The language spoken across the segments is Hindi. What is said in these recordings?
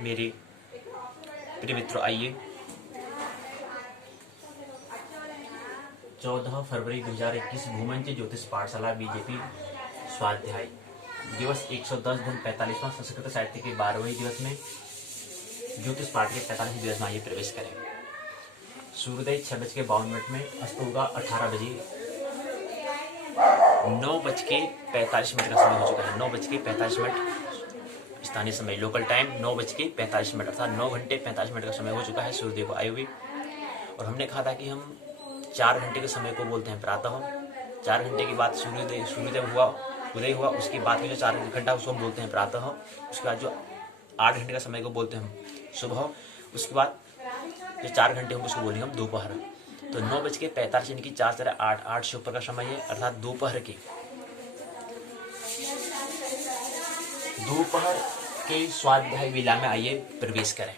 मेरे प्रिय मित्रों, आइए 14 फरवरी 2021 भूमंज ज्योतिष पाठशाला बीजेपी स्वाध्याय दिवस 110 दिन 45वां संस्कृत साहित्य के 12वें दिवस में ज्योतिष पाठ के 45वें दिवस में आइए प्रवेश करें। सूर्योदय 6:52 में, अस्त होगा 18 बजे 9:45 का समय हो चुका है। 9:45 स्थानीय समय, लोकल टाइम 9:45 अर्थात 9 घंटे 45 मिनट का समय हो चुका है सूर्योदय को आए हुए। और हमने कहा था कि हम 4 घंटे के समय को बोलते हैं प्रातः। 4 घंटे के बाद सूर्योदय हुआ, उदय हुआ, उसके बाद के जो 4 घंटा उसको हम बोलते हैं प्रातः। उसके बाद जो 8 घंटे का समय को बोलते हैं हम सुबह। उसके बाद जो 4 घंटे हम उसको बोलेंगे हम दोपहर। तो 9:45 यानी कि 4 से ऊपर का समय है, अर्थात दोपहर के स्वाध्याय वेला में आइए प्रवेश करें,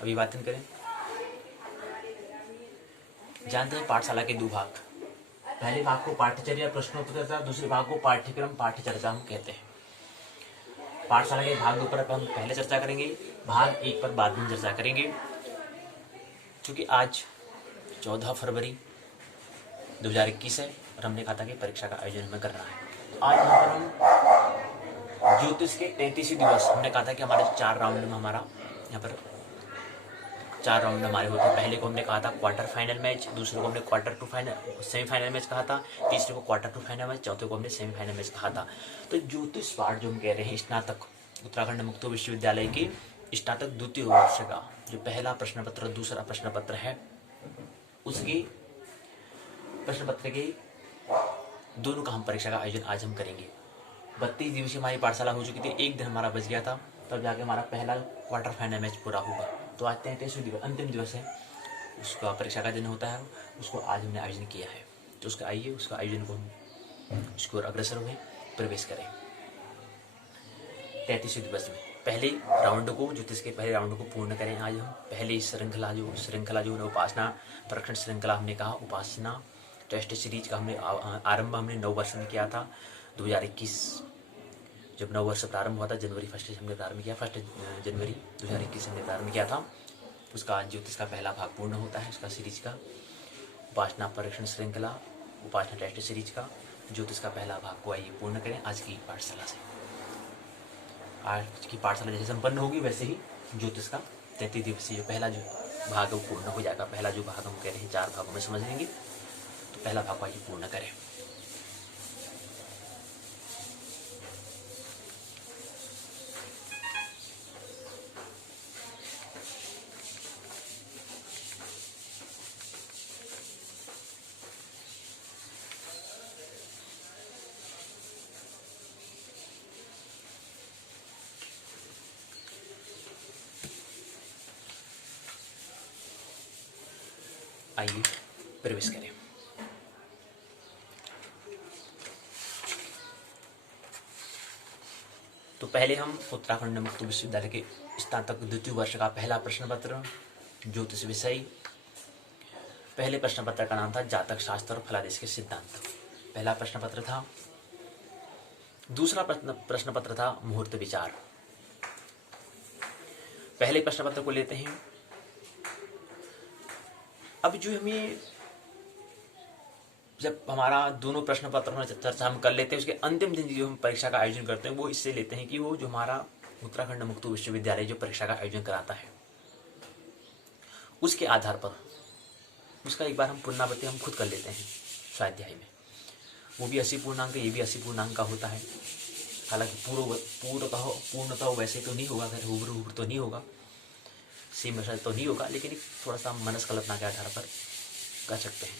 अभिवादन करें। जानते हैं पाठशाला के 2 भाग। पहले भाग को पाठ्यचर्या प्रश्नोत्तर, दूसरे भाग को पाठ्यक्रम पाठ्यचर्चा हम कहते हैं। पाठशाला के भाग 2 पर हम पहले चर्चा करेंगे, भाग 1 पर बाद में चर्चा करेंगे। क्योंकि आज 14 फरवरी 2021 है और हमने कहा था कि परीक्षा का आयोजन हमें करना है। आज यहाँ पर हम ज्योतिष के 33वें दिवस, हमने कहा था कि हमारे 4 राउंड में हमारा यहाँ पर 4 राउंड हमारे होते हैं। पहले को हमने कहा था क्वार्टर फाइनल मैच, दूसरे को हमने quarter to final semifinal match कहा था, तीसरे को क्वार्टर टू फाइनल मैच, चौथे को हमने सेमीफाइनल मैच कहा था। तो ज्योतिष पाठ जो हम कह रहे हैं, स्नातक उत्तराखंड मुक्त विश्वविद्यालय की स्नातक द्वितीय वर्ष का जो पहला प्रश्न पत्र, दूसरा प्रश्न पत्र है, उसके प्रश्न पत्र के दोनों का हम परीक्षा का आयोजन आज हम करेंगे। 32 दिवसीय हमारी पाठशाला हो चुकी थी, एक दिन हमारा बच गया था, तब जाके हमारा पहला क्वार्टर फाइनल मैच पूरा होगा। तो आज 33वें दिवस, अंतिम दिवस है, उसका परीक्षा का दिन होता है, उसको आज हमने आयोजन किया है। तो उसका आइए उसका आयोजन को हम उसको अग्रसर हुए प्रवेश करें। 33वें दिवस में पहले राउंड को, ज्योतिष के पहले राउंड को पूर्ण करें। आज हम पहली श्रृंखला जो उपासना परीक्षण श्रृंखला हमने कहा, उपासना टेस्ट सीरीज का हमने आरंभ हमने 9 वर्ष में किया था। 2021 जब 9 वर्ष प्रारंभ हुआ था, जनवरी 1 से हमने प्रारंभ किया, 1 जनवरी 2021 हमने प्रारंभ किया था। उसका आज ज्योतिष का पहला भाग पूर्ण होता है, उसका सीरीज का उपासना परीक्षण श्रृंखला, उपासना टेस्ट सीरीज का ज्योतिष का पहला भाग को आइए पूर्ण करें आज की पाठशाला से। आज की पाठशाला जैसे संपन्न होगी वैसे ही ज्योतिष का 33 दिवसीय जो पहला जो भाग है वो पूर्ण हो जाएगा। पहला जो भाग हम कह रहे हैं 4 भागों में समझ लेंगे, तो पहला भाग को आइए पूर्ण करें। आइए प्रवेश करें। तो पहले हम उत्तराखंड मुक्त विश्वविद्यालय के स्नातक द्वितीय वर्ष का पहला प्रश्न पत्र ज्योतिष विषय। पहले प्रश्न पत्र का नाम था जातक शास्त्र और फलादेश के सिद्धांत, पहला प्रश्न पत्र था। दूसरा प्रश्न पत्र था मुहूर्त विचार। पहले प्रश्न पत्र को लेते हैं। अब जो हमें जब हमारा दोनों प्रश्न पत्रों में चर्चा हम कर लेते हैं, उसके अंतिम दिन जो हम परीक्षा का आयोजन करते हैं वो इससे लेते हैं कि वो जो हमारा उत्तराखंड मुक्त विश्वविद्यालय जो परीक्षा का आयोजन कराता है, उसके आधार पर उसका एक बार हम पुनरावृत्ति हम खुद कर लेते हैं स्वाध्याय में। वो भी 80 पूर्णांक, ये भी 80 पूर्णांक का होता है। हालांकि पूर्णतः वैसे तो नहीं होगा, खैर हुबहू तो नहीं होगा, सेम वैसा तो नहीं होगा, लेकिन थोड़ा सा मनस कल्पना के आधार पर कर सकते हैं।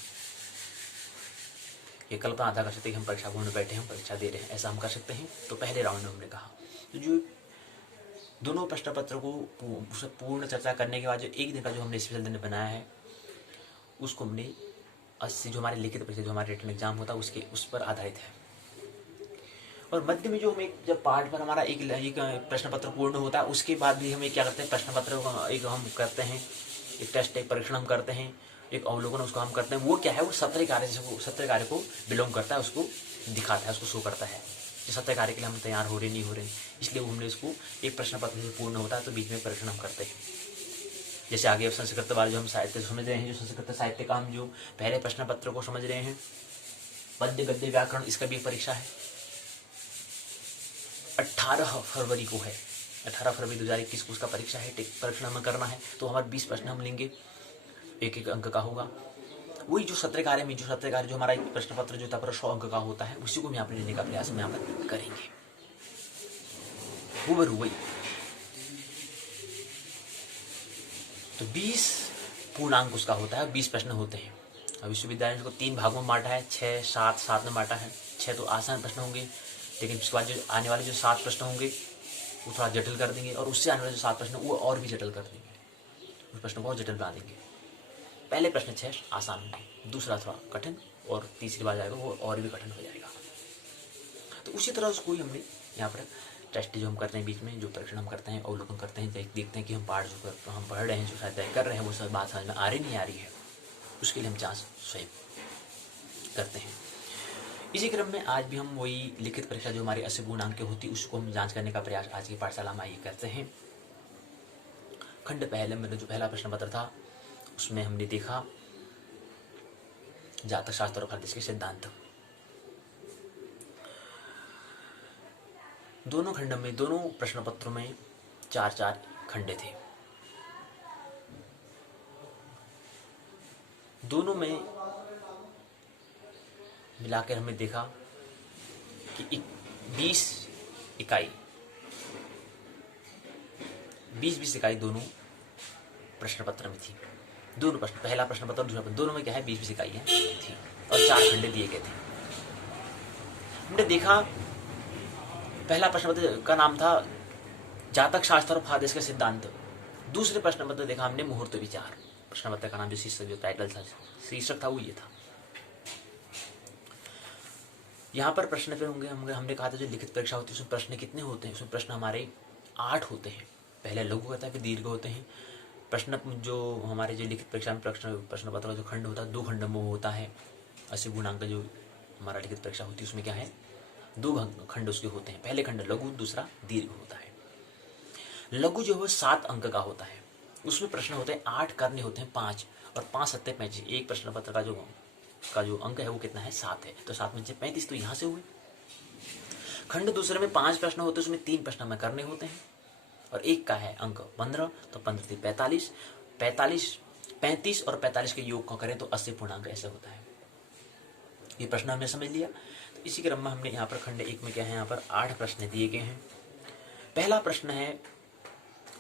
ये कल्पना आधार कर सकते हैं कि हम परीक्षा भवन में बैठे हैं, हम परीक्षा दे रहे हैं, ऐसा हम कर सकते हैं। तो पहले राउंड में हमने कहा, तो जो दोनों प्रश्न पत्र को पूर्ण चर्चा करने के बाद जो एक दिन का जो हमने स्पेशल दिन बनाया है, उसको हमने 80 जो हमारे लिखित परीक्षा जो हमारे रिटन एग्जाम होता है उसके उस पर आधारित है। और मध्य में जो हम एक जब पार्ट पर हमारा एक प्रश्न पत्र पूर्ण होता है, उसके बाद भी हम क्या करते हैं, प्रश्न पत्र एक हम करते हैं, एक टेस्ट एक परीक्षण हम करते हैं, एक अवलोकन उसको हम करते हैं। वो क्या है, वो सत्र कार्य को बिलोंग करता है, उसको दिखाता है, उसको शो करता है। जो सत्य कार्य के लिए हम तैयार हो रहे नहीं हो रहे, इसलिए हमने इसको एक प्रश्न पत्र से पूर्ण होता है तो बीच में परीक्षण हम करते हैं। जैसे आगे संस्कृत वाले जो हम साहित्य समझ रहे हैं, जो संस्कृत साहित्य का हम जो पहले प्रश्न पत्र को समझ रहे हैं, पद्य गद्य व्याकरण, इसका भी परीक्षा है 18 फरवरी को है। 18 फरवरी 2021 को उसका परीक्षा है, परीक्षण हमें करना है। तो हमारे 20 प्रश्न हम लेंगे, एक एक अंक का होगा। वही जो सत्र कार्य में जो हमारा एक प्रश्न पत्र जो था 100 अंक का होता है, उसी को हम यहाँ पर लेने का प्रयास हम यहाँ पर करेंगे। वही तो 20 पूर्णांक उसका होता है, 20 प्रश्न होते हैं। अब विश्वविद्यालय को 3 भागों में बांटा है, 6, 7, 7 में बांटा है। 6 तो आसान प्रश्न होंगे, लेकिन उसके बाद जो आने वाले जो 7 प्रश्न होंगे वो थोड़ा जटिल कर देंगे, और उससे आने वाले जो 7 प्रश्न वो और भी जटिल कर देंगे, उस प्रश्न को और जटिल बना देंगे। पहले प्रश्न 6 आसान होंगे, दूसरा थोड़ा कठिन, और तीसरी बार जाएगा वो और भी कठिन हो जाएगा। तो उसी तरह उसको ही हमने यहाँ पर टेस्ट जो हम करते हैं, बीच में जो परीक्षण हम करते हैं, अवलोकन करते हैं, देखते हैं कि हम पाठ जो हम पढ़ रहे हैं, जो शायद कर रहे हैं, वो सब बात समझ में आ रही नहीं आ रही है, उसके लिए हम जांच स्वयं करते हैं। इसी क्रम में आज भी हम वही लिखित परीक्षा जो हमारी 80 पूर्णांक की होती है, उसको हम जांच करने का प्रयास आज की पाठशाला में आइए करते हैं। खंड पहले में जो पहला प्रश्न पत्र था, उसमें हमने देखा जातक शास्त्र और फल के सिद्धांत। दोनों खंड में, दोनों प्रश्न पत्रों में 4-4 खंडे थे। दोनों में मिलाकर हमने देखा कि 20 इकाई दोनों प्रश्न पत्र में थी। दोनों प्रश्न, पहला प्रश्न पत्र, दूसरा प्रश्न, दोनों में क्या है 20 इकाइयां थी और 4 खंडे दिए गए थे। हमने देखा पहला प्रश्न पत्र का नाम था जातक शास्त्र और फादेश का सिद्धांत। दूसरे प्रश्न पत्र देखा हमने मुहूर्त विचार। प्रश्न पत्र का नाम जो शीर्षक, जो टाइटल था, शीर्षक था, वो ये था। यहाँ पर प्रश्न फिर होंगे, हमने कहा था जो लिखित परीक्षा होती है उसमें प्रश्न कितने होते हैं? उसमें प्रश्न हमारे 8 होते हैं। पहले लघु होता है, फिर दीर्घ होते हैं। प्रश्न जो हमारे जो लिखित परीक्षा में प्रश्न पत्र का जो खंड होता है 2 खंड में होता है। 80 पूर्णांक जो हमारा लिखित परीक्षा होती है उसमें क्या है 2 खंड उसके होते हैं। पहले खंड लघु, दूसरा दीर्घ होता है। लघु जो है 7 अंक का होता है। उसमें प्रश्न होते हैं 8, करने होते हैं 5, और 5 सत्ते 35। एक प्रश्न पत्र का जो अंक है वो कितना है 7 है, तो 7 में से 35 तो यहाँ से हुए। खंड दूसरे में 5 प्रश्न होते हैं, उसमें 3 प्रश्न हमें करने होते हैं, और एक का है अंक 15, तो 15 से 45, 35 और 45 के योग को करें तो 80 पूर्णांक ऐसे होता है। ये प्रश्न हमने समझ लिया। तो इसी क्रम में हमने यहाँ पर खंड 1 में क्या है, यहाँ पर 8 प्रश्न दिए गए हैं। पहला प्रश्न है,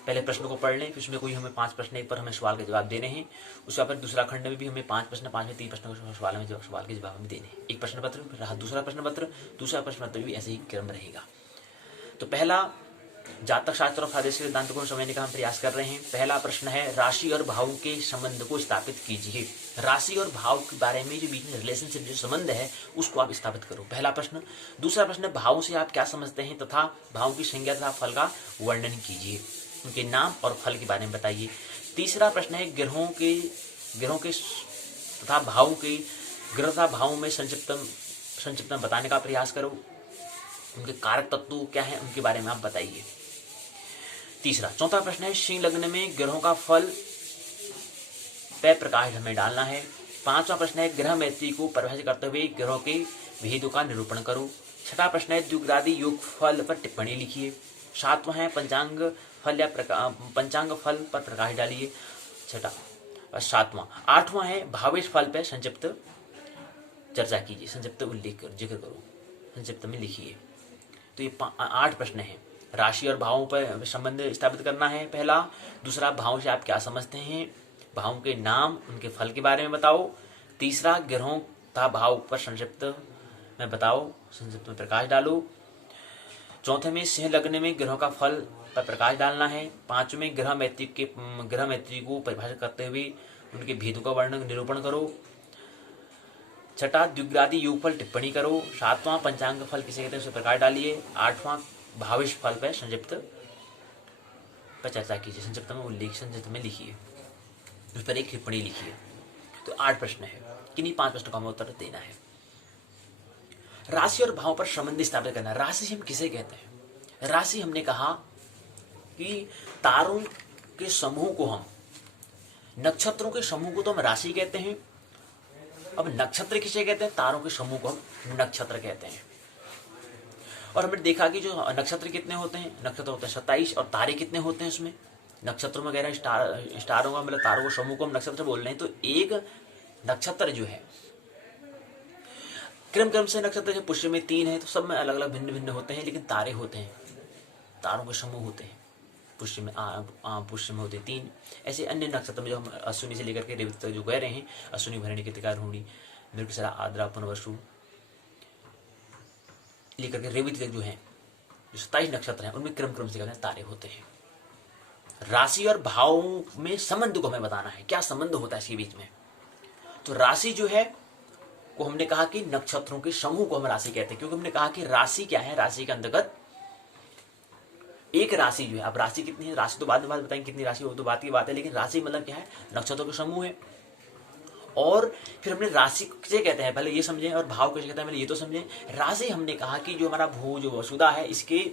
पहले प्रश्न को पढ़ लें, फिर उसमें कोई हमें 5 प्रश्न, एक पर हमें सवाल के जवाब देने हैं। उसके बाद दूसरा खंड में भी हमें 5 प्रश्न, 5 में 3 प्रश्न सवाल के जवाब में देने हैं। एक प्रश्न पत्र, फिर दूसरा प्रश्न पत्र भी ऐसे ही क्रम रहेगा। तो पहला जातक शास्त्र और फादेश के सिद्धांत को समझने का हम प्रयास कर रहे हैं। पहला प्रश्न है राशि और भाव के संबंध को स्थापित कीजिए। राशि और भाव के बारे में जो बीच में रिलेशनशिप, जो संबंध है, उसको आप स्थापित करो, पहला प्रश्न। दूसरा प्रश्न, भावों से आप क्या समझते हैं तथा भावों की संज्ञा तथा फल का वर्णन कीजिए, उनके नाम और फल के बारे में बताइए। तीसरा प्रश्न है ग्रहों के तथा भावों के ग्रह तथा भावों में संक्षिप्त बताने का प्रयास करो, उनके कारक तत्व क्या है उनके बारे में आप बताइए। चौथा प्रश्न है सिंह लग्न में ग्रहों का फल पे प्रकाश हमें डालना है। 5वां प्रश्न है ग्रह मैत्री को परिभाषित करते हुए ग्रहों के भेदों का निरूपण करो। 6वां प्रश्न है द्विग्रादी योग फल पर टिप्पणी लिखिए। 7वां है पंचांग फल पर प्रकाश डालिए। 7वां। 8वां है भावेश फल पर संक्षिप्त चर्चा कीजिए, संक्षिप्त उल्लेख जिक्र करो, संक्षिप्त में लिखिए। तो ये 8 प्रश्न हैं। राशि और भावों पर संबंध स्थापित करना है पहला। दूसरा, भावों से आप क्या समझते हैं, भावों के नाम, उनके फल के बारे में बताओ। तीसरा, ग्रहों तथा भाव पर संक्षिप्त में बताओ, संक्षिप्त में प्रकाश डालो। चौथे में सिंह लग्न में ग्रहों का फल पर प्रकाश डालना है। 5वें ग्रह मैत्री को परिभाषित करते हुए उनके भेदों का वर्णन निरूपण करो। 6वां द्विग्रादी योगफल टिप्पणी करो। 7वां पंचांग फल किसे कहते हैं उसे प्रकाश डालिए। 8वां भावेश फल पर संक्षिप्त पर चर्चा कीजिए, संक्षिप्त में उल्लेख, संक्षिप्त में लिखिए, उस पर एक टिप्पणी लिखिए। तो 8 प्रश्न है, किन्हीं 5 प्रश्नों का हमें उत्तर देना है। राशि और भाव पर संबंध स्थापित करना। राशि हम किसे कहते हैं? राशि हमने कहा कि तारों के समूह को हम, नक्षत्रों के समूह को तो हम राशि कहते हैं। अब नक्षत्र किसे कहते हैं? तारों के समूह को हम नक्षत्र कहते हैं। और हमने देखा कि जो नक्षत्र कितने होते हैं? नक्षत्र होते हैं 27, और तारे कितने होते हैं उसमें? नक्षत्रों में कह रहे हैं स्टारों का मतलब तारों के समूह को हम नक्षत्र बोल रहे हैं। तो एक नक्षत्र जो है क्रम से नक्षत्र, जब पुष्य में 3 है तो सब में अलग अलग भिन्न भिन्न होते हैं, लेकिन तारे होते हैं, तारों के समूह होते हैं। पुष्य में पुष्य में होते 3। ऐसे अन्य नक्षत्र में जो हम अश्विनी से लेकर के रेवती तक जो कह रहे हैं, अश्विनी, भरणी, कृतिका, रोहिणी, मृगशिरा, आद्रा, पुनर्वसु लेकर के रेवती तक जो है, जो 27 नक्षत्र हैं, उनमें क्रम से तारे होते हैं। राशि और भाव में संबंध को हमें बताना है, क्या संबंध होता है इसके बीच में। तो राशि जो है को हमने कहा कि नक्षत्रों के समूह को हम राशि कहते हैं, क्योंकि हमने कहा कि राशि क्या है? राशि के अंतर्गत एक राशि जो है, अब राशि कितनी है, राशि तो बाद में बताएंगे कितनी राशि हो, तो बात की बात है, लेकिन राशि मतलब क्या है? नक्षत्रों के समूह है। और फिर हमने राशि किसे कहते हैं पहले ये समझें, और भाव किसे कहते हैं पहले ये तो समझें। राशि हमने कहा कि जो हमारा जो वसुधा है, इसके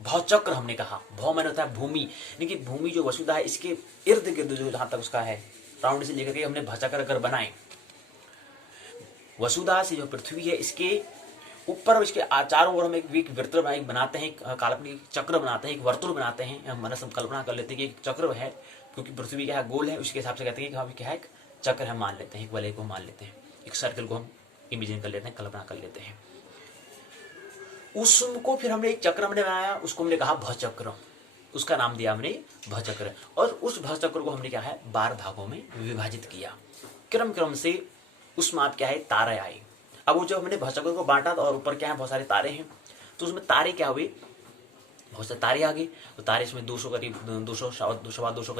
भवचक्र हमने कहा, भव मैंने होता है भूमि, लेकिन भूमि जो वसुधा है इसके इर्द गिर्द जो जहां तक उसका है राउंड से लेकर के हमने भवचक्र अगर बनाए, वसुधा से जो पृथ्वी है इसके ऊपर इसके चारों ओर हम एक वृत्त बनाते हैं, काल्पनिक चक्र बनाते हैं, एक वर्तुल बनाते हैं। हम मन कल्पना कर लेते हैं कि एक चक्र है, क्योंकि पृथ्वी क्या है? गोल है, उसके हिसाब से कहते हैं कि हाँ क्या है? एक चक्र हम मान लेते हैं, एक वलय को मान लेते हैं, एक सर्कल को हम इमेजिन कर लेते हैं, कल्पना कर लेते हैं। उसको फिर हमने एक चक्र हमने बनाया, उसको हमने कहा भवचक्र, उसका नाम दिया हमने भवचक्र। और उस भवचक्र को हमने क्या है? 12 भागों में विभाजित किया। क्रम से उसमें आप क्या है? तारे आई। अब वो जब हमने भवचक्र को बांटा और ऊपर क्या है? बहुत सारे तारे हैं, तो उसमें तारे क्या हुए? बहुत सारे तारे आ गए। तो तारे इसमें 200 करीब 200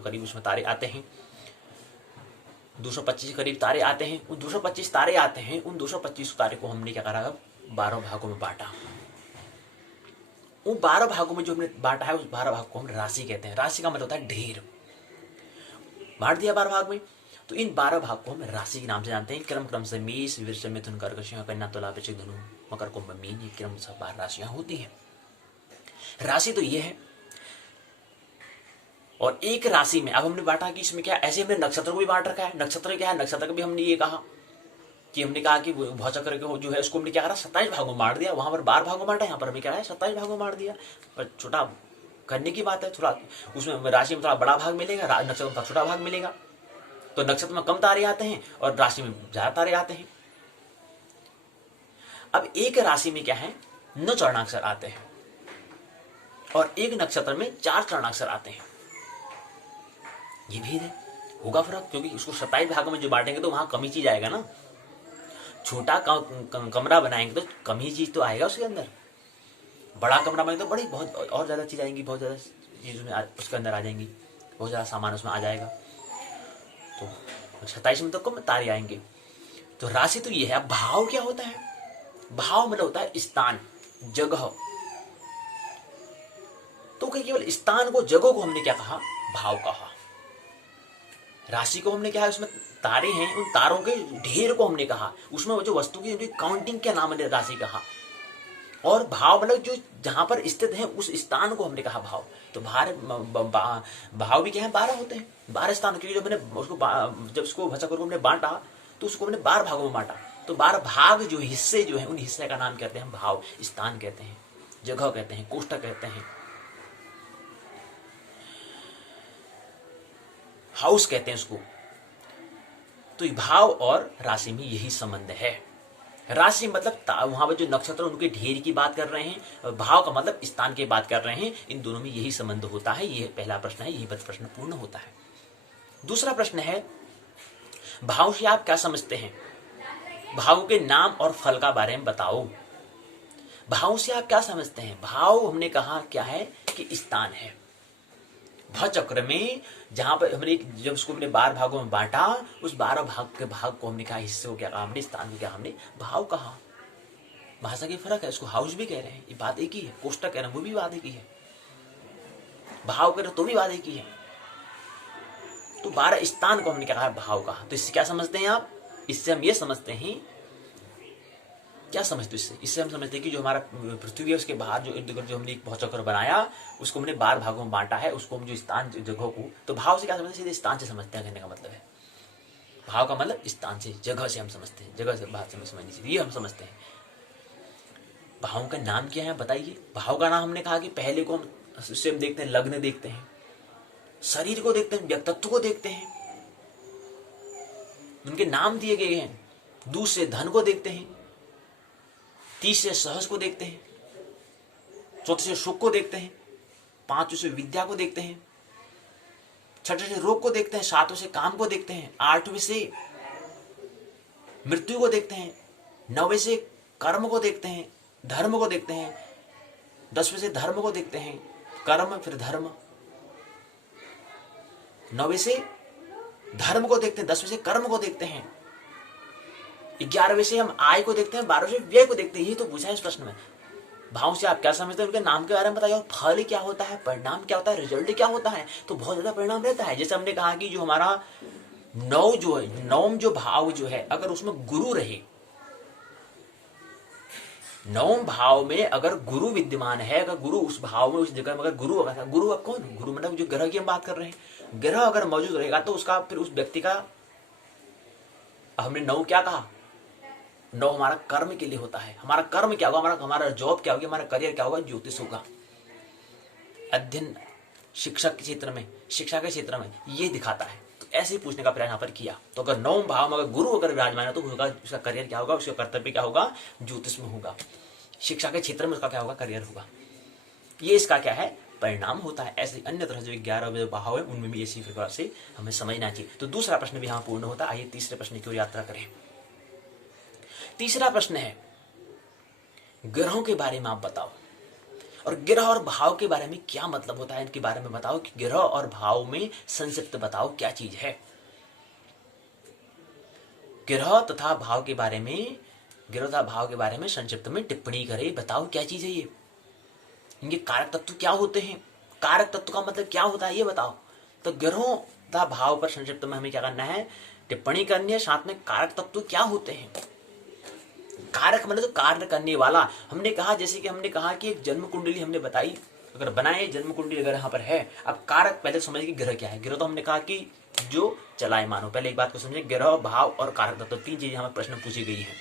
करीब उसमें तारे आते हैं, 225 करीब तारे आते हैं। उन 225 तारे आते हैं, उन 225 तारे को हमने क्या करा? अब 12 भागों में बांटा। उन 12 भागों में जो हमने बांटा है, उस 12 भाग को हम राशि कहते हैं। राशि का मतलब होता है ढेर। बांट दिया 12 भाग में, तो इन 12 भाग को हम राशि के नाम से जानते हैं। क्रम से मेष, वृष, मिथुन, कर्क, सिंह, कन्या, तुला, वृश्चिक, धनु, मकर, कुंभ, मीन, ये क्रम से 12 राशियां होती हैं। राशि तो ये है। और एक राशि में अब हमने बांटा कि इसमें क्या, ऐसे हमने नक्षत्र को भी बांट रखा है। नक्षत्र क्या है? नक्षत्र को भी हमने ये कहा कि हमने कहा कि भवचक्र को जो है उसको हमने क्या करा? 27 भागों में बांट दिया। वहां पर 12 भागों में बांटा, यहाँ पर हमें क्या है? 27 भागों में बांट दिया। पर छोटा करने की बात है, थोड़ा उसमें राशि में थोड़ा बड़ा भाग मिलेगा, नक्षत्र में थोड़ा छोटा भाग मिलेगा। तो नक्षत्र में कम तारे आते हैं और राशि में ज्यादा तारे आते हैं। अब एक राशि में क्या है? 9 चरणाक्षर आते हैं और एक नक्षत्र में 4 चरणाक्षर आते हैं। ये भेद है, होगा फर्क, क्योंकि उसको 27 भागों में जो बांटेंगे तो वहां कम ही चीज आएगा ना। छोटा कमरा बनाएंगे तो कम ही चीज तो आएगा उसके अंदर, बड़ा कमरा बनाएंगे तो बड़ी बहुत और ज्यादा चीज आएंगी, बहुत ज्यादा चीज उसके अंदर आ जाएंगी, बहुत ज्यादा सामान उसमें आ जाएगा। तो 27 में तो कम तारे आएंगे। तो राशि तो ये है। अब भाव क्या होता है? भाव मतलब होता है स्थान, जगह। तो केवल स्थान को, जगह को हमने क्या कहा? भाव कहा। राशि को हमने क्या है? उसमें तारे हैं, उन तारों के ढेर को हमने कहा। उसमें जो वस्तु की काउंटिंग क्या नाम है? राशि कहा। और भाव मतलब जो जहां पर स्थित है उस स्थान को हमने कहा भाव। तो भाव भी क्या है? 12 होते हैं, 12 स्थान। क्योंकि जब मैंने उसको जब उसको भवचक्र को हमने बांटा तो उसको हमने 12 भागों में बांटा। तो 12 भाग जो हिस्से जो है, उन हिस्से का नाम कहते हैं भाव। स्थान कहते हैं, जगह कहते हैं, कोष्ठक कहते हैं, हाउस कहते हैं उसको। तो भाव और राशि में यही संबंध है। राशि मतलब वहां पर जो नक्षत्र उनके ढेर की बात कर रहे हैं, भाव का मतलब स्थान की बात कर रहे हैं। इन दोनों में यही संबंध होता है। यह पहला प्रश्न है, यही प्रश्न पूर्ण होता है। दूसरा प्रश्न है, भाव से आप क्या समझते हैं? भाव के नाम और फल का बारे में बताओ। भाव से आप क्या समझते हैं? भाव हमने कहा क्या है? कि स्थान है। भवचक्र में जहां पर हमने जब उसको हमने 12 भागों में बांटा, उस 12 भाग के भाग को हमने कहा, हिस्से को क्या कहा हमने? स्थान को क्या हमने? भाव कहा। भाषा की फर्क है, इसको हाउस भी कह रहे हैं, ये बात एक ही है। कोष्ठक कह रहे हैं, वो भी बात एक ही है। भाव कह रहे तो भी बात एक ही है। तो 12 स्थान को हमने क्या कहा? भाव कहा। तो इससे क्या समझते हैं आप? इससे हम ये समझते हैं क्या समझते हो इससे? इससे हम समझते हैं कि जो हमारा पृथ्वी है उसके बाहर जो इर्द गिर्द जो हमने एक भौचक्र बनाया उसको हमने 12 भागों में बांटा है, उसको हम जो स्थान जगह को, तो भाव से क्या समझते हैं? सीधे स्थान से समझते हैं, कहने का मतलब है। भाव का मतलब स्थान से, जगह से हम समझते हैं, जगह से बात समझनी चाहिए, ये हम समझते हैं। भावों का नाम क्या है बताइए? भाव का नाम हमने कहा कि पहले को हम उससे हम देखते हैं लग्न देखते हैं, शरीर को देखते हैं, व्यक्तित्व को देखते हैं, उनके नाम दिए गए हैं। दूसरे धन को देखते हैं, तीसरे सहज को देखते हैं, चौथे से सुख को देखते हैं, पांचवें से विद्या को देखते हैं, छठे से रोग को देखते हैं, सातवें से काम को देखते हैं, आठवें से मृत्यु को देखते हैं, नौवें से कर्म को देखते हैं, धर्म को देखते हैं, 10वें से धर्म को देखते हैं, कर्म फिर धर्म, 9वें से धर्म को देखते हैं, 10वें से कर्म को देखते हैं, 11वें से हम आय को देखते हैं, 12वें से व्यय को देखते हैं। ये तो पूछा है इस प्रश्न में। भाव से आप क्या समझते हैं? उनके नाम के बारे में बताइए। और फल क्या होता है, परिणाम क्या होता है, रिजल्ट क्या होता है? तो बहुत ज्यादा परिणाम रहता है। जैसे हमने कहा कि जो हमारा नवम जो भाव जो है, अगर उसमें गुरु रहे, नवम भाव में अगर गुरु विद्यमान है, अगर गुरु उस भाव में उस जगह में अगर गुरु होगा, गुरु अब कौन? गुरु मतलब जो ग्रह की हम बात कर रहे हैं, ग्रह अगर मौजूद रहेगा तो उसका फिर उस व्यक्ति का, हमने नौ क्या कहा? नौ हमारा कर्म के लिए होता है। हमारा कर्म क्या होगा? हमारा जॉब क्या होगी? हमारा करियर क्या होगा? ज्योतिष होगा, अध्ययन, शिक्षक के क्षेत्र में, शिक्षा के क्षेत्र में ये दिखाता है। तो ऐसे ही पूछने का प्रयास यहाँ पर किया। तो अगर नौम भाव में अगर गुरु अगर विराजमान है तो होगा उसका करियर क्या होगा? उसका कर्तव्य क्या होगा? ज्योतिष में होगा। शिक्षा के क्षेत्र में उसका क्या होगा? करियर होगा। ये इसका क्या है? परिणाम होता है। ऐसे अन्य तरह से 11 भाव है उनमें भी इसी प्रकार से हमें समझना चाहिए। तो दूसरा प्रश्न भी यहाँ पूर्ण होता है। आइए तीसरे प्रश्न की ओर यात्रा करें। तीसरा प्रश्न है, ग्रहों के बारे में आप बताओ, और ग्रह और भाव के बारे में क्या मतलब होता है, इनके बारे में बताओ कि ग्रह और भाव में संक्षिप्त बताओ क्या चीज है। ग्रह तथा भाव के बारे में, ग्रह तथा भाव के बारे में संक्षिप्त में टिप्पणी करें, बताओ क्या चीज है ये, इनके कारक तत्व क्या होते हैं, कारक तत्व का मतलब क्या होता है ये बताओ। तो ग्रहों तथा भाव पर संक्षिप्त में हमें क्या करना है? टिप्पणी करनी है, साथ में कारक तत्व क्या होते हैं। कारक मतलब तो कार्य करने वाला। हमने कहा, जैसे कि हमने कहा कि एक जन्म कुंडली हमने बताई, अगर बनाए जन्म कुंडली अगर यहाँ पर है। अब कारक पहले समझ कि ग्रह क्या है। ग्रह तो हमने कहा कि जो चलायमान हो। पहले एक बात को समझे, ग्रह, भाव और कारक तत्व, तीन चीजें हमें प्रश्न पूछी गई है।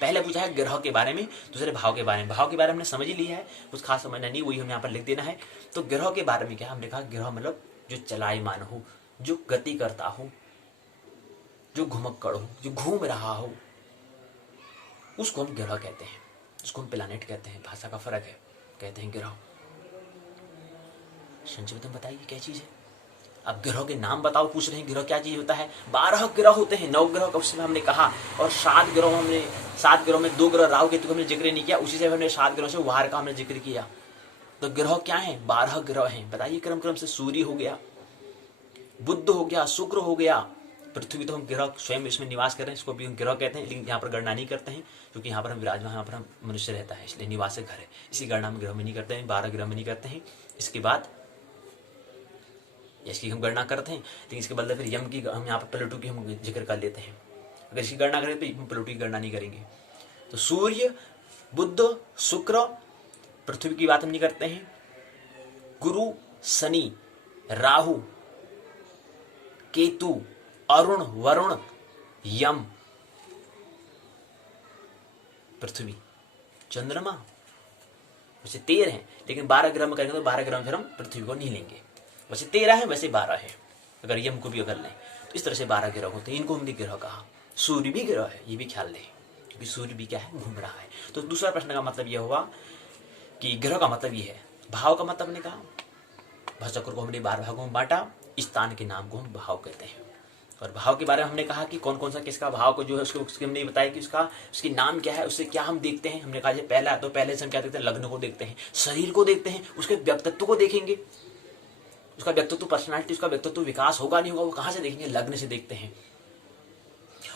पहले पूछा है ग्रह के बारे में, दूसरे भाव के बारे में। भाव के बारे में हमने समझ ही लिया है, कुछ खास समझना नहीं, वही हम यहाँ पर लिख देना है। तो ग्रह के बारे में क्या हमने कहा? ग्रह मतलब जो चलायमान हो, जो गति करता हो, जो घुमक्कड़ हो, जो घूम रहा हो, उसको हम ग्रह कहते हैं। उसको हम प्लैनेट कहते हैं। भाषा का फर्क है, कहते हैं ग्रह। संक्षिप्त में बताइए क्या चीज है। अब ग्रह के नाम बताओ, पूछ रहे हैं ग्रह क्या चीज होता है। 12 ग्रह होते हैं, 9 ग्रह कब से हमने कहा, और 7 ग्रह हमने, 7 ग्रहों में 2 ग्रह राहु केतु का हमने जिक्र नहीं किया, उसी से हमने 7 ग्रहों से वार का हमने जिक्र किया। तो ग्रह क्या है? 12 ग्रह हैं। बताइए क्रम क्रम से। सूर्य हो गया, बुध हो गया, शुक्र हो गया, पृथ्वी तो हम ग्रह स्वयं इसमें निवास कर रहे हैं, इसको भी हम ग्रह कहते हैं, लेकिन यहाँ पर गणना नहीं करते हैं क्योंकि यहाँ पर हम विराजमान, यहाँ पर हम मनुष्य रहता है, इसलिए निवास घर है, इसी गणना हम ग्रह में नहीं करते हैं, 12 ग्रह में नहीं करते हैं। इसके बाद इसकी हम गणना करते हैं, लेकिन इसके बदले फिर यम की, हम यहाँ पर प्लूटो की हम जिक्र कर लेते हैं। अगर इसकी गणना करें तो प्लूटो की गणना नहीं करेंगे। तो सूर्य, बुध, शुक्र, पृथ्वी की बात हम नहीं करते हैं, गुरु, शनि, राहु, केतु, अरुण, वरुण, यम, पृथ्वी, चंद्रमा, वैसे 13 हैं, लेकिन 12 ग्रह में करेंगे तो 12 ग्रह में फिर हम पृथ्वी को नहीं लेंगे। वैसे 13 है, वैसे 12 है, अगर यम को भी अगर लें तो इस तरह से 12 ग्रह होते हैं। इनको हमने ग्रह कहा। सूर्य भी ग्रह है, ये भी ख्याल दें, क्योंकि सूर्य भी क्या है? घूम रहा है। तो दूसरा प्रश्न का मतलब यह हुआ कि ग्रह का मतलब ये है। भाव का मतलब हमने कहा, भचक्र को हमने 12 भागों में बांटा, स्थान के नाम को हम भाव कहते हैं। और भाव के बारे में हमने कहा कि कौन कौन सा किसका भाव को जो है उसके हमने बताया कि उसकी नाम क्या है, उससे क्या हम देखते हैं। हमने कहा पहला, तो पहले से हम क्या देखते हैं? लग्न को देखते हैं, शरीर को देखते हैं, उसके व्यक्तित्व को देखेंगे। उसका व्यक्तित्व, पर्सनालिटी, उसका व्यक्तित्व विकास होगा नहीं होगा, वो कहां से देखेंगे? लग्न से देखते हैं।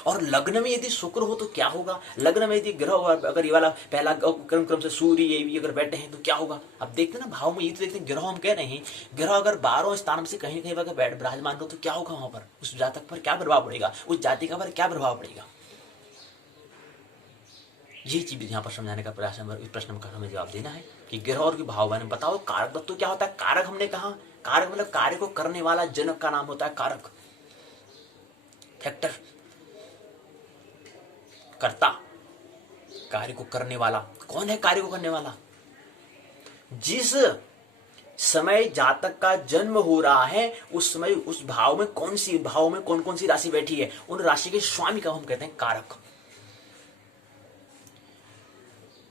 और लग्न में यदि शुक्र हो तो क्या होगा? लग्न में यदि ग्रह, अगर ये वाला पहला क्रम से सूर्य ये भी अगर बैठे हैं तो क्या होगा? अब देखते हैं ना, भाव में ये तो देखते हैं, ग्रह हम कह रहे हैं, ग्रह अगर 12 स्थान में से कहीं कहीं पर बैठ विराजमान हो तो क्या होगा? वहां पर उस जातक पर क्या प्रभाव पड़ेगा? उस जाति का पर क्या प्रभाव पड़ेगा? ये चीज यहाँ पर समझाने का प्रयास है। इस प्रश्न का हमें जवाब देना है कि ग्रह और भाव में बताओ कारक तत्व क्या होता है। कारक हमने कहा, कारक मतलब कार्य को करने वाला जनक का नाम होता है कारक, फैक्टर, कर्ता, कार्य को करने वाला। कौन है कार्य को करने वाला? जिस समय जातक का जन्म हो रहा है उस समय उस भाव में कौन कौन सी राशि बैठी है, उन राशि के स्वामी का हम कहते हैं कारक।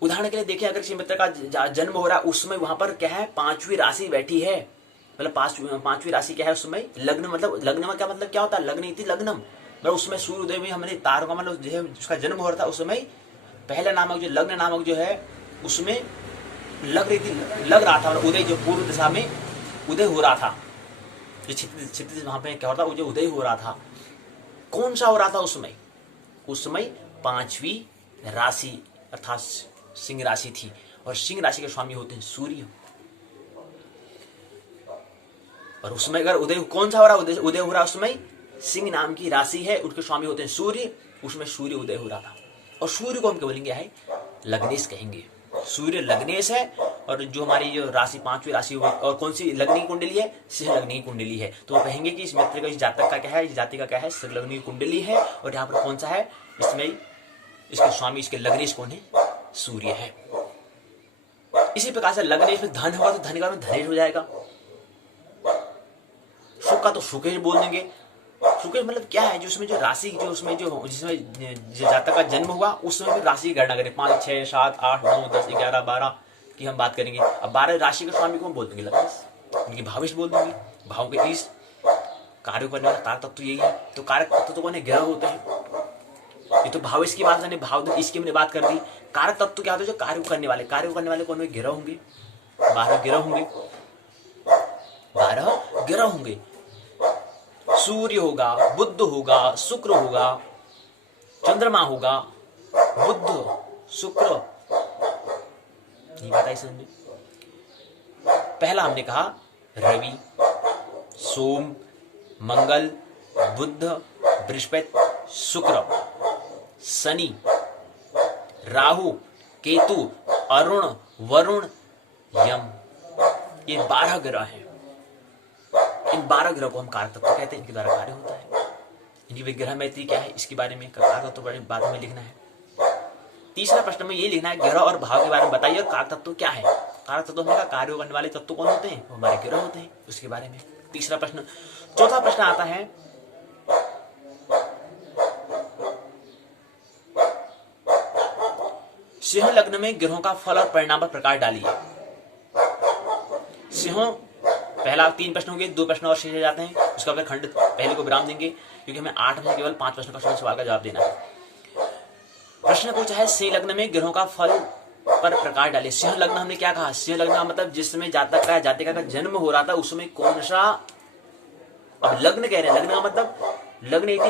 उदाहरण के लिए देखिए, अगर किसी मित्र का जन्म हो रहा है उस समय वहां पर क्या है, पांचवी राशि बैठी है, मतलब पांचवी राशि क्या है उस समय लग्न। मतलब लग्न में क्या मतलब क्या होता है, लग्न इति लग्नम, मतलब उसमें सूर्योदय में हमने तारों का मतलब जो है उसका जन्म हो रहा था उस समय पहला नामक जो लग्न नामक जो है उसमें लग रहा था, और उदय जो पूर्व दिशा में उदय हो रहा था, जो क्षितिज वहां पे क्या होता है, जो उदय हो रहा था, कौन सा हो रहा था उस समय? उस समय पांचवी राशि अर्थात सिंह राशि थी, और सिंह राशि के स्वामी होते हैं सूर्य। और उस समय अगर उदय कौन सा हो रहा है, उदय हो रहा है उस समय सिंह नाम की राशि है, उसके स्वामी होते हैं सूर्य, उसमें सूर्य उदय हो रहा था। और सूर्य को हम क्या बोलेंगे है, लग्नेश कहेंगे। सूर्य लग्नेश है, और जो हमारी जो राशि पांचवी राशि हुई, और कौन सी लग्नी की कुंडली है, सिंह लग्नी की कुंडली है। तो वो कहेंगे कि इस मित्र का, इस जातक का क्या है, इस जाति का क्या है, सिंह लग्नी की कुंडली है, और यहाँ पर कौन सा है, इसमें इसके स्वामी इसके लग्नेश कौन है, सूर्य है। इसी प्रकार से लग्नेश में धन होगा तो धन का धनेश हो जाएगा, सुख का तो सुकेश बोल देंगे। सुकेश मतलब क्या है, जो उसमें जो राशि जो उसमें जो जिसमें जातक का जन्म हुआ उस समय फिर राशि की गणना करें, 5 6 7 8 9 10 11 12 की हम बात करेंगे। अब 12 राशि के स्वामी को हम बोल देंगे लग्नेश, उनकी भाविश बोल देंगे। भाव के 30 कार्य करने वाला कारक तत्व यही है। तो कारक तत्व तो कौन है, ग्रह होते हैं। ये तो भाविश की बात है, भाव इसकी हमने बात कर दी। कारक तत्व क्या होते हैं, जो कार्य करने वाले कौन है, ग्रह होंगे। 12 ग्रह होंगे, सूर्य होगा, बुध होगा, शुक्र होगा, चंद्रमा होगा, बुध शुक्र, ये बात आई समझ। पहला हमने कहा रवि, सोम, मंगल, बुध, बृहस्पति, शुक्र, शनि, राहु, केतु, अरुण, वरुण, यम, ये 12 ग्रह हैं। इन 12 ग्रह को हम कारक तत्व कहते हैं, इनके द्वारा कार्य होता है। इनकी विग्रह मैत्री क्या है, इसके बारे में कारक तत्व बाद में लिखना है। तीसरा प्रश्न में ये लिखना है, ग्रह और भाव के बारे में बताइए और कारक तत्व क्या है। कारक तत्व में कार्य करने वाले तत्व कौन होते हैं, हमारे ग्रह होते हैं, उसके बारे में तीसरा प्रश्न। चौथा प्रश्न आता है, सिंह लग्न में ग्रहों का फल और परिणाम पर प्रकाश डालिए। सिंह पहला 3 प्रश्न होंगे, 2 प्रश्न और शेष जाते हैं, उसका फिर खंड पहले को विराम देंगे, क्योंकि हमें 8 में केवल 5 प्रश्न का सवाल का जवाब देना है। प्रश्न पूछा है, सिंह लग्न में ग्रहों का फल पर प्रकाश डालिए। सिंह लग्न हमने क्या कहा, सिंह लग्न का मतलब जिसमें जातक का जातिका का जन्म हो रहा था उसमें कौन सा, अब लग्न कह रहे हैं, लग्न का मतलब लग्न एक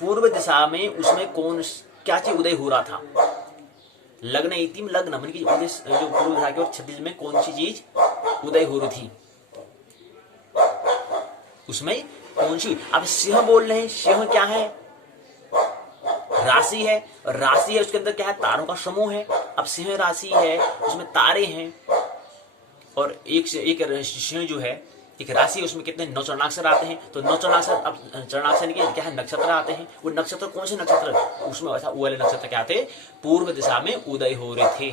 पूर्व दिशा में उसमें कौन क्या चीज उदय हो रहा था। लग्न इतिम लग्न मन की जो पूर्व दिशा की ओर क्षितिज में कौन सी चीज उदय हो रही थी, उसमें कौन सी। अब सिंह बोल रहे हैं, सिंह क्या है, राशि है, और राशि है उसके अंदर क्या है, तारों का समूह है। अब सिंह राशि है उसमें तारे हैं, और एक सिंह जो है एक राशि है, उसमें कितने 9 चरणाक्षर आते हैं। तो 9 चरणाक्षर, अब चरणाक्षर के क्या है, नक्षत्र आते हैं। वो नक्षत्र कौन से नक्षत्र, उसमें ऐसा वो वाले नक्षत्र क्या थे, पूर्व दिशा में उदय हो रहे थे।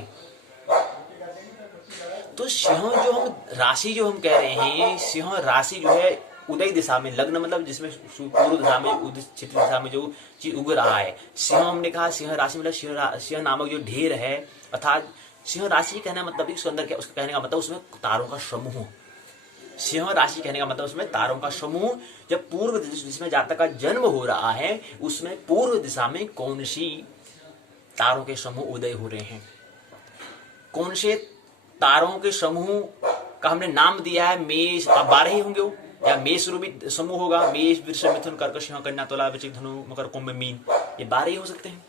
तो सिंह जो हम राशि जो हम कह रहे हैं, सिंह राशि जो है उदय दिशा में, लग्न मतलब जिसमें पूर्व दिशा में क्षितिज दिशा में जो चीज उग रहा है। सिंह हमने कहा सिंह राशि मतलब सिंह नामक जो ढेर है, अर्थात सिंह राशि कहने का मतलब उसके अंदर क्या, उसका कहने का मतलब उसमें तारों का समूह। सिंह राशि कहने का मतलब उसमें तारों का समूह। जब पूर्व जिसमें जातक का जन्म हो रहा है उसमें पूर्व दिशा में कौन सी तारों के समूह उदय हो रहे हैं, कौन से तारों के समूह का हमने नाम दिया है मेष। अब 12 ही होंगे वो, या मेष रूपी समूह होगा, मेष, वृष, मिथुन, कर्क, सिंह, कन्या, तुला, वृश्चिक, धनु, मकर, कुंभ, मीन, ये 12 ही हो सकते हैं।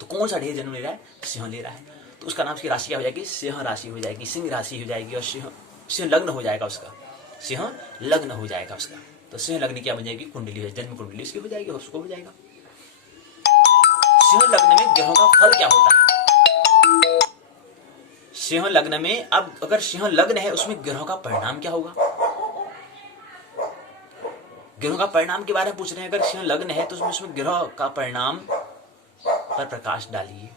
तो कौन सा ढेर जन्म ले रहा है, सिंह ले रहा है, तो उसका नाम उसकी राशि क्या हो जाएगी, सिंह राशि हो जाएगी, सिंह राशि हो जाएगी, और सिंह लग्न हो जाएगा उसका, सिंह लग्न हो जाएगा उसका। तो सिंह लग्न क्या बन जाएगी, कुंडली, जन्म कुंडली उसकी हो जाएगी, उसको हो जाएगा। सिंह लग्न में ग्रहों का फल क्या होता है, सिंह लग्न में, अब अगर सिंह लग्न है उसमें ग्रहों का परिणाम क्या होगा, ग्रहों का परिणाम के बारे में पूछ रहे हैं। अगर सिंह लग्न है तो उसमें ग्रह का परिणाम पर प्रकाश डालिए।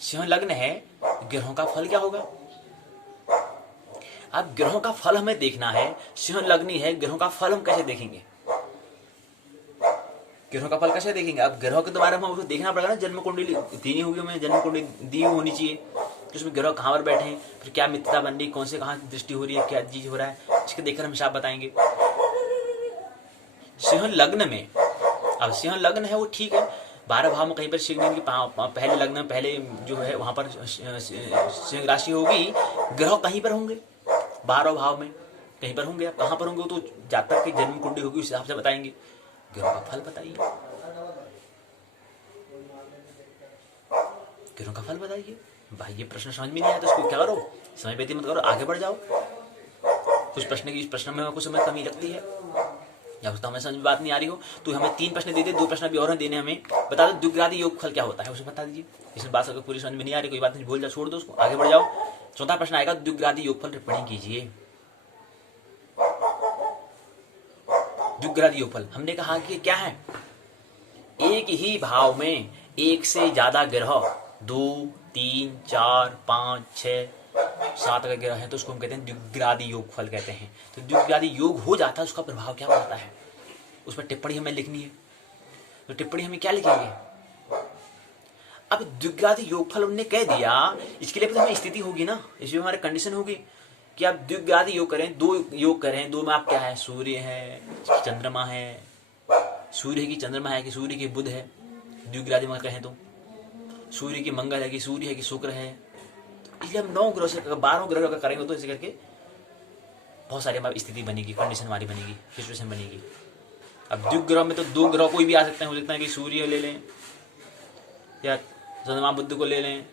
सिंह लग्न है, ग्रहों का फल क्या होगा। अब ग्रहों का फल हमें देखना है, सिंह लग्नी है, ग्रहों का फल हम कैसे देखेंगे, ग्रहों का फल कैसे देखेंगे। अब ग्रहों के बारे में हमको देखना पड़ेगा ना, जन्म कुंडली देनी होगी हमें, जन्म कुंडली दी होनी चाहिए कि उसमें ग्रह कहाँ पर बैठे हैं, फिर क्या मित्रता बन रही, कौन से कहाँ दृष्टि हो रही है, क्या चीज हो रहा है, इसके देखकर हम हिसाब बताएंगे। सिंह लग्न में, अब सिंह लग्न है वो ठीक है, 12 भाव में कहीं पर सिंह की पहले लग्न में पहले जो है वहां पर सिंह राशि होगी, ग्रह कहीं पर होंगे 12 भाव में कहीं पर होंगे। अब कहां पर होंगे तो जातक की जन्म कुंडली होगी, उस हिसाब से बताएंगे। ग्रहों का फल बताइए, ग्रहों का फल बताइए। भाई ये प्रश्न समझ में नहीं आया तो इसको क्या करो, समय व्यतीत मत करो, आगे बढ़ जाओ। कुछ प्रश्न की, इस प्रश्न में कुछ समय कमी लगती है या उसका हमें समझ में बात नहीं आ रही हो तो हमें 3 प्रश्न दे दे, 2 प्रश्न भी और देने, हमें बता दो द्विघाती योगफल क्या होता है, उसे बता दीजिए। इसमें बात अगर पूरी समझ में नहीं आ रही, कोई बात नहीं, भूल जाओ, छोड़ दो उसको, आगे बढ़ जाओ। चौथा प्रश्न आएगा, द्विघाती योगफल टिप्पणी कीजिए। द्विघाती योगफल हमने कहा कि क्या है, एक ही भाव में एक से ज्यादा ग्रह, 2, 3, 4, 5, 6, 7 का ग्रह है तो उसको हम कहते हैं द्विघाती योगफल कहते हैं। तो द्विघाती योग हो जाता है, उसका प्रभाव क्या पड़ता है, उसमें टिप्पणी हमें लिखनी है। तो टिप्पणी हमें क्या लिखेंगे, अब द्विघाती योगफल हमने कह दिया, इसके लिए हमें स्थिति होगी ना, इसमें हमारी कंडीशन होगी कि आप द्विघाती योग करें, 2 योग करें, 2 में आप क्या है, सूर्य है, चंद्रमा है, सूर्य की चंद्रमा है कि सूर्य की बुध है, द्विघाती में कहें तो सूर्य की मंगल है कि सूर्य है कि शुक्र है। इसलिए हम 9 ग्रह से 12 ग्रह का करेंगे तो ऐसे करके बहुत सारी हमारी स्थिति बनेगी, कंडीशन हमारी बनेगी, सिचुएशन बनेगी। अब द्विग्रह में तो 2 ग्रह कोई भी आ सकते हैं, हो सकता है कि सूर्य ले लें या चंद्रमा बुध को ले लें,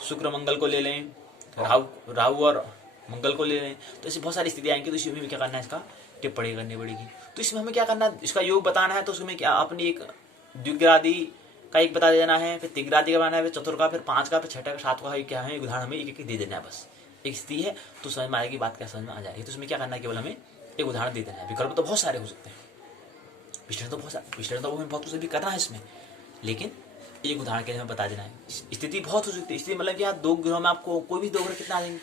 शुक्र मंगल को ले लें, राहु और मंगल को ले लें, तो ऐसी बहुत सारी स्थितियां आएंगी। तो इसमें हमें क्या करना है, इसका टिप्पणी करनी पड़ेगी। तो इसमें हमें क्या करना है, इसका योग बताना है तो उसमें क्या अपनी एक द्विग्रादी का एक बता देना है, फिर त्रिग्रादी का बनाना है, फिर चतुर्थ का, फिर 5 का, फिर 6 का, 7 का क्या है उदाहरण हमें एक दे देना है। बस एक स्थिति है तो समझ में आएगी, बात क्या समझ में आ जाएगी। तो उसमें क्या करना है, केवल हमें एक उदाहरण दे देना है। विकल्प तो बहुत सारे हो सकते हैं, विश्लेषण तो हमें बहुत कुछ भी करना है इसमें, लेकिन एक उदाहरण के लिए हमें बता देना है। स्थिति बहुत हो सकती है, स्थिति मतलब कि यार 2 ग्रहों में आपको कोई भी 2 ग्रह कितना आ जाएंगे,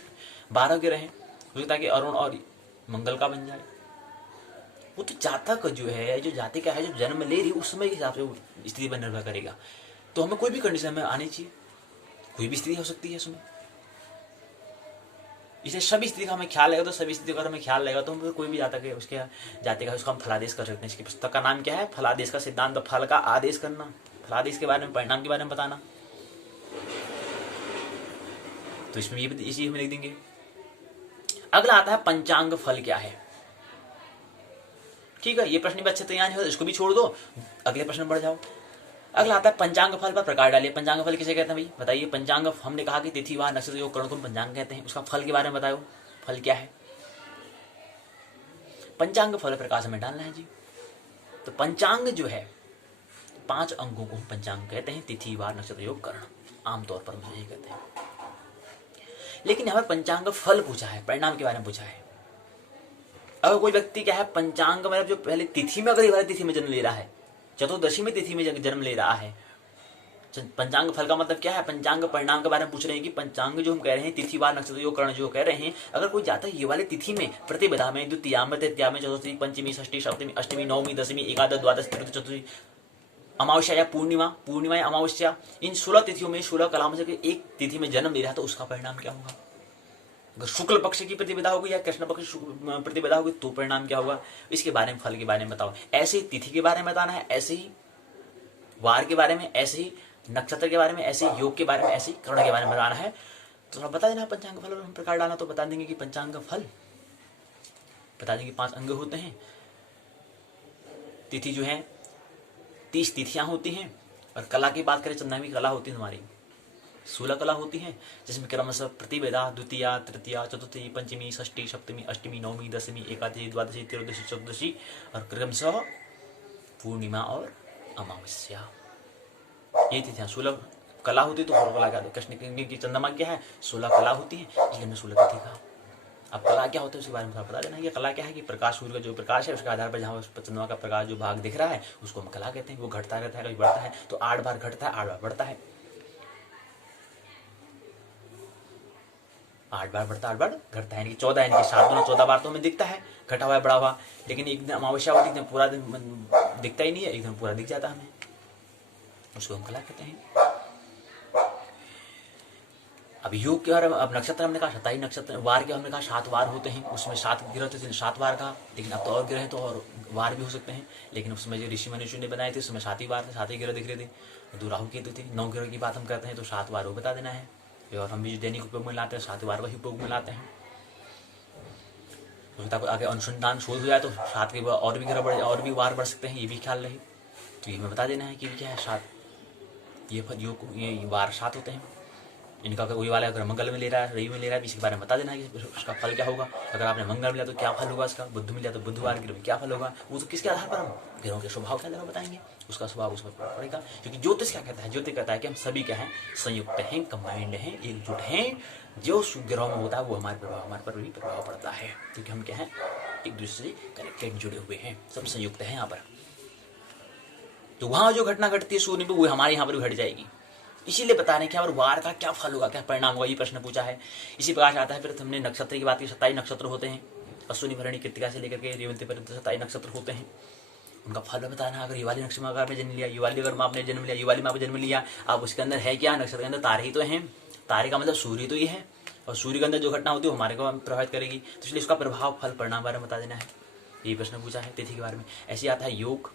12 ग्रह हैं, हो सकता है कि अरुण और मंगल का बन जाए। वो तो जातक जो है, जो जातिका है, जो जन्म ले रही है उस समय के हिसाब से स्थिति पर निर्भर करेगा। तो हमें कोई भी कंडीशन में आनी चाहिए, कोई भी स्थिति हो सकती है उसमें। इसे सभी स्थिति का हमें ख्याल रहेगा, तो सभी स्थिति का हमें ख्याल रहेगा तो हम कोई भी जातक है उसके जाति का उसका हम फलादेश कर सकते हैं। इसकी पुस्तक का नाम क्या है, फलादेश का सिद्धांत, फल का आदेश करना, फलादेश के बारे में, परिणाम के बारे में बताना। तो इसमें ये इसी हम लिख देंगे। अगला आता है पंचांग फल क्या है। ठीक है, ये प्रश्न भी अच्छे तैयार नहीं हो, इसको भी छोड़ दो, अगले प्रश्न बढ़ जाओ। अगला आता है पंचांग फल पर प्रकार डालिए। पंचांग फल किसे कहते हैं भाई, बताइए। पंचांग हमने कहा कि तिथि वार नक्षत्र योग करण को पंचांग कहते हैं, उसका फल के बारे में बताओ, फल क्या है। पंचांग फल प्रकाश में डालना है जी। तो पंचांग जो है 5 अंगों को हम पंचांग कहते हैं, तिथि वार नक्षत्र योग करण, आमतौर पर मुझे ये कहते हैं। लेकिन यहाँ पर पंचांग फल पूछा है, परिणाम के बारे में पूछा है। अगर कोई व्यक्ति क्या है, पंचांग मतलब जो पहले तिथि में, अगर तिथि में जन्म ले रहा है, चतुर्दशी में तिथि में जन्म ले रहा है, पंचांग फल का मतलब क्या है, पंचांग परिणाम के बारे में पूछ रहे हैं कि पंचांग जो हम कह रहे हैं, तिथि वार नक्षत्र योग करण जो कह रहे हैं, अगर कोई जाता है ये वाले तिथि में, प्रतिपदा में, द्वितीया में, तृतीया में, चतुर्थी, पंचमी, षष्ठी, सप्तमी, अष्टमी, नवमी, दशमी, एकादश, द्वादश, त्रयोदश, चतुर्थी, अमावस्या या पूर्णिमा या अमावस्या, इन 16 तिथियों में 16 कलाओं में से एक तिथि में जन्म ले रहा है तो उसका परिणाम क्या होगा। अगर शुक्ल पक्ष की प्रतिपदा होगी या कृष्ण पक्ष प्रतिपदा होगी तो परिणाम क्या होगा। इसके बारे में, फल के बारे में बताओ। ऐसे ही तिथि के बारे में बताना है, ऐसे ही वार के बारे में, ऐसे ही नक्षत्र के बारे में, ऐसे ही योग के बारे में, ऐसे ही कर्ण के बारे में बताना है। तो थोड़ा बता देना पंचांग फल, और हम प्रकार डालना तो बता देंगे कि पंचांग फल बता देंगे 5 अंग होते हैं। तिथि जो है 30 तिथियां होती हैं, और कला की बात करें, चंद्रमा की कला होती है हमारी 16 कला होती हैं, जिसमें क्रमशः प्रतिवेदा, द्वितीया, तृतीया, चतुर्थी, पंचमी, षष्ठी, सप्तमी, अष्टमी, नवमी, दशमी, एकादशी, द्वादशी, त्रयोदशी, चतुर्दशी, और क्रमशः पूर्णिमा और अमावस्या। ये तिथियां 16 कला होती तो और कला क्या होती। कृष्ण कहेंगे कि चंद्रमा क्या है, 16 कला होती है, इसलिए हमने 16 तिथि कहा। अब कला क्या होता है उसके बारे में थोड़ा बता देना। ये कला क्या है कि प्रकाश, सूर्य का जो प्रकाश है उसके आधार पर जहाँ चंद्रमा का प्रकाश जो भाग दिख रहा है उसको हम कला कहते हैं। वो घटता रहता है, कभी बढ़ता है, तो 8 बार घटता है, 8 बार बढ़ता है, 8 बार बढ़ता, 8 बार घटता है, यानी कि 14, यानी कि 7 गुना 14 बार तो हमें दिखता है घटा हुआ है, बड़ा हुआ। लेकिन एक दिन अमावस्या होती है, पूरा दिन दिखता ही नहीं है, एकदम पूरा दिख जाता है हमें, उसको हम कला कहते हैं। अब योग के बारे में, अब नक्षत्र हमने कहा 27 नक्षत्र, वार के हमने कहा 7 वार होते हैं, उसमें 7 ग्रह होते थे, 7 वार का। लेकिन अब तो और ग्रह तो और वार भी हो सकते हैं, लेकिन उसमें जो ऋषि मनुष्य ने बनाए थे उसमें 7 ही वार थे, 7 ही ग्रह दिख रहे थे। 2 राहु केतु थे। 9 ग्रह की बात हम करते हैं तो 7 वार वो बता देना है। और हम भी जो दैनिक उपयोग में लाते हैं 7 वार का ही उपयोग में लाते हैं। तो आगे अनुसंधान शोध हो जाए तो 7 के बाद और भी ग्रह बढ़, और भी वार बढ़ सकते हैं, ये भी ख्याल रहे। तो ये हमें बता देना है कि क्या है 7, ये वार 7 होते हैं। इनका अगर वही वाला अगर मंगल में ले रहा है, रवि में ले रहा है, इसके बारे में बता देना है कि उसका फल क्या होगा। अगर आपने मंगल मिला तो क्या फल होगा इसका, बुध मिला तो बुधवार के क्या फल होगा। वो तो किसके आधार पर, हम ग्रहों के स्वभाव के आधार पर बताएंगे, उसका स्वभाव उस पर पड़ेगा। क्योंकि ज्योतिष क्या कहता है, ज्योतिष कहता है कि हम सभी क्या हैं, संयुक्त हैं, कंबाइंड हैं, एकजुट हैं। जो ग्रहों में होता है वो हमारे पर भी प्रभाव पड़ता है, क्योंकि हम क्या है, एक दूसरे से कनेक्टेड, जुड़े हुए हैं, सब संयुक्त है यहाँ पर। तो वहां जो घटना घटती है सूर्य पे, वो हमारे यहाँ पर भी घट जाएगी। इसीलिए बता रहे हैं कि और वार का क्या फल होगा, क्या परिणाम होगा, ये प्रश्न पूछा है। इसी प्रकार से आता है फिर हमने नक्षत्र की बात की। 27 नक्षत्र होते हैं, अश्विनी भरणी कृतिका से लेकर के रेवती पर्यंत 27 नक्षत्र होते हैं। उनका फल बताना। अगर युवाली नक्षत्र में अगर आपने जन्म लिया, युवाली अगर आपने जन्म लिया, युवाली में आपने जन्म लिया, अब उसके अंदर है क्या, नक्षत्र के अंदर तारे ही तो हैं। तारे का मतलब सूर्य तो ये है, और सूर्य के अंदर जो घटना होती है वो हमारे को प्रभावित करेगी। तो इसलिए इसका प्रभाव, फल, परिणाम बारे में बता देना है। ये प्रश्न पूछा है तिथि के बारे में। ऐसे आता है योग,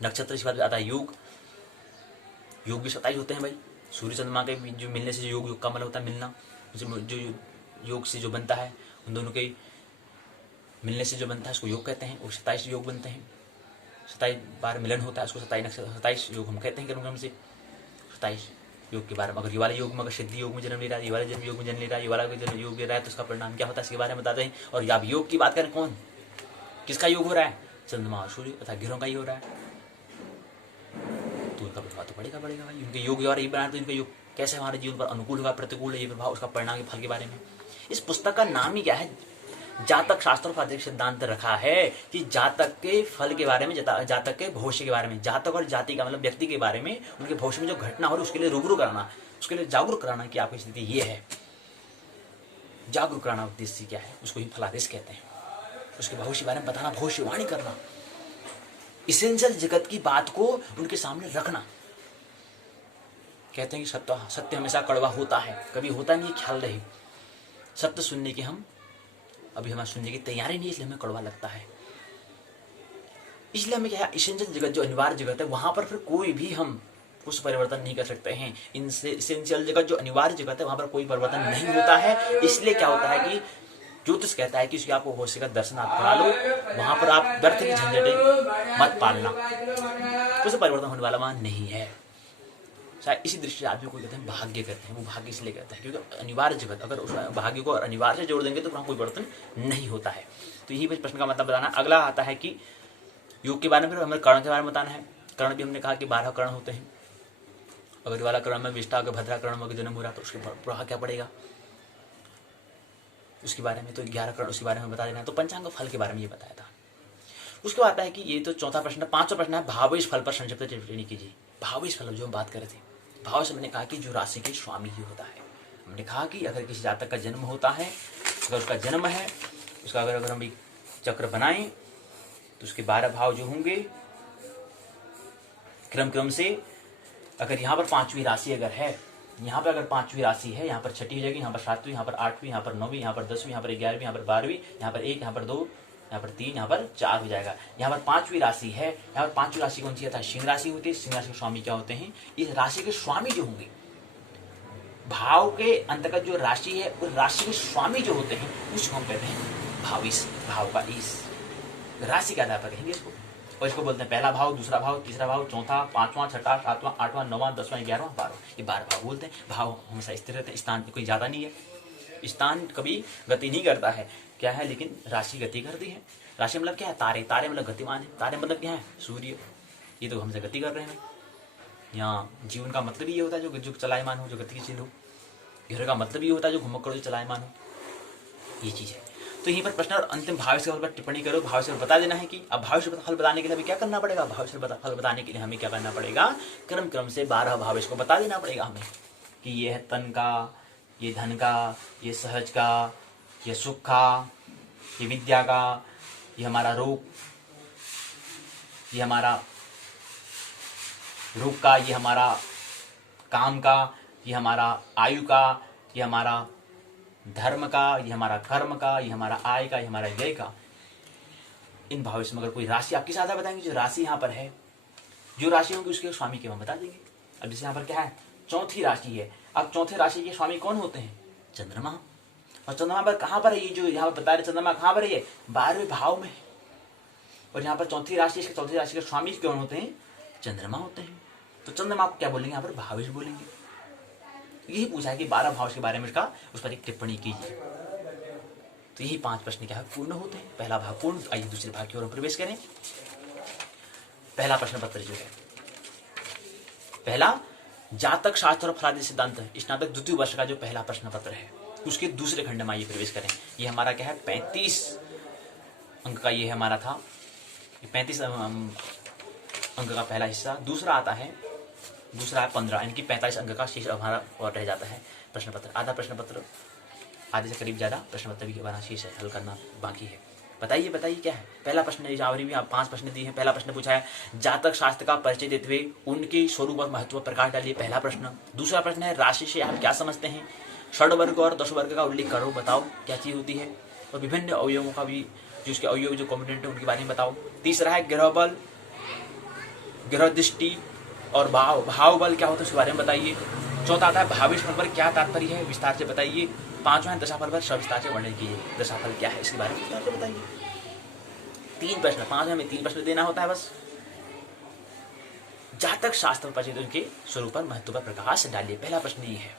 नक्षत्र के बाद आता है योग। योग भी 27 होते हैं भाई। सूर्य चंद्रमा के जो मिलने से योग, योग का मतलब होता है मिलना, जो योग से जो बनता है, उन दोनों के मिलने से जो बनता है उसको योग कहते हैं। वो 27 योग बनते हैं, 27 बार मिलन होता है, उसको 27 योग हम कहते हैं क्रम से। 27 योग के बारे में, अगर ये वाले योग में अगर सिद्धि योग में जन्म ले रहा है, ये वाले जन्म योग में जन्म ले रहा है, ये वाला जन्म योग ले रहा है, तो उसका परिणाम क्या होता है इसके बारे में बताते हैं। और अब योग की बात करें, कौन किसका योग हो रहा है, चंद्रमा और सूर्य तथा ग्रहों का ही हो रहा है, तो उनका प्रभाव तो पड़ेगा भाई। उनके योग और ये बना तो इनका योग कैसे हमारे जीवन पर अनुकूल होगा, प्रतिकूल है, ये प्रभाव, उसका परिणाम के फल के बारे में। इस पुस्तक का नाम ही क्या है, जातक शास्त्र का सिद्धांत रखा है कि जातक के फल के बारे में, जातक के भविष्य के बारे में, जातक और जाति का मतलब व्यक्ति के बारे में, उनके भविष्य में जो घटना हो रही उसके लिए रूबरू कराना, उसके लिए जागरूक कराना कि आपकी स्थिति ये है। जागरूक कराना उद्देश्य क्या है, उसको ही फलादेश कहते हैं। उसके भविष्य के बारे में बताना, भविष्यवाणी करना, इसेंशियल जगत की बात को उनके सामने रखना। कहते हैं कि सत्य हमेशा कड़वा होता है, कभी होता नहीं, ख्याल रहे। सत्य सुनने की अभी हमें सुनने की तैयारी नहीं, इसलिए हमें कड़वा लगता है। इसलिए हमें क्या है, इसेंशियल जगत जो अनिवार्य जगत है वहां पर फिर कोई भी हम कुछ परिवर्तन नहीं कर सकते हैं। इनसे इसेंशियल जगत जो अनिवार्य जगत है वहां पर कोई परिवर्तन नहीं होता है। इसलिए क्या होता है कि ज्योतिष कहता है कि उसकी आपको भविष्य का दर्शन आप करा लो, वहां पर आप व्यर्थ की झंझटें मत पालना, कुछ परिवर्तन होने वाला वहां नहीं है। शायद इसी दृष्टि से आदमी को कहते हैं भाग्य कहते हैं। वो भाग्य इसलिए कहते हैं क्योंकि अनिवार्य जगत, अगर उस भाग्य को अनिवार्य से जोड़ देंगे तो वहां कोई परिवर्तन नहीं होता है। तो यही प्रश्न का मतलब बताना। अगला आता है कि योग के बारे में, हमें कर्ण के बारे में बताना है। कर्ण भी हमने कहा कि 12 कर्ण होते हैं। अगर वाला कर्ण में विष्टा के भद्रा कर्ण में जन्म हो रहा तो उसके प्रभाव क्या पड़ेगा उसके बारे में, तो 11 कर्ण उसके बारे में बता देना है। तो पंचांग फल के बारे में ये बताया था। उसके बाद आता है कि ये तो चौथा प्रश्न है। 5वां प्रश्न है भावेश फल पर संक्षिप्त टिप्पणी कीजिए। भावेश फल जो हम बात कर रहे थे, भाव से मैंने कहा कि जो राशि के स्वामी ही होता है। हमने कहा कि अगर किसी जातक का जन्म होता है, अगर उसका जन्म है, उसका अगर हम एक चक्र बनाएं तो उसके 12 भाव जो होंगे क्रम से, अगर यहाँ पर 5वीं राशि अगर है, यहाँ पर अगर 5वीं राशि है, यहाँ पर 6ठी हो जाएगी, यहाँ पर 7वीं, यहाँ पर 8वीं, यहाँ पर 9वीं, यहाँ पर 10वीं, यहाँ पर 11वीं, यहाँ पर 12वीं, यहाँ पर 1, यहाँ पर 2, यहाँ पर 3, यहाँ पर 4 हो जाएगा। यहाँ पर 5वीं राशि है, यहाँ पर 5वीं राशि कौन सी है, सिंह राशि होती है। सिंह राशि के स्वामी क्या होते हैं, इस राशि के स्वामी जो होंगे, भाव के अंतर्गत जो राशि है उस राशि के स्वामी जो होते हैं उसको हम कहते हैं भाविस। भाव का इस राशि के आधार पर कहेंगे इसको, और इसको बोलते हैं पहला भाव, दूसरा भाव, तीसरा भाव, चौथा, 5वां, 6वां, 7वां, 8वां, 9वां, 10वां, 11वां, 12वां, ये 12 भाव बोलते हैं। भाव हमेशा स्थिर रहते हैं, स्थान कोई ज्यादा नहीं है, स्थान कभी गति नहीं करता है, क्या है, लेकिन राशि गति करती है। राशि मतलब क्या है, तारे, तारे मतलब गतिमान है। तारे मतलब क्या है, सूर्य, ये तो हमसे गति कर रहे हैं। यहाँ जीवन का मतलब ये होता है जो चलायमान हो, जो गतिशील हो। घर का मतलब ये होता है जो घुमक्कड़, जो चलायमान हो, ये चीज है। तो यहीं पर प्रश्न और अंतिम भविष्य के फल पर टिप्पणी करो। भविष्य बता देना है कि अब भविष्य फल बताने के लिए हमें क्या करना पड़ेगा, भविष्य फल बताने के लिए हमें क्या करना पड़ेगा, क्रम से 12 भविष्य को बता देना पड़ेगा हमें कि ये है तन का, ये धन का, ये सहज का, ये सुख का, ये विद्या का, ये हमारा रोग, ये हमारा रूप का, ये हमारा काम का, ये हमारा आयु का, ये हमारा धर्म का, ये हमारा कर्म का, ये हमारा आय का, ये हमारा व्यय का। इन भविष्य में अगर कोई राशि आपकी साधा बताएंगे, जो राशि यहाँ पर है, जो राशि होगी उसके स्वामी के हम बता देंगे। अब जैसे यहाँ पर क्या है, चौथी राशि है। अब चौथी राशि के स्वामी कौन होते हैं, चंद्रमा। और चंद्रमा पर कहाँ पर है, ये जो यहाँ पर बता रहे चंद्रमा कहाँ पर है, ये 12वें भाव में। और यहाँ पर चौथी राशि के स्वामी कौन होते हैं, चंद्रमा होते हैं। तो चंद्रमा को क्या बोलेंगे, यहाँ पर भावेश बोलेंगे। यही पूछा है कि 12 भाव के बारे में इसका उस पर एक टिप्पणी कीजिए। तो यही 5 प्रश्न क्या है, पूर्ण होते हैं। पहला भाग पूर्ण। आइए दूसरे भाग की ओर प्रवेश करें। पहला प्रश्न पत्र जो है, पहला जातक शास्त्र और फलादि सिद्धांत स्नातक द्वितीय वर्ष का जो पहला प्रश्न पत्र है, उसके दूसरे खंड में आइए प्रवेश करें। ये हमारा क्या है, 35 अंक का ये हमारा था, 35 अंक का पहला हिस्सा। दूसरा आता है, दूसरा है 15, यानी कि 45 अंक का शेष हमारा और रह जाता है प्रश्न पत्र। आधा प्रश्न पत्र, आधे से करीब ज्यादा प्रश्न पत्र भी हमारा शेष है, हल करना बाकी है। बताइए क्या है पहला प्रश्न। आवरी भी 5 प्रश्न दिए हैं। पहला प्रश्न पूछा है, जातक शास्त्र का परिचय देते हुए उनके स्वरूप और महत्व पर प्रकाश डालिए, पहला प्रश्न। दूसरा प्रश्न है, राशि से आप क्या समझते हैं, षड वर्ग और 10 वर्ग का उल्लेख करो, बताओ क्या चीज होती है। और विभिन्न अवयवों का भी, जो उसके अवयव जो कॉम्पोनेंट है उनके बारे में बताओ। तीसरा है, ग्रह बल, ग्रह दृष्टि और भाव बल क्या होता है उसके बारे में बताइए। चौथा आता है, भावेश फल पर क्या तात्पर्य है, विस्तार से बताइए। पांचवा है, दशाफल पर सविस्तार से वर्णन कीजिए, दशाफल क्या है इसके बारे में विस्तार से बताइए। 3 प्रश्न, 5 में 3 प्रश्न देना होता है बस। जातक शास्त्र पर उनके स्वरूप पर महत्व पर प्रकाश डालिए, पहला प्रश्न ये है।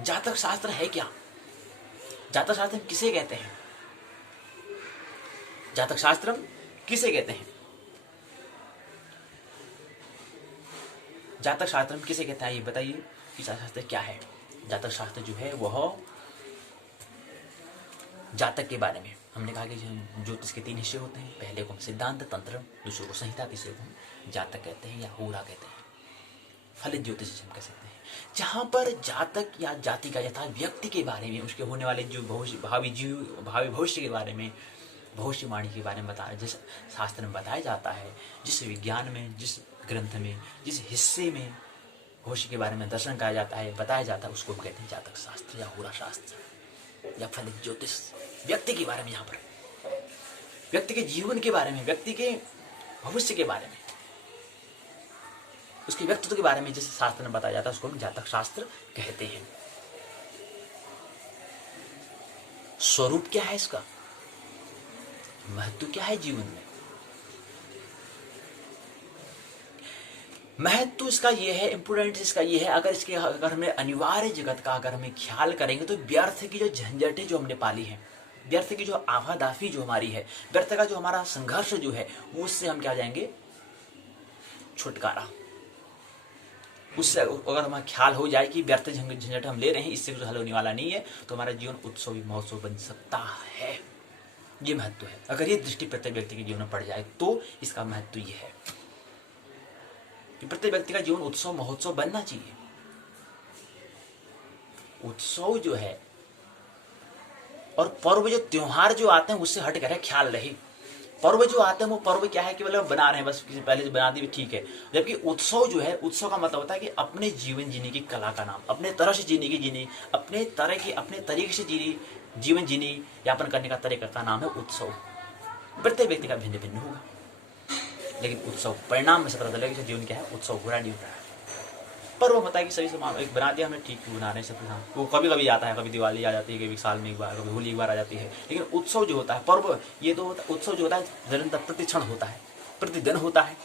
जातक शास्त्र है क्या, जातक शास्त्र किसे कहते हैं, जातक शास्त्र किसे कहते हैं, जातक शास्त्र किसे कहते हैं ये बताइए कि जातक शास्त्र क्या है। जातक शास्त्र जो है वह जातक के बारे में, हमने कहा कि ज्योतिष के 3 हिस्से होते हैं, पहले को हम सिद्धांत तंत्र, दूसरे को संहिता, तीसरे को हम जातक कहते हैं या होरा कहते हैं, फलित ज्योतिष हम कह सकते हैं। जहां पर जातक या जाति का यथा व्यक्ति के बारे में, उसके होने वाले जो भावी भविष्य के बारे में, भविष्यवाणी के बारे में बताया, जिस शास्त्र में बताया जाता है, जिस विज्ञान में, जिस ग्रंथ में, जिस हिस्से में भविष्य के बारे में दर्शन कराया जाता है, बताया जाता है, उसको हम कहते हैं जातक शास्त्र या होरा शास्त्र या फलित ज्योतिष। व्यक्ति के बारे में, यहाँ पर व्यक्ति के जीवन के बारे में, व्यक्ति के भविष्य के बारे में, उसके व्यक्तित्व के बारे में जिस शास्त्र में बताया जाता है उसको हम जातक शास्त्र कहते हैं। स्वरूप क्या है इसका, महत्व क्या है जीवन में, महत्व इसका ये है, इंपोर्टेंस इसका ये है, अगर हमें अनिवार्य जगत का अगर हमें ख्याल करेंगे तो व्यर्थ की जो झंझटें जो हमने पाली है, व्यर्थ की जो आवादाफी जो हमारी है, व्यर्थ का जो हमारा संघर्ष जो है, उससे हम क्या जाएंगे, छुटकारा। उससे अगर हमें ख्याल हो जाए कि व्यर्थ झंझट हम ले रहे हैं, इससे कुछ हल होने वाला नहीं है, तो हमारा जीवन उत्सव महोत्सव बन सकता है। ये महत्व है। अगर ये दृष्टि प्रत्येक व्यक्ति के जीवन में पड़ जाए तो इसका महत्व ये है कि प्रत्येक व्यक्ति का जीवन उत्सव महोत्सव बनना चाहिए। उत्सव जो है और पर्व जो त्योहार जो आते हैं उससे हट कर ख्याल रहे। पर्व जो आते हैं वो पर्व क्या है कि मतलब बना रहे हैं बस, पहले से बना दी ठीक है। जबकि उत्सव जो है, उत्सव का मतलब होता है कि अपने जीवन जीने की कला का नाम, अपने तरह से जीने, अपने तरीके से जीवन जीने यापन करने का तरीका का नाम है उत्सव। प्रत्येक व्यक्ति का भिन्न भिन्न होगा, लेकिन उत्सव परिणाम में से पता चलेगा कि जीवन क्या है, उत्सव बुरा नहीं हो रहा है। पर्व होता है कि सभी सामान एक बना दिया हमने, ठीक बना रहे हैं सब, हाँ वो कभी कभी आता है, कभी दिवाली आ जाती है, कभी साल में एक बार, कभी होली एक बार आ जाती है। लेकिन उत्सव जो होता है, पर्व ये तो उत्सव जो होता है निरंतर प्रतिक्षण होता है, प्रतिदिन होता है,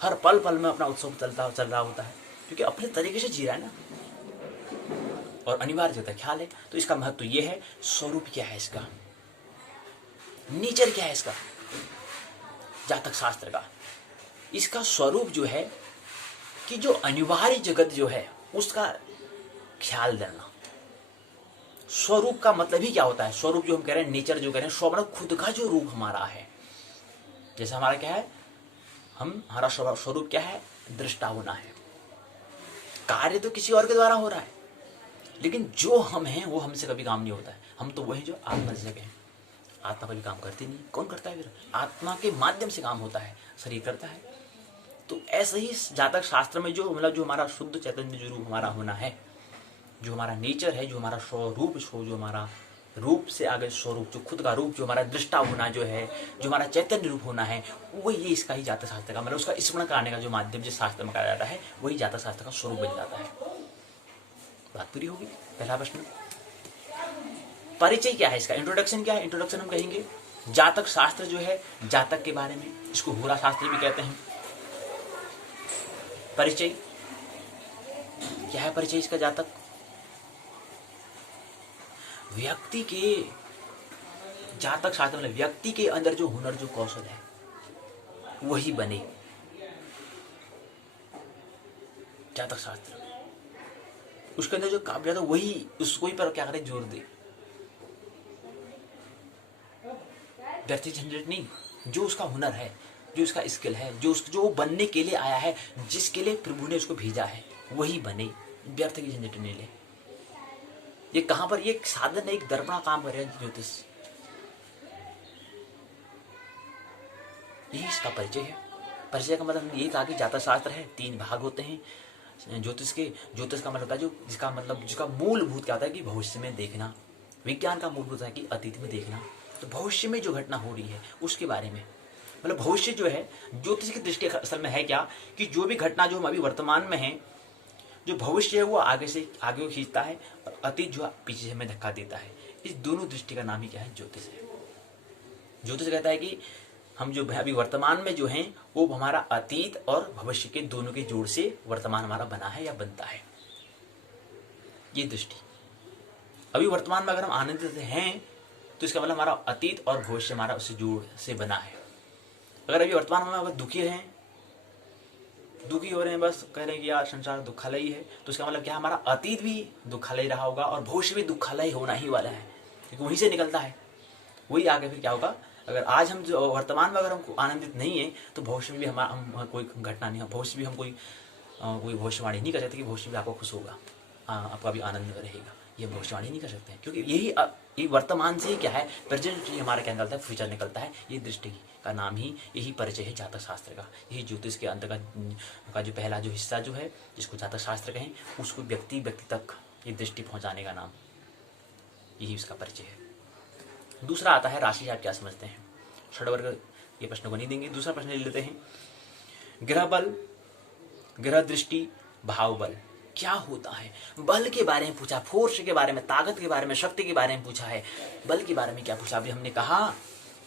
हर पल पल में अपना उत्सव चल रहा होता है, क्योंकि अपने तरीके से जी रहा है ना, और अनिवार्य होता है ख्याल है। तो इसका महत्व ये है। स्वरूप क्या है इसका, नेचर क्या है इसका, जातक शास्त्र का, इसका स्वरूप जो है कि जो अनिवार्य जगत जो है उसका ख्याल देना। स्वरूप का मतलब ही क्या होता है? स्वरूप जो हम कह रहे हैं, नेचर जो कह रहे हैं, स्व मतलब खुद का जो रूप हमारा है। जैसे हमारा क्या है, हमारा स्वरूप क्या है? दृष्टा होना है। कार्य तो किसी और के द्वारा हो रहा है, लेकिन जो हम हैं वो हमसे कभी काम नहीं होता है। हम तो वही जो आत्मा से जगह है। आत्मा कभी काम करती नहीं। कौन करता है फिर? आत्मा के माध्यम से काम होता है, शरीर करता है। तो ऐसे ही जातक शास्त्र में जो मतलब जो हमारा शुद्ध चैतन्य जो रूप हमारा होना है, जो हमारा नेचर है, जो हमारा स्वरूप, जो हमारा रूप से आगे स्वरूप, जो खुद का रूप, जो हमारा दृष्टा होना जो है, जो हमारा चैतन्य रूप होना है, वही ये इसका ही जातक शास्त्र का मतलब उसका स्मरण कराने का जो माध्यम जिस शास्त्र में कहा जाता है, वही जातक शास्त्र का स्वरूप बन जाता है। बात पूरी होगी। पहला प्रश्न, परिचय क्या है इसका? इंट्रोडक्शन क्या है? इंट्रोडक्शन हम कहेंगे जातक शास्त्र जो है, जातक के बारे में, इसको होरा शास्त्र भी कहते हैं। परिचय क्या है? परिचय इसका जातक व्यक्ति के, जातक शास्त्र मतलब व्यक्ति के अंदर जो हुनर, जो कौशल है, वही बने जातक शास्त्र। उसके अंदर जो काबिलियत है वही, उसको ही पर क्या करे, जोर दे। व्यक्ति झंझट नहीं, जो उसका हुनर है, जो उसका स्किल है, जो बनने के लिए आया है, जिसके लिए प्रभु ने उसको भेजा है, वही बने। व्यर्थ की झंझट नहीं ले। ये कहां पर, ये एक साधन है, एक दर्पणा काम कर रहा है ज्योतिष। यही इसका परिचय है। परिचय का मतलब ये कहा कि जातक शास्त्र है, 3 भाग होते हैं ज्योतिष के। ज्योतिष का मतलब होता है जो जिसका मतलब जिसका मूलभूत क्या होता है कि भविष्य में देखना। विज्ञान का मूलभूत है कि अतीत में देखना। तो भविष्य में जो घटना हो रही है उसके बारे में, मतलब भविष्य जो है ज्योतिष की दृष्टि असल में है क्या कि जो भी घटना जो हम अभी वर्तमान में है, जो भविष्य है वो आगे से आगे खींचता है और अतीत जो पीछे से हमें धक्का देता है। इस दोनों दृष्टि का नाम ही क्या है? ज्योतिष है। ज्योतिष कहता है कि हम जो अभी वर्तमान में जो हैं वो हमारा अतीत और भविष्य के दोनों के जोड़ से वर्तमान हमारा बना है या बनता है। ये दृष्टि, अभी वर्तमान में अगर हम आनंदित हैं तो इसका मतलब हमारा अतीत और भविष्य हमारा उस जोड़ से बना है। अगर अभी वर्तमान में अगर दुखी हैं, दुखी हो रहे हैं, बस कह रहे हैं कि यार संसार दुखालय ही है, तो इसका मतलब क्या, हमारा अतीत भी दुखालय रहा होगा और भविष्य भी दुखालय होना ही वाला है, क्योंकि वहीं से निकलता है। वही आगे फिर क्या होगा, अगर आज हम जो वर्तमान में अगर हमको आनंदित नहीं है तो भविष्य में भी हम कोई घटना नहीं, भविष्य भी हम कोई भविष्यवाणी नहीं कर सकते कि भविष्य में आपको खुश होगा, आपका भी आनंद रहेगा। ये भविष्यवाणी नहीं कर सकते हैं, क्योंकि यही वर्तमान से ही क्या है, प्रेजेंट हमारा क्या निकलता है, फ्यूचर निकलता है। ये दृष्टि का नाम ही यही परिचय है जातक शास्त्र का। यही ज्योतिष के अंतर्गत का जो पहला जो हिस्सा जो है जिसको जातक शास्त्र कहें, उसको व्यक्ति तक ये दृष्टि पहुंचाने का नाम, यही उसका परिचय है। दूसरा आता है राशि। आप क्या समझते हैं? षड्वर्ग ये प्रश्न को नहीं देंगे। दूसरा प्रश्न ले लेते हैं, ग्रह बल, ग्रह दृष्टि, भाव बल क्या होता है? बल के बारे में पूछा, फोर्स के बारे में, ताकत के बारे में, शक्ति के बारे में पूछा है। बल के बारे में क्या पूछा? अभी हमने कहा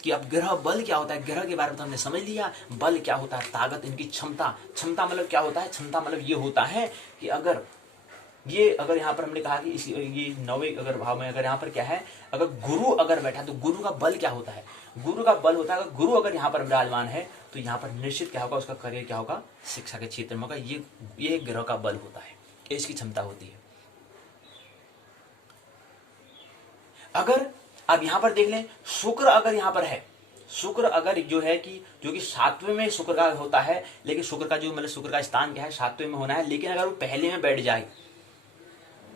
कि अब ग्रह बल क्या होता है, ग्रह के बारे में तो हमने समझ लिया। बल क्या होता है? ताकत, इनकी क्षमता। क्षमता मतलब क्या होता है? क्षमता मतलब ये होता है कि अगर यहाँ पर हमने कहा कि ये 9वें अगर भाव में अगर यहाँ पर क्या है, अगर गुरु अगर बैठा तो गुरु का बल क्या होता है? गुरु का बल होता है, अगर गुरु अगर यहाँ पर विराजमान है तो यहाँ पर निश्चित क्या होगा, उसका करियर क्या होगा, शिक्षा के क्षेत्र में होगा। ये ग्रह का बल होता है, इसकी क्षमता होती है। अगर अब यहाँ पर देख लें, शुक्र अगर यहाँ पर है, शुक्र अगर जो है कि जो कि 7वें में शुक्र का होता है, लेकिन शुक्र का जो मतलब शुक्र का स्थान क्या है, 7वें में होना है, लेकिन अगर वो पहले में बैठ जाए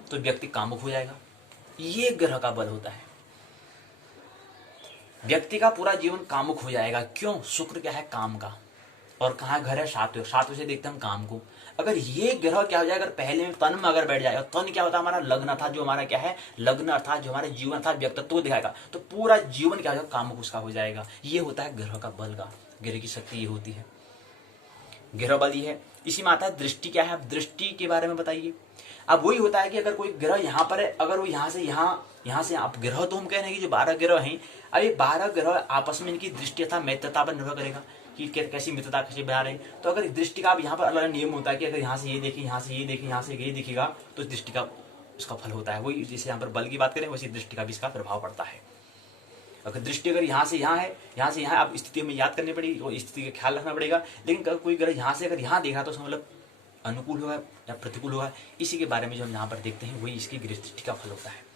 तो व्यक्ति कामुक हो जाएगा। ये ग्रह का बल होता है, व्यक्ति का पूरा जीवन कामुक हो जाएगा। क्यों? शुक्र क्या है, काम का, और कहाँ घर है, 7वें से देखते हैं हम काम को। अगर ये ग्रह क्या हो जाए, अगर पहले में तन में अगर बैठ जाएगा, तन क्या होता है, हमारा लग्न था, जो हमारा क्या है लग्न अर्थात जो हमारा जीवन था, व्यक्तित्व को दिखाएगा, तो पूरा जीवन क्या हो जाएगा, कामुक उसका हो जाएगा। ये होता है ग्रह का बल का, ग्रह की शक्ति ये होती है, ग्रह बल ही है। इसी में आता है दृष्टि क्या है। अब दृष्टि के बारे में बताइए। अब वही होता है कि अगर कोई ग्रह यहाँ पर है, अगर वो यहाँ से आप ग्रह तो हम कह रहे हैं कि जो 12 ग्रह हैं, अब ये 12 ग्रह आपस में इनकी दृष्टि अर्थात मित्रता पर निर्भर करेगा कि कैसी मित्रता कैसे बना रहे हैं। तो अगर दृष्टि का अब यहाँ पर अलग नियम होता है कि अगर यहाँ से ये देखे, यहाँ से ये देखे, यहाँ से ये दिखेगा, तो दृष्टि का उसका फल होता है। वही जैसे यहाँ पर बल की बात करें, वैसे दृष्टि का भी इसका प्रभाव पड़ता है। अगर दृष्टि अगर यहाँ से यहाँ है, यहाँ से यहाँ, अब स्थिति में याद करनी पड़ेगी, वो स्थिति का ख्याल रखना पड़ेगा। लेकिन अगर कोई ग्रह यहाँ से अगर यहाँ देखा तो मतलब अनुकूल होगा या प्रतिकूल होगा, इसी के बारे में जो हम यहाँ पर देखते हैं वही इसकी गृह दृष्टि का फल होता है।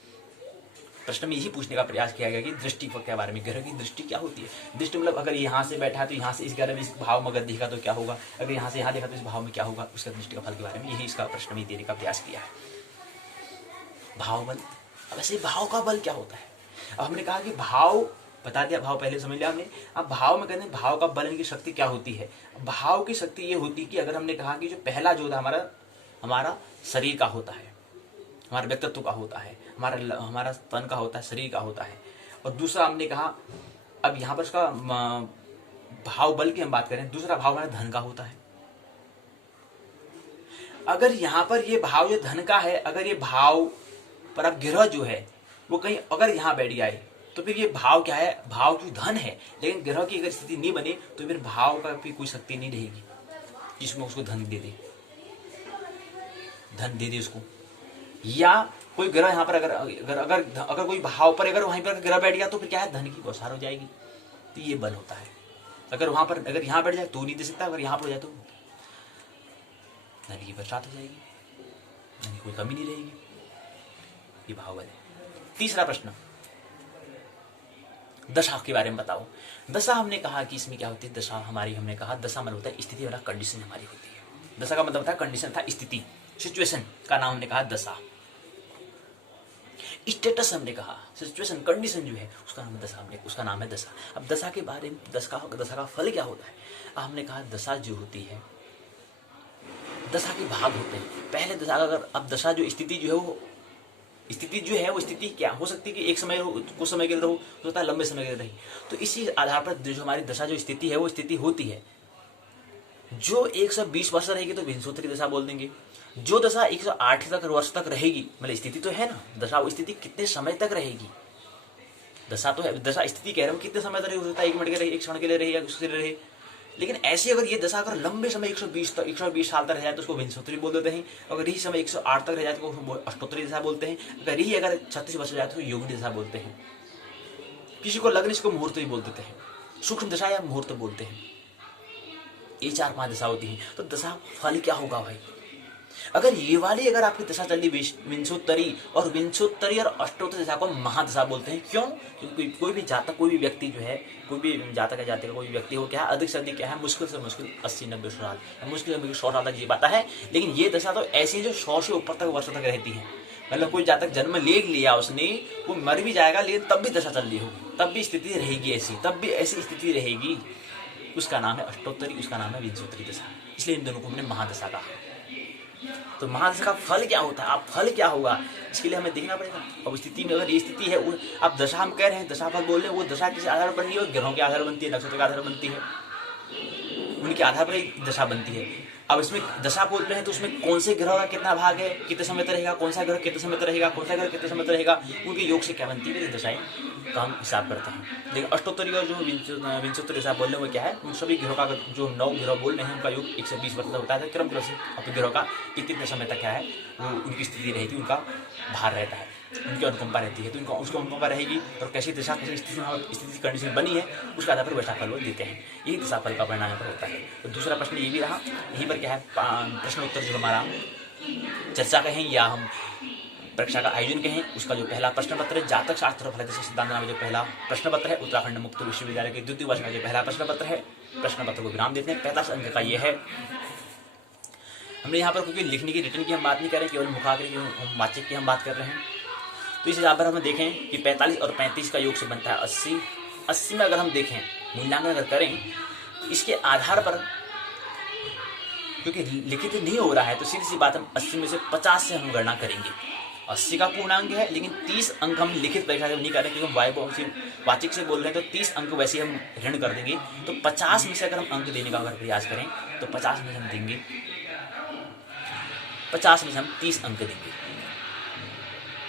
प्रश्न में यही पूछने का प्रयास किया गया कि दृष्टि के बारे में, ग्रह की दृष्टि क्या होती है। दृष्टि मतलब अगर यहाँ से बैठा है तो यहाँ से इस ग्रह में इस भाव में अगर देखा तो क्या होगा, अगर यहाँ से यहाँ देखा तो इस भाव में क्या होगा, उसका दृष्टि का फल के बारे में यही इसका प्रश्न में देने का प्रयास किया है। भाव बल, अब ऐसे भाव का बल क्या होता है। अब हमने कहा कि भाव बता दिया, भाव पहले समझ लिया हमने। अब भाव में कहते हैं भाव का बल की शक्ति क्या होती है। भाव की शक्ति ये होती है कि अगर हमने कहा कि जो पहला जो था हमारा शरीर का होता है, हमारे व्यक्तित्व का होता है, हमारा तन का होता है, शरीर का होता है। और दूसरा हमने कहा, अब यहाँ पर उसका भाव बल की हम बात करें, दूसरा भाव हमारा धन का होता है। अगर यहाँ पर ये भाव जो धन का है, अगर ये भाव पर अब ग्रह जो है वो कहीं अगर यहाँ बैठ जाए तो फिर ये भाव क्या है, भाव जो धन है, लेकिन ग्रह की अगर स्थिति नहीं बने तो फिर भाव का भी कोई शक्ति नहीं रहेगी जिसमें उसको धन दे दे, धन दे दे उसको। या कोई ग्रह यहाँ पर अगर कोई भाव पर अगर वहीं पर ग्रह बैठ गया तो फिर क्या है, धन की बौछार हो जाएगी। तो ये बल होता है। अगर वहां पर अगर यहाँ बैठ जाए तो नहीं दे सकता, अगर यहाँ पर हो जाए तो धन की बरसात हो जाएगी, धन की कोई कमी नहीं रहेगी। ये भाव बल है। तीसरा प्रश्न, दशा के बारे में बताओ। दशा हमने कहा कि इसमें क्या होती है, दशा हमारी हमने कहा दशा मतलब होता है स्थिति वाला कंडीशन हमारी होती है। दशा का मतलब होता है कंडीशन था स्थिति, सिचुएशन का नाम हमने कहा दशा। स्टेटस हमने कहा, सिचुएशन कंडीशन जो है उसका नाम दशा, उसका नाम है दशा। अब दशा के बारे में दशा का फल क्या होता है। अब हमने कहा दशा जो होती है, दशा के भाग होते हैं। पहले दशा अगर अब दशा जो स्थिति जो है वो स्थिति क्या हो सकती है कि एक समय कुछ समय के लिए रहो, हो सकता है लंबे समय के लिए रही। तो इसी आधार पर जो हमारी दशा जो स्थिति है वो स्थिति होती है। जो 120 वर्ष रहेगी तो विंशोत्तरी दशा बोल देंगे। जो दशा 108 तक वर्ष तक रहेगी, मतलब स्थिति तो है ना, दशा वो स्थिति कितने समय तक रहेगी, दशा तो है, दशा स्थिति कह रहे हो कितने समय तक हो सकता है, 1 मिनट के रहे, 1 क्षण के लिए रहे या कुछ के लिए रहे। लेकिन ऐसी अगर ये दशा अगर लंबे समय 120 साल तक रह जाए तो उसको विंशोत्तरी बोल देते हैं। अगर यही समय 108 तक रह जाए तो उसको अष्टोत्तरी दशा बोलते हैं। अगर यही अगर 36 वर्ष जाए तो योगिनी दशा बोलते हैं। किसी को लग्न, इसको मुहूर्त भी बोल देते हैं, सूक्ष्म दशा या मुहूर्त बोलते हैं। ये 4-5 दशा होती है। तो दशा फल क्या होगा भाई, अगर ये वाली अगर आपकी दशा चल रही विंशोत्तरी और अष्टोत्तरी दशा को महादशा बोलते हैं। क्यों? क्योंकि कोई भी जातक, कोई भी व्यक्ति जो है, कोई भी जातक है, जाति का कोई व्यक्ति हो, क्या है अधिक से अधिक क्या है, मुश्किल से मुश्किल 80-90 साल, मुश्किल से 100 साल तक जी पाता है। लेकिन ये दशा तो ऐसी है जो 100 से ऊपर तक वर्ष तक रहती है। मतलब कोई जातक जन्म ले लिया उसने, वो मर भी जाएगा लेकिन तब भी दशा चल रही होगी, तब भी स्थिति रहेगी ऐसी, तब भी ऐसी स्थिति रहेगी। उसका नाम है अष्टोत्तरी, उसका नाम है विंशोत्तरी दशा। इसलिए इन दोनों को हमने महादशा कहा। तो महादशा का फल क्या होता है, अब फल क्या होगा इसके लिए हमें देखना पड़ेगा। अब स्थिति में अगर ये स्थिति है, अब दशा हम कह रहे हैं, दशा फल बोल रहे हैं, वो दशा किस आधार पर बनी है, ग्रहों के आधार बनती है, नक्षत्र के आधार बनती है, उनके आधार पर एक दशा बनती है। अब इसमें दशा बोल रहे हैं तो उसमें कौन से ग्रह का कितना भाग है, कितने समय तक रहेगा, कौन सा ग्रह कितने समय तक रहेगा, कौन सा ग्रह कितने समय तक रहेगा, उनके योग से क्या बनती है, दशाएं का हम हिसाब करते हैं। लेकिन अष्टोत्तरी और जो विंशोत्तरी दशा बोल रहे हैं वो क्या है, उन सभी ग्रहों का जो 9 ग्रह बोल रहे हैं उनका योग 120 वर्ष तक होता है। क्रम से अपने ग्रहों का कितने समय तक क्या है वो उनकी स्थिति रहेगी, उनका भार रहता है, उनकी अनुकंपा रहती है। तो उनका उसको अनुकंपा रहेगी और कैसी दशा कैसी स्थिति कंडीशन बनी है उसके आधार पर वैसा फल वो देते हैं। यही दशा फल का परिणाम पर होता है। तो दूसरा प्रश्न ये भी रहा, यहीं पर क्या है प्रश्न उत्तर जो हमारा चर्चा कहें या हम परीक्षा का आयोजन कहें, उसका जो पहला प्रश्न पत्र है जातक शास्त्र और फलदेश सिद्धांत नाम जो पहला प्रश्न पत्र है, उत्तराखंड मुक्त विश्वविद्यालय के 2य वर्ष का जो पहला प्रश्न पत्र है, प्रश्न पत्र को विराम देते हैं। 45 अंक का ये है। हमने यहाँ पर क्योंकि लिखने की रिटर्न की हम बात नहीं कर रहे, केवल मुखाग्र की हम वाचक की हम बात कर रहे हैं। तो इस हिसाब पर हम देखें कि 45 और 35 का योग से बनता है 80। 80 में अगर हम देखें मूल्यांकन अगर करें इसके आधार पर, क्योंकि लिखित नहीं हो रहा है तो सीधी सी बात हम 80 में से 50 से हम गणना करेंगे। 80 का पूर्णांक है लेकिन 30 अंक हम लिखित परीक्षा से नहीं कर रहे क्योंकि हम वाचिक से बोल रहे हैं, तो 30 अंक वैसे हम ऋण कर देंगे। तो 50 में से अगर हम अंक देने का अगर प्रयास करें तो 50 में से हम देंगे 50 में से हम 30 अंक देंगे।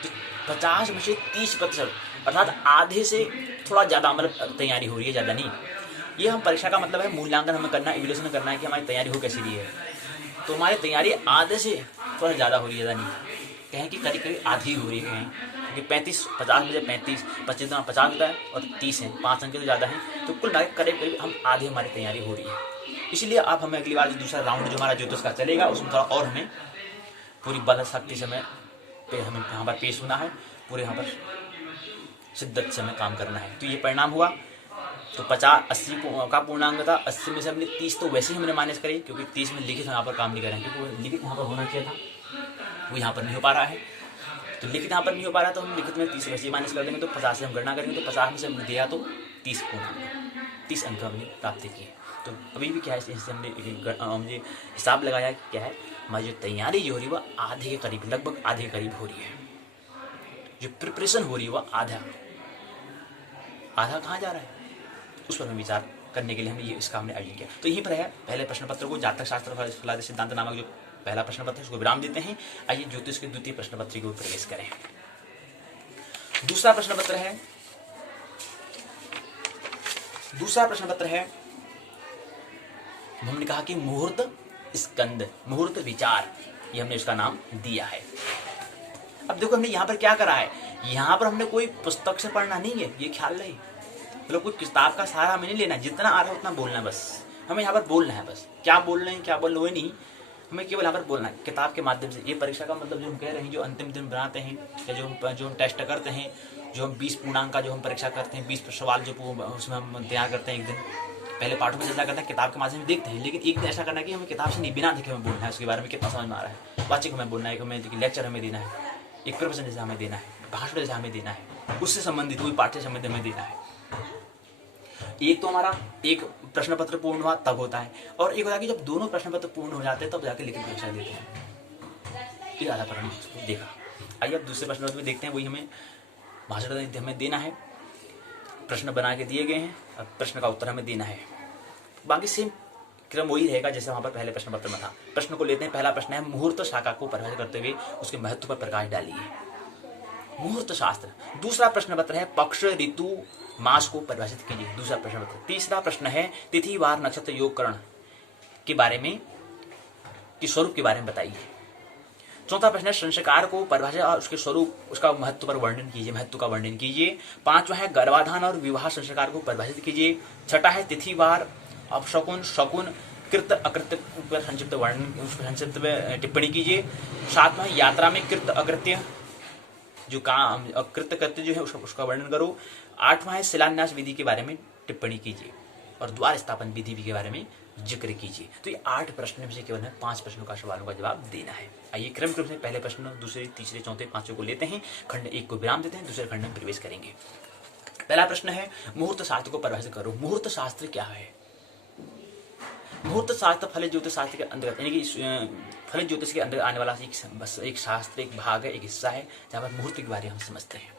तो 50 में से 30% अर्थात आधे से थोड़ा ज़्यादा मतलब तैयारी हो रही है, ज़्यादा नहीं। ये हम परीक्षा का मतलब है मूल्यांकन हमें करना है, इवैल्यूएशन करना है कि हमारी तैयारी हो कैसी रही है। तो हमारी तैयारी आधे से थोड़ा ज़्यादा हो रही है, ज़्यादा नहीं कहें कि करीब करीब आधी हो रही है। क्योंकि 50 में से 35 25 होता है और 30 है, 5 अंक तो ज़्यादा हैं। तो कुल मिलाकर करीब करीब हम आधी हमारी तैयारी हो रही है। इसलिए आप हमें अगली बार जो दूसरा राउंड जो हमारा ज्योतिष का चलेगा उसमें थोड़ा और हमें पूरी बल शक्ति से हमें यहाँ पर पेश होना है, पूरे यहाँ पर शिद्दत से हमें काम करना है। तो ये परिणाम हुआ। तो 50-80 का पूर्णांक था, 80 में से हमने 30 तो वैसे ही हमने माइनस करी, क्योंकि 30 में लिखित यहाँ पर काम नहीं करेंगे, क्योंकि वो लिखित यहाँ पर होना चाहिए था, वो यहाँ पर नहीं हो पा रहा है। तो लिखित यहाँ पर नहीं हो पा रहा, तो हम लिखित में 30 वैसे ही माइनस कर देंगे। तो 50 से हम गणना करेंगे, तो 50 में से हमने दिया तो 30 पूर्णांक, 30 अंक हमने प्राप्त किए। तो अभी भी क्या है, इससे हमने हिसाब लगाया कि क्या है, हमारी जो तैयारी जो हो रही है वह आधे के करीब, लगभग आधे के करीब हो रही है। जो प्रिपरेशन हो रही है वह आधा कहाँ जा रहा है, उस पर हमें विचार करने के लिए हमने इसका हमने आयोजन किया। तो यहीं पर है पहले प्रश्न पत्र को, जातक शास्त्र फलादि सिद्धांत नामक जो पहला प्रश्न पत्र है उसको विराम देते हैं। आइए ज्योतिष के द्वितीय प्रश्न पत्र की ओर प्रवेश करें। दूसरा प्रश्न पत्र है, हमने कहा कि मुहूर्त स्कंद, मुहूर्त विचार, ये हमने इसका नाम दिया है। अब देखो हमने यहाँ पर क्या करा है, यहाँ पर हमने कोई पुस्तक से पढ़ना नहीं है, ये ख्याल रहे, मतलब कोई किताब का सहारा हमें नहीं लेना, जितना आ रहा है उतना बोलना है बस, हमें यहाँ पर बोलना है बस, क्या बोल रहे हैं क्या बोल रहे नहीं, हमें केवल यहाँ पर बोलना है किताब के माध्यम से। ये परीक्षा का मतलब जो हम कह रहे हैं, जो अंतिम दिन बनाते हैं या जो हम टेस्ट करते हैं, जो हम 20 पूर्णांक का जो हम परीक्षा करते हैं, 20 सवाल जो उसमें हम तैयार करते हैं, एक दिन पहले पाठों में चर्चा करते हैं, किताब के माध्यम से देखते हैं, लेकिन एक दिन ऐसा करना है कि हमें किताब से नहीं, बिना देखे हमें बोलना है, उसके बारे में कितना समझ में आ रहा है, वाचिक हमें बोलना है, हमें लेक्चर हमें देना है, एक प्रवचन जैसा हमें देना है, भाषण जैसा हमें देना है, उससे संबंधित कोई पाठ्य संबंध हमें देना है। एक तो हमारा एक प्रश्न पत्र पूर्ण हुआ तब होता है, और एक होता है कि जब दोनों प्रश्न पत्र पूर्ण हो जाते हैं तब जाके लिखित परीक्षा देते हैं। ये आधा परिणाम देखा। आइए अब दूसरे प्रश्न पत्र में देखते हैं, वही हमें भाषण हमें देना है, प्रश्न बना के दिए गए हैं, अब प्रश्न का उत्तर हमें देना है। बाकी सेम क्रम वही रहेगा जैसे वहां पर पहले प्रश्न पत्र में था। प्रश्न को लेते हैं, पहला प्रश्न है, मुहूर्त शाखा को परिभाषित करते हुए उसके महत्व पर प्रकाश डालिए। मुहूर्त शास्त्र। दूसरा प्रश्न पत्र है, पक्ष ऋतु मास को परिभाषित कीजिए, दूसरा प्रश्न पत्र। तीसरा प्रश्न है, तिथि वार नक्षत्र योगकरण के बारे में, कि स्वरूप के बारे में बताइए। चौथा प्रश्न है, संस्कार को परिभाषा और उसके स्वरूप, उसका महत्व पर वर्णन कीजिए, महत्व का वर्णन कीजिए। पांचवा है, गर्भाधान और विवाह संस्कार को परिभाषित कीजिए। छठा है, तिथि वार अपशकुन शकुन कृत अकृत्य पर संक्षिप्त वर्णन, संक्षिप्त में टिप्पणी कीजिए। सातवां, यात्रा में कृत अकृत्य जो काम अकृत्य कृत्य जो है उसका वर्णन करो। आठवां है, शिलान्यास विधि के बारे में टिप्पणी कीजिए, और द्वार स्थापन विधि के बारे में जिक्र कीजिए। तो ये 8 प्रश्न में से केवल 5 प्रश्नों का सवालों का जवाब देना है। आइए क्रम से पहले प्रश्न, दूसरे, तीसरे, चौथे, पांचों को लेते हैं, खंड 1 को विराम देते हैं, दूसरे खंड में प्रवेश करेंगे। पहला प्रश्न है, मुहूर्त शास्त्र को परिभाषित करो। मुहूर्त शास्त्र क्या है? मुहूर्त शास्त्र फलित ज्योतिष शास्त्र के अंतर्गत, यानी कि फलित ज्योतिष के अंदर आने वाला एक शास्त्र, एक भाग है, एक हिस्सा है, जहाँ पर मुहूर्त के बारे में हम समझते हैं।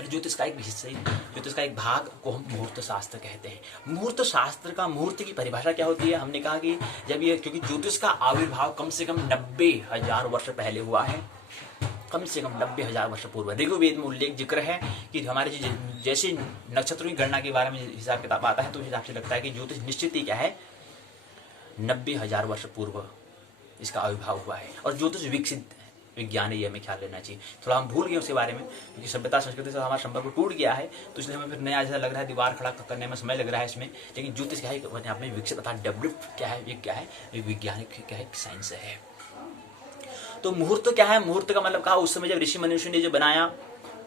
ज्योतिष का एक हिस्सा, ज्योतिष का एक भाग को हम मुहूर्त शास्त्र कहते हैं। मुहूर्त शास्त्र का, मुहूर्त की परिभाषा क्या होती है? हमने कहा कि जब ये, क्योंकि ज्योतिष का आविर्भाव कम से कम 90,000 वर्ष पहले हुआ है, कम से कम 90,000 वर्ष पूर्व। ऋग्वेद में उल्लेख जिक्र है कि हमारे जैसे नक्षत्रों की गणना के बारे में हिसाब किताब आता है, तो उस हिसाब से लगता है कि ज्योतिष निश्चित ही क्या है, 90,000 वर्ष पूर्व इसका आविर्भाव हुआ है। और ज्योतिष विकसित विज्ञान है, ये हमें ख्याल लेना चाहिए। थोड़ा हम भूल गए उसके बारे में, क्योंकि सभ्यता संस्कृति से हमारा संपर्क टूट गया है, तो इसलिए हमें फिर नया जैसा लग रहा है, दीवार खड़ा करने में समय लग रहा है इसमें। लेकिन ज्योतिष क्या है, अपने आप में विकसित अर्थात डेवलप्ड क्या है, ये क्या है, ये वैज्ञानिक क्या है, साइंस है। तो मुहूर्त क्या है? मुहूर्त का मतलब कहा, उस समय जब ऋषि मनुष्य ने जो बनाया,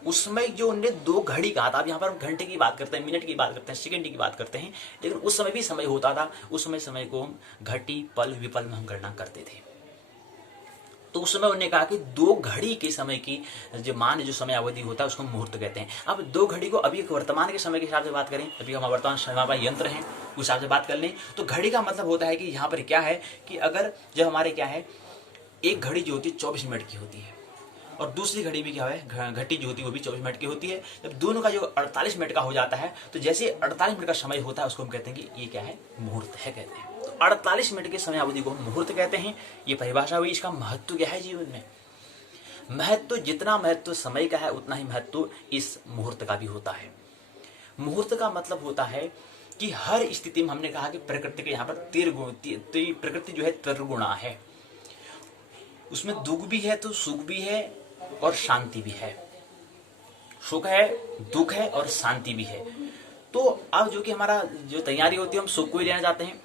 उस समय जो उन्होंने 2 घड़ी कहा था। अब यहाँ पर हम घंटे की बात करते हैं, मिनट की बात करते हैं, सेकंड की बात करते हैं, लेकिन उस समय भी समय होता था। उस समय को हम घटी पल विपल में हम गणना करते थे। तो उस समय उन्होंने कहा कि 2 घड़ी के समय की जो मान, जो समय अवधि होता है, उसको मुहूर्त कहते हैं। अब 2 घड़ी को अभी वर्तमान के समय के हिसाब से बात करें, अभी हम वर्तमान समय पर यंत्र हैं, उस हिसाब से बात कर लें, तो घड़ी का मतलब होता है कि यहाँ पर क्या है कि अगर जब हमारे क्या है, एक घड़ी जो होती है 24 मिनट की होती है, और दूसरी घड़ी भी क्या है, घटी जो होती है वो भी 24 मिनट की होती है। जब दोनों का जो 48 मिनट का हो जाता है, तो जैसे 48 मिनट का समय होता है, उसको हम कहते हैं कि ये क्या है, मुहूर्त है कहते हैं। तो 48 मिनट के समय अवधि को हम मुहूर्त कहते हैं। ये परिभाषा हुई। इसका महत्व क्या है जीवन में? महत्व, जितना महत्व समय का है, उतना ही महत्व इस मुहूर्त का भी होता है। मुहूर्त का मतलब होता है कि हर स्थिति में, हमने कहा कि प्रकृति के यहाँ पर प्रकृति जो है त्रिगुणा है, उसमें दुख भी है तो सुख भी है और शांति भी है, सुख है, दुख है और शांति भी है। तो अब जो कि हमारा जो तैयारी होती है, हम सुख को ही लेना चाहते हैं,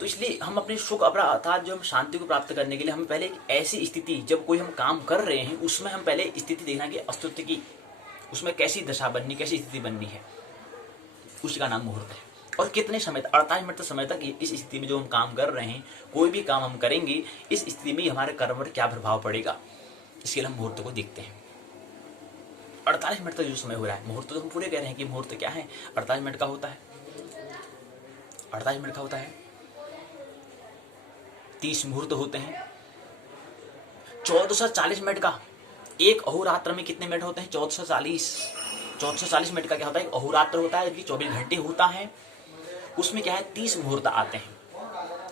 तो इसलिए हम अपने सुख अपना अर्थात जो हम शांति को प्राप्त करने के लिए हमें पहले एक ऐसी स्थिति, जब कोई हम काम कर रहे हैं उसमें हम पहले स्थिति देखना कि अस्तित्व की उसमें कैसी दशा बननी, कैसी स्थिति बननी है, उसी का नाम मुहूर्त है। और कितने समय तक, 48 मिनट समय तक इस स्थिति में जो हम काम कर रहे हैं, कोई भी काम हम करेंगे, इस स्थिति में हमारे कर्म पर क्या प्रभाव पड़ेगा, इसके लिए हम मुहूर्त को देखते हैं। 48 मिनट तक जो समय हो रहा है, मुहूर्त तो हम पूरे कह रहे हैं कि मुहूर्त क्या है, 48 मिनट का होता है, 48 मिनट का होता है। 30 मुहूर्त होते हैं, 1440 मिनट का एक अहोरात्र में कितने मिनट होते हैं? 1440 मिनट का क्या होता है? एक अहोरात्र होता है, 24 घंटे होता है, उसमें क्या है 30 मुहूर्त आते हैं।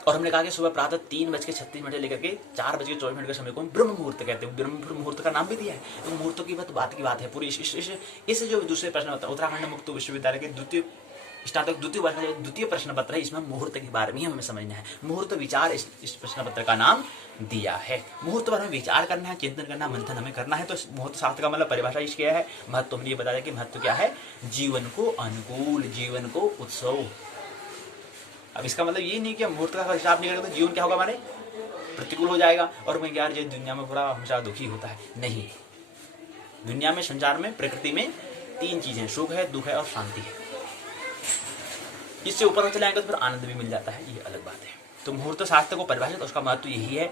और हमने कहा कि सुबह प्रातः 3:36 लेकर के 4:24 का समय को हम ब्रह्म मुहूर्त कहते हैं। ब्रह्म मुहूर्त का नाम भी दिया है। तो मुहूर्तों की बात है पूरी। इस जो दूसरे प्रश्न पत्र उत्तराखंड मुक्त विश्वविद्यालय के द्वितीय स्नातक द्वितीय प्रश्न पत्र है, इसमें मुहूर्त के बारे में हमें समझना है। मुहूर्त विचार इस प्रश्न पत्र का नाम दिया है। मुहूर्त पर हमें विचार करना है, चिंतन करना, मंथन हमें करना है। तो मुहूर्त शास्त्र का मतलब परिभाषा इसकी क्या है? महत्व हमने ये बताया कि महत्व क्या है? जीवन को अनुकूल, जीवन को उत्सव। अब इसका मतलब ये नहीं कि हम मुहूर्त का हिसाब नहीं करेंगे तो जीवन क्या होगा, हमारे प्रतिकूल हो जाएगा और मैं यार ये दुनिया में पूरा हमेशा दुखी होता है। नहीं, दुनिया में, संसार में, प्रकृति में 3 चीजें, सुख है, दुख है और शांति है। इससे ऊपर चले आएंगे तो फिर आनंद भी मिल जाता है, ये अलग बात है। तो मुहूर्त शास्त्र को परिभाषित, उसका महत्व यही है।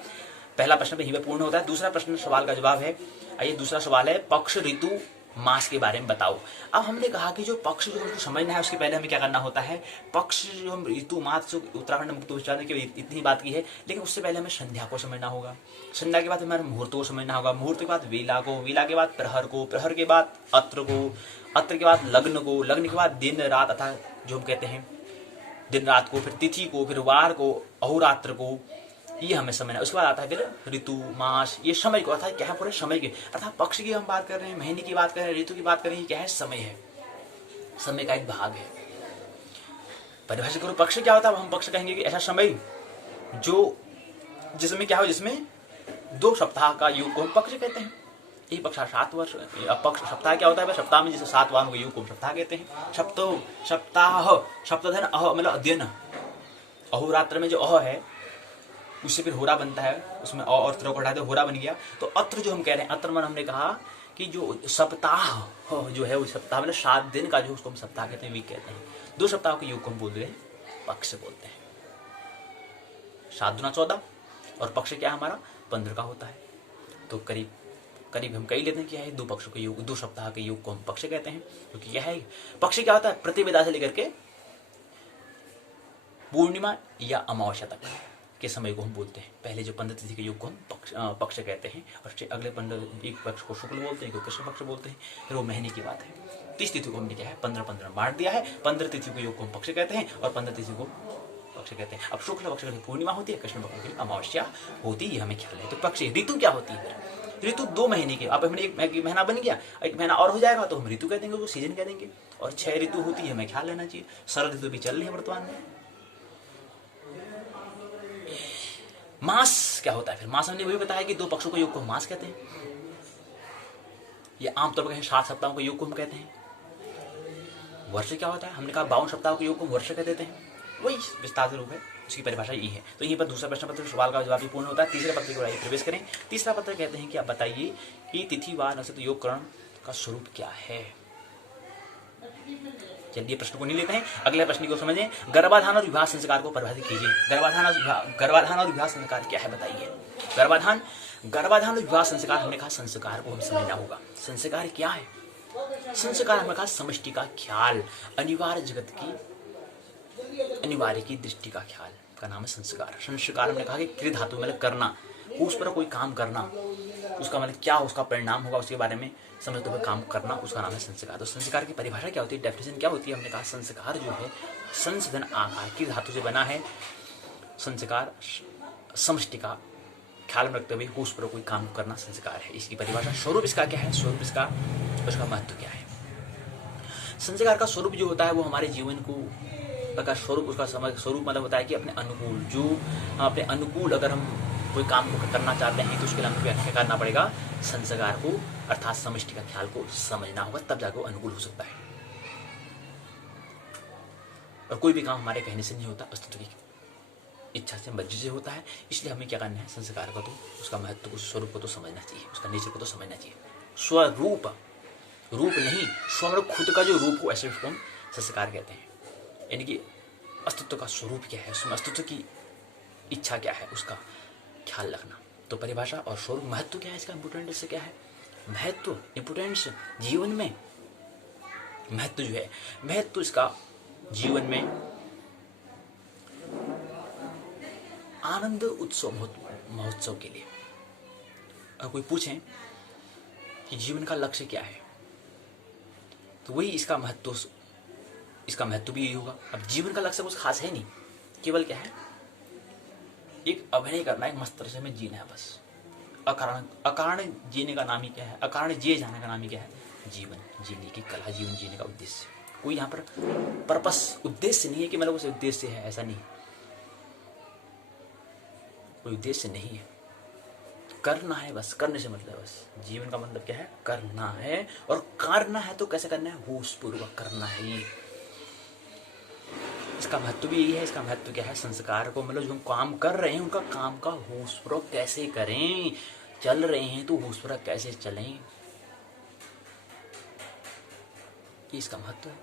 पहला प्रश्न यही पूर्ण होता है। दूसरा प्रश्न सवाल का जवाब है। आइए, दूसरा सवाल है पक्ष, ऋतु, मास के बारे में बताओ। अब हमने कहा कि जो पक्ष जो हमको समझना है उसके पहले हमें क्या करना होता है? पक्ष जो हम ऋतु, मास, उत्तराखंड मुक्त विश्वविद्यालय की इतनी बात की है, लेकिन उससे पहले हमें संध्या को समझना होगा। संध्या के बाद हमारे मुहूर्त को समझना होगा। मुहूर्त के बाद वेला को, वेला के बाद प्रहर को, प्रहर के बाद अत्र को, अत्र के बाद लग्न को, लग्न के बाद दिन रात अर्थात जो हम कहते हैं दिन रात को, फिर तिथि को, फिर वार को, अहोरात्र को, ये हमें समझना है। उसके बाद आता है फिर ऋतु, मास, ये समय को, अर्थात क्या है पूरे समय के, अर्थात पक्ष की हम बात कर रहे हैं, महीने की बात कर रहे हैं, ऋतु की बात कर रहे हैं, क्या है? समय है, समय का एक भाग है। परिभाषित करो पक्ष क्या होता है। हम पक्ष कहेंगे कि ऐसा समय जो जिसमें क्या हो, जिसमें 2 सप्ताह का योग को हम पक्ष कहते हैं। एक पक्ष 7 वर्ष, पक्ष सप्ताह क्या होता है? सप्ताह में जैसे 7 वारों का योग को सप्ताह कहते हैं। सप्ताह, सप्ताधन, अह मतलब अध्ययन, अहोरात्र में जो अह है उससे फिर होरा बनता है, उसमें अ और त्र को हटा दे होरा बन गया। तो अत्र जो हम कह रहे हैं, अत्र मन हमने कहा कि जो सप्ताह जो है, वो सप्ताह मतलब 7 दिन का जो उसको हम सप्ताह कहते हैं, वीक कहते हैं। 2 सप्ताह के योग को हम बोलते हैं पक्ष बोलते हैं। 7 दूना 14 और पक्ष क्या है हमारा? 15 का होता है। तो करीब हम कही लेते हैं क्या है? 2 पक्षों के योग, 2 सप्ताह के योग को हम पक्ष कहते हैं। क्योंकि क्या है पक्ष क्या होता है? प्रतिवेदा से लेकर के पूर्णिमा या अमावस्या तक के समय को हम बोलते हैं। पहले जो 15 तिथि के योग को हम पक्ष कहते हैं, और अगले 15 एक पक्ष को शुक्ल बोलते हैं, कृष्ण पक्ष बोलते हैं। फिर वो महीने की बात है। 30 तिथि को हमने क्या है 15 बांट दिया है। 15 तिथि के योग को हम पक्ष कहते हैं और 15 तिथि को पक्ष कहते हैं। अब शुक्ल पक्ष की पूर्णिमा होती है, कृष्ण पक्ष की अमावस्या होती है, हमें ख्याल है। तो पक्ष ऋतु क्या होती है? ऋतु 2 महीने के। अब हमने एक महीना बन गया, एक महीना और हो जाएगा तो हम ऋतु कह देंगे, उसको सीजन कह देंगे। और 6 ऋतु होती है, हमें ख्याल लेना चाहिए। शरद ऋतु भी चल रही है वर्तमान में। मास क्या होता है? फिर मास हमने वही बताया कि 2 पक्षों के योग को हम मास कहते हैं। ये आमतौर पर 7 सप्ताहों के योग को हम कहते हैं। वर्ष क्या होता है? हमने कहा 52 सप्ताहों के योग को वर्ष कह देते हैं। वही विस्तार से रूप है, उसकी परिभाषा ये है। तो यहीं पर दूसरा प्रश्न पत्र सवाल का जवाब भी पूर्ण होता है। तीसरे पत्र की ओर प्रवेश करें। तीसरा पत्र कहते हैं कि आप बताइए कि तिथि वार नक्षत्र योगकरण का स्वरूप क्या है। चलिए प्रश्न को नहीं लेते हैं, अगले प्रश्न को समझें। गर्भाधान और विवाह संस्कार को परिभाषित कीजिए। गर्भाधान और विवाह संस्कार क्या है बताइए। गर्भाधान और विवाह संस्कार, हमने कहा संस्कार को हम समझना होगा। संस्कार क्या है? संस्कार हमने कहा समष्टि का ख्याल, अनिवार्य जगत की, अनिवार्य की दृष्टि का ख्याल का नाम है संस्कार। संस्कार हमने कहा कि क्रिया धातु मतलब करना, उस पर कोई काम करना, उसका मतलब क्या उसका परिणाम होगा उसके बारे में समझते हुए काम करना, उसका नाम है संस्कार। तो संस्कार की परिभाषा क्या होती है, डेफिनेशन क्या होती है? हमने कहा संस्कार जो है संशोधन आकार की धातु से बना है। संस्कार समष्टि का ख्याल में रखते हुए उस पर कोई काम करना संस्कार है। इसकी परिभाषा। स्वरूप इसका क्या है? स्वरूप इसका, उसका महत्व क्या है? संस्कार का स्वरूप जो होता है वो हमारे जीवन को का स्वरूप, उसका स्वरूप मतलब होता है कि अपने अनुकूल, जो अपने अनुकूल अगर हम कोई काम को करना चाहते हैं तो उसके लिए हमें क्या करना पड़ेगा? संस्कार को अर्थात समष्टि का ख्याल को समझना होगा, तब जाकर वो अनुकूल हो सकता है। और कोई भी काम हमारे कहने से नहीं होता, अस्तित्व की इच्छा से मर्जी से होता है। इसलिए हमें क्या करना है, संस्कार को तो उसका महत्व को, स्वरूप को तो समझना चाहिए, उसका नेचर को तो समझना चाहिए। स्वरूप, रूप नहीं, स्व मतलब खुद का जो रूप हो, ऐसे उसको हम संस्कार कहते हैं। यानी कि अस्तित्व का स्वरूप क्या है, उसमें अस्तित्व की इच्छा क्या है, उसका ख्याल रखना। तो परिभाषा और स्वरूप, महत्व क्या है इसका, इंपोर्टेंस से क्या है, महत्व इंपोर्टेंस जीवन में, महत्व जो है, महत्व इसका जीवन में आनंद उत्सव महोत्सव के लिए। अगर कोई पूछे कि जीवन का लक्ष्य क्या है, तो वही इसका महत्व भी यही होगा। अब जीवन का लक्ष्य कुछ खास है नहीं, केवल क्या है, एक अभिनय करना है, मस्त तरह से हमें जीना है बस। अकारण जीने का नाम ही क्या है, अकारण जिए जाने का नाम ही क्या है, जीवन जीने की कला, जीवन जीने का उद्देश्य। कोई यहाँ पर पर्पस, उद्देश्य नहीं है कि मतलब उसे उद्देश्य है, ऐसा नहीं, कोई उद्देश्य नहीं है, करना है बस, करने से मतलब बस। जीवन का मतलब क्या है, करना है, और करना है तो कैसे करना है, होशपूर्वक करना है। ये इसका महत्व भी यही है। इसका महत्व क्या है, संस्कार को मतलब जो हम काम कर रहे हैं उनका काम का होशपूर्वक कैसे करें, चल रहे हैं तो होशपूर्वक कैसे चलें, ये इसका महत्व है।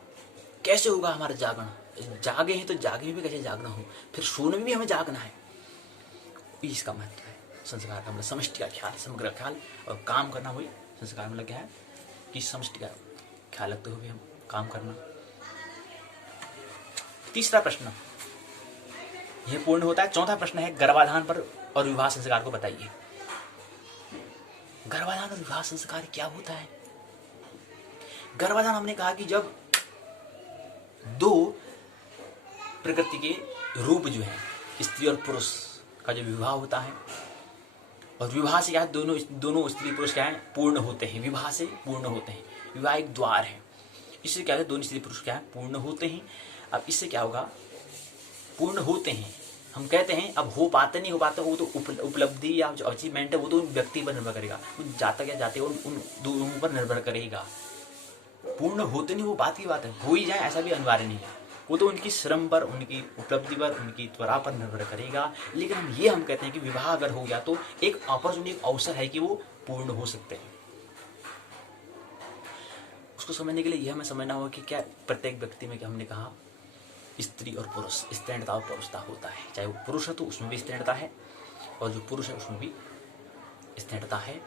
कैसे होगा हमारा जागना, जागे हैं तो जागे में भी कैसे जागना हो, फिर सोने में भी हमें जागना है, ये इसका महत्व है। संस्कार का मतलब समष्टि का ख्याल, समग्र ख्याल, और काम करना हुई संस्कार मतलब क्या है कि समष्टि का ख्याल रखते हुए हम काम करना। तीसरा प्रश्न यह पूर्ण होता है। चौथा प्रश्न है, गर्भाधान पर और विवाह संस्कार को बताइए। गर्भाधान और विवाह संस्कार क्या होता है? गर्भाधान हमने कहा कि जब दो प्रकृति के रूप जो है, स्त्री और पुरुष का जो विवाह होता है, और विवाह से क्या है, दोनों स्त्री पुरुष क्या है, पूर्ण होते हैं, विवाह से पूर्ण होते हैं। विवाह एक द्वार है, इससे क्या है, दोनों स्त्री पुरुष क्या है, पूर्ण होते हैं। अब इससे क्या होगा, पूर्ण होते हैं, हम कहते हैं, अब हो पाते नहीं हो पाते, वो तो उपलब्धि या जो अचीवमेंट है वो तो व्यक्ति पर निर्भर करेगा, जाता क्या जाते उन दोनों पर निर्भर करेगा। पूर्ण होते नहीं, वो बात की बात है, हो ही जाए ऐसा भी अनिवार्य नहीं है, वो तो उनकी श्रम पर, उनकी उपलब्धि पर, उनकी त्वरा पर निर्भर करेगा। लेकिन हम कहते हैं कि विवाह अगर हो गया तो एक अपॉर्चुनिटी, एक अवसर है कि वो पूर्ण हो सकते हैं। उसको समझने के लिए यह हमें समझना होगा कि क्या प्रत्येक व्यक्ति में, क्या हमने कहा, स्त्री और पुरुष, स्त्रीणता और पुरुषता होता है। चाहे वो पुरुष है तो उसमें भी स्त्रीणता है, और जो पुरुष है उसमें भी स्त्रीणता है,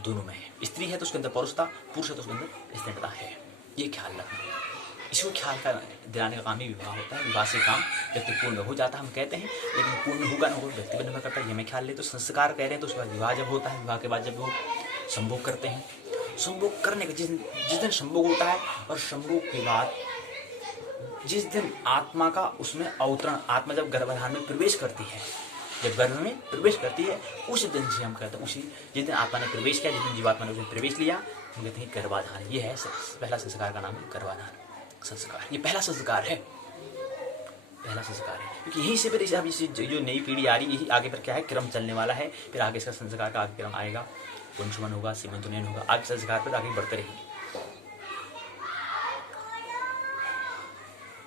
दोनों में है। स्त्री है तो उसके अंदर पुरुषता, पुरुष है तो उसके अंदर स्त्रीणता है, ये ख्याल रखना। इसको ख्याल का दिलाने का काम ही विवाह होता है। विवाह से काम व्यक्ति पूर्ण हो जाता है हम कहते हैं, लेकिन पूर्ण होगा ना हो व्यक्ति पर निर्भर करता है, ये हमें ख्याल ले। तो संस्कार कह रहे हैं तो उसके बाद विवाह जब होता है, विवाह के बाद जब वो संभोग करते हैं, संभोग करने के जिस दिन संभोग होता है, और संभोग के बाद जिस दिन आत्मा का उसमें अवतरण, आत्मा जब गर्भाधान में प्रवेश करती है, जब गर्भ में प्रवेश करती है, उस दिन से हम कहते हैं, उसी जिस दिन आत्मा ने प्रवेश किया, जिस दिन जीवात्मा ने उसमें प्रवेश लिया, हम कहते हैं गर्भाधान। ये है पहला संस्कार का नाम है गर्भाधान संस्कार। ये पहला संस्कार है, पहला संस्कार है, क्योंकि यहीं से फिर अब इसी जो नई पीढ़ी आ रही है, यही आगे पर क्या है, क्रम चलने वाला है। फिर आगे इसका संस्कार का आगे क्रम आएगा, पुंसवन होगा, सीमंतुनयन होगा, आगे संस्कार पर आगे बढ़ते रहेंगे।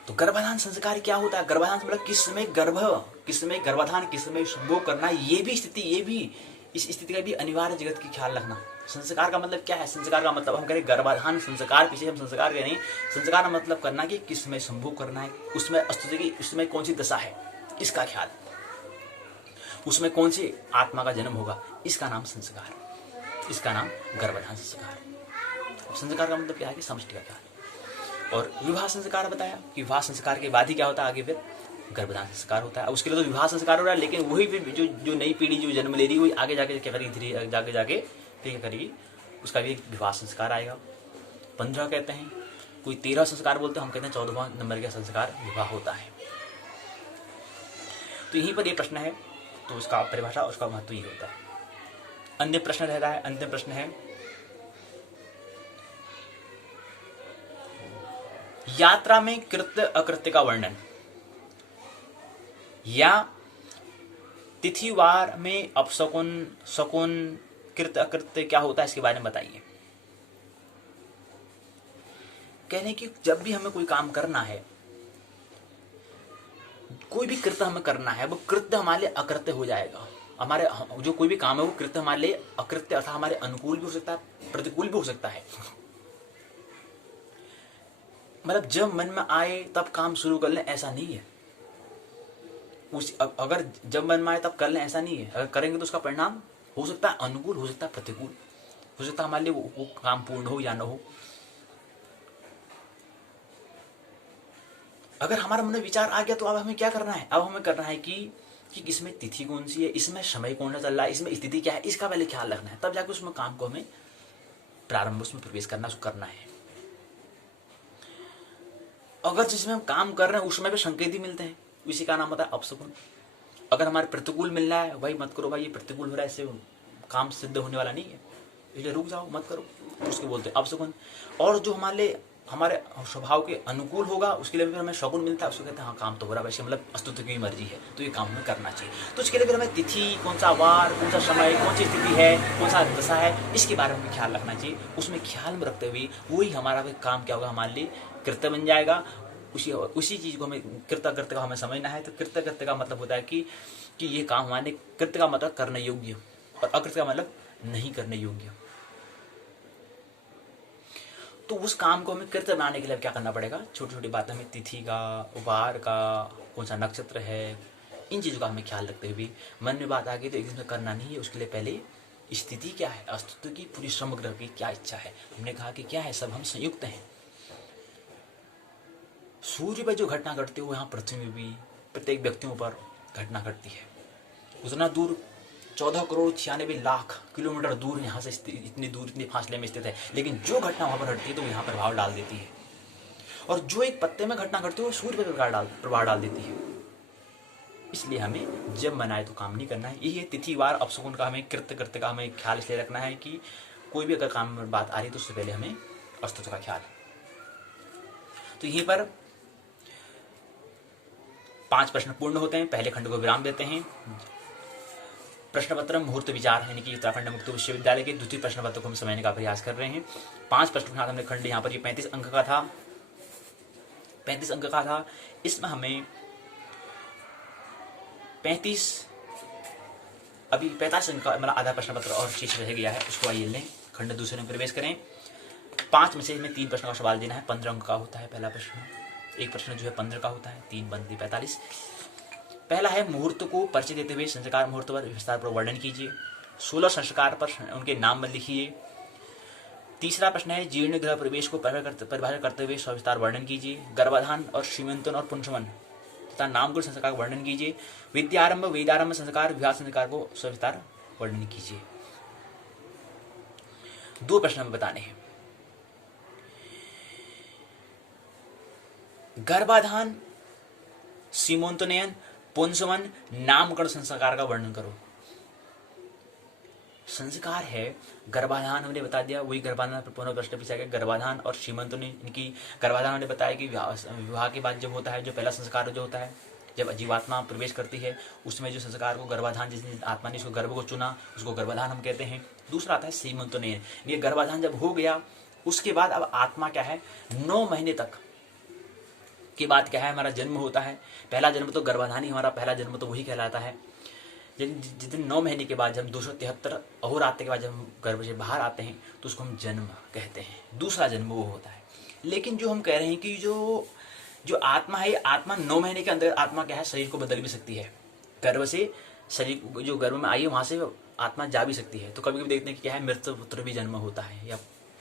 तो गर्भाधान संस्कार क्या होता है? गर्भाधान मतलब किस समय गर्भाधान, किस समय संभोग करना, ये भी स्थिति, ये भी इस स्थिति का भी अनिवार्य जगत की ख्याल रखना। संस्कार का मतलब क्या है? संस्कार का मतलब हम करें गर्भाधान संस्कार, पीछे हम संस्कार करें, संस्कार का मतलब करना कि किस समय संभोग करना है, उसमें अस्तित्व की, उसमें कौन सी दशा है, इसका ख्याल, उसमें कौन सी आत्मा का जन्म होगा, इसका नाम संस्कार, इसका नाम गर्भाधान संस्कार। संस्कार का मतलब क्या है कि समष्टि का ख्याल। और विवाह संस्कार बताया कि विवाह संस्कार के बाद ही क्या होता है, आगे फिर गर्भधान संस्कार होता है। उसके लिए तो विवाह संस्कार हो रहा है, लेकिन वही फिर जो नई पीढ़ी जो जन्म ले रही हुई आगे जाके क्या करेगी, धीरे जाके फिर क्या करेगी, उसका भी एक विवाह संस्कार आएगा। 15 कहते हैं, कोई 13 संस्कार बोलते हैं, हम कहते हैं 14वां नंबर का संस्कार विवाह होता है। तो यहीं पर ये प्रश्न है, तो उसका परिभाषा, उसका महत्व ये होता है। अन्य प्रश्न रहता है, अंतिम प्रश्न है, यात्रा में कृत्य अकृत्य का वर्णन, या तिथिवार में अपशकुन शकुन कृत्य अकृत्य क्या होता है, इसके बारे में बताइए। कहने की जब भी हमें कोई काम करना है, कोई भी कृत्य हमें करना है, वो कृत्य हमारे लिए अकृत्य हो जाएगा। हमारे जो कोई भी काम है वो कृत्य हमारे लिए अकृत्य अर्थात हमारे अनुकूल भी हो सकता है, प्रतिकूल भी हो सकता है। मतलब जब मन में आए तब काम शुरू कर लें ऐसा नहीं है। अगर जब मन में आए तब कर लें ऐसा नहीं है। अगर करेंगे तो उसका परिणाम हो सकता है अनुकूल, हो सकता है प्रतिकूल, हो सकता है हमारे लिए वो काम पूर्ण हो या न हो। अगर हमारे मन में विचार आ गया तो अब हमें क्या करना है? अब हमें करना है कि इसमें तिथि कौन सी है, इसमें समय कौन सा चल रहा है, इसमें स्थिति क्या है, इसका पहले ख्याल रखना है। तब जाके उसमें काम को हमें प्रारंभ उसमें प्रवेश करना है। अगर जिसमें हम काम कर रहे हैं उसमें भी संकेत ही मिलते हैं, इसी का नाम होता है अपशकुन। अगर हमारे प्रतिकूल मिल रहा है, भाई मत करो भाई, ये प्रतिकूल हो रहा है, इससे काम सिद्ध होने वाला नहीं है, इसलिए रुक जाओ, मत करो, उसके बोलते हैं अपशकुन। और जो हमारे स्वभाव के अनुकूल होगा उसके लिए भी हमें शकुन मिलता है, उसको कहते हैं हाँ काम तो हो रहा है, वैसे मतलब अस्तित्व की मर्जी है तो ये काम हमें करना चाहिए। तो इसके लिए फिर हमें तिथि, कौन सा वार, कौन सा समय, कौन सी स्थिति है, कौन सा दशा है, इसके बारे में भी ख्याल रखना चाहिए। उसमें ख्याल में रखते हुए वही हमारा काम क्या होगा, हमारे लिए कृत्य बन जाएगा। उसी चीज को हमें कृत्य का हमें समझना है। तो कृत्य का मतलब होता है कि ये काम हमारे, कृत्य का मतलब करने योग्य और अकृत्य का मतलब नहीं करने योग्य। तो उस काम को हमें कृत्य बनाने के लिए क्या करना पड़ेगा, छोटी छोटी बातें हमें तिथि का, वार का, कौन सा नक्षत्र है, इन चीज़ों का हमें ख्याल रखते हुए मन में बात आ गई तो एक दिन में करना नहीं है। उसके लिए पहले स्थिति क्या है, अस्तित्व की पूरी समग्र की क्या इच्छा है। हमने कहा कि क्या है, सब हम संयुक्त हैं। सूर्य पर जो घटना घटती है वो यहाँ पृथ्वी में भी प्रत्येक व्यक्तियों पर घटना घटती है। उतना दूर 14,96,00,000 किलोमीटर दूर यहाँ से इतनी दूर, इतने फासले में स्थित है, लेकिन जो घटना वहाँ पर घटती है तो यहाँ प्रभाव डाल देती है। और जो एक पत्ते में घटना घटती है वो सूर्य पर प्रभाव डाल देती है। इसलिए हमें जब मन आए तो काम नहीं करना है। यही है तिथिवार अपशकुन का हमें कृत्य का हमें ख्याल इसलिए रखना है कि कोई भी अगर काम में बात आ रही है तो उससे पहले हमें अस्तित्व का ख्याल। तो यहीं पर 5 प्रश्न पूर्ण होते हैं। पहले खंड को विराम देते हैं। प्रश्न पत्र मुहूर्त विचार यानी कि उत्तराखंड मुक्त विश्वविद्यालय के द्वितीय प्रश्न पत्र को हम समझने का प्रयास कर रहे हैं। 5 प्रश्न के साथ हमने खंड यहाँ पर ये 35 अंक का था, 35 अंक का था। इसमें हमें 45 अंक का मतलब आधा प्रश्न पत्र और शेष रह गया है, उसको आइए लें। खंड दूसरे में प्रवेश करें। 5 में से हमें 3 प्रश्न का सवाल देना है। 15 अंक का होता है पहला प्रश्न, एक प्रश्न जो है 15 का होता है, 3 बनती 45। पहला है मुहूर्त को परिचय देते हुए संस्कार मुहूर्त पर विस्तार पर वर्णन कीजिए। 16 संस्कार पर उनके नाम लिखिए। तीसरा प्रश्न है जीर्ण गृह प्रवेश को परिभाषित करते हुए सविस्तार वर्णन कीजिए। गर्भाधान और श्रीमंतन और पुंसवन तथा नामकुल संस्कार का वर्णन कीजिए। विद्यारंभ, वेदारंभ संस्कार, विवाह संस्कार को सविस्तार वर्णन कीजिए। 2 प्रश्न हमें बताने हैं। गर्भाधान, सीमोन्तोनयन, पुंसवन, नामकरण संस्कार का वर्णन करो। संस्कार है गर्भाधान, हमने बता दिया, वही गर्भाधान पर पुनः प्रश्न पूछा गया। गर्भाधान और सीमंतोनयन, इनकी गर्भाधान हमने बताया कि विवाह के बाद जब होता है, जो पहला संस्कार जो होता है, जब जीवात्मा प्रवेश करती है उसमें जो संस्कार को गर्भाधान, जिसने आत्मा ने उसको गर्भ को चुना उसको गर्भाधान हम कहते हैं। दूसरा आता है सीमंतोनयन। ये गर्भाधान जब हो गया उसके बाद अब आत्मा क्या है, 9 महीने तक के बाद क्या है, हमारा जन्म होता है। पहला जन्म तो गर्भाधान ही, हमारा पहला जन्म तो वही कहलाता है। जिस दिन 9 महीने के बाद जब 273 अहोरात्र के बाद जब हम गर्भ से बाहर आते हैं तो उसको हम जन्म कहते हैं। दूसरा जन्म वो होता है। लेकिन जो हम कह रहे हैं कि जो आत्मा है, आत्मा 9 महीने के अंदर आत्मा क्या है, शरीर को बदल भी सकती है। गर्भ से शरीर जो गर्भ में आई है वहां से आत्मा जा भी सकती है। तो कभी कभी देखते हैं कि क्या है, मृत पुत्र भी जन्म होता है, या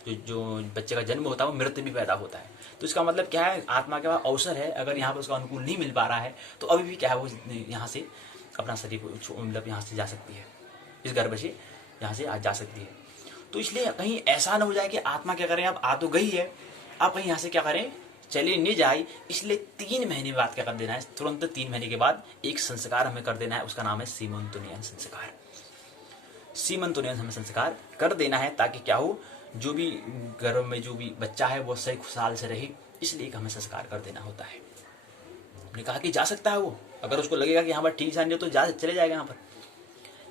जो बच्चे का जन्म होता है वो मृत भी पैदा होता है। तो इसका मतलब क्या है, आत्मा के पास अवसर है, अगर यहाँ पर उसका अनुकूल नहीं मिल पा रहा है तो अभी भी क्या है, वो यहाँ से अपना शरीर को मतलब यहाँ से जा सकती है, इस गर्भ से यहाँ से जा सकती है। तो इसलिए कहीं ऐसा ना हो जाए कि आत्मा क्या करें, अब आ तो गई है, आप कहीं यहाँ से क्या करें, चले नहीं जाए। इसलिए 3 महीने बाद क्या कर देना है, तुरंत 3 महीने के बाद एक संस्कार हमें कर देना है, उसका नाम है सीमंतोनयन संस्कार। सीमंतोनयन हमें संस्कार कर देना है ताकि क्या हो, जो भी गर्भ में जो भी बच्चा है वो सही खुशहाल से रहे, इसलिए हमें संस्कार कर देना होता है। हमने कहा कि जा सकता है वो, अगर उसको लगेगा कि यहाँ पर ठीक जान तो चले जाएगा यहाँ पर,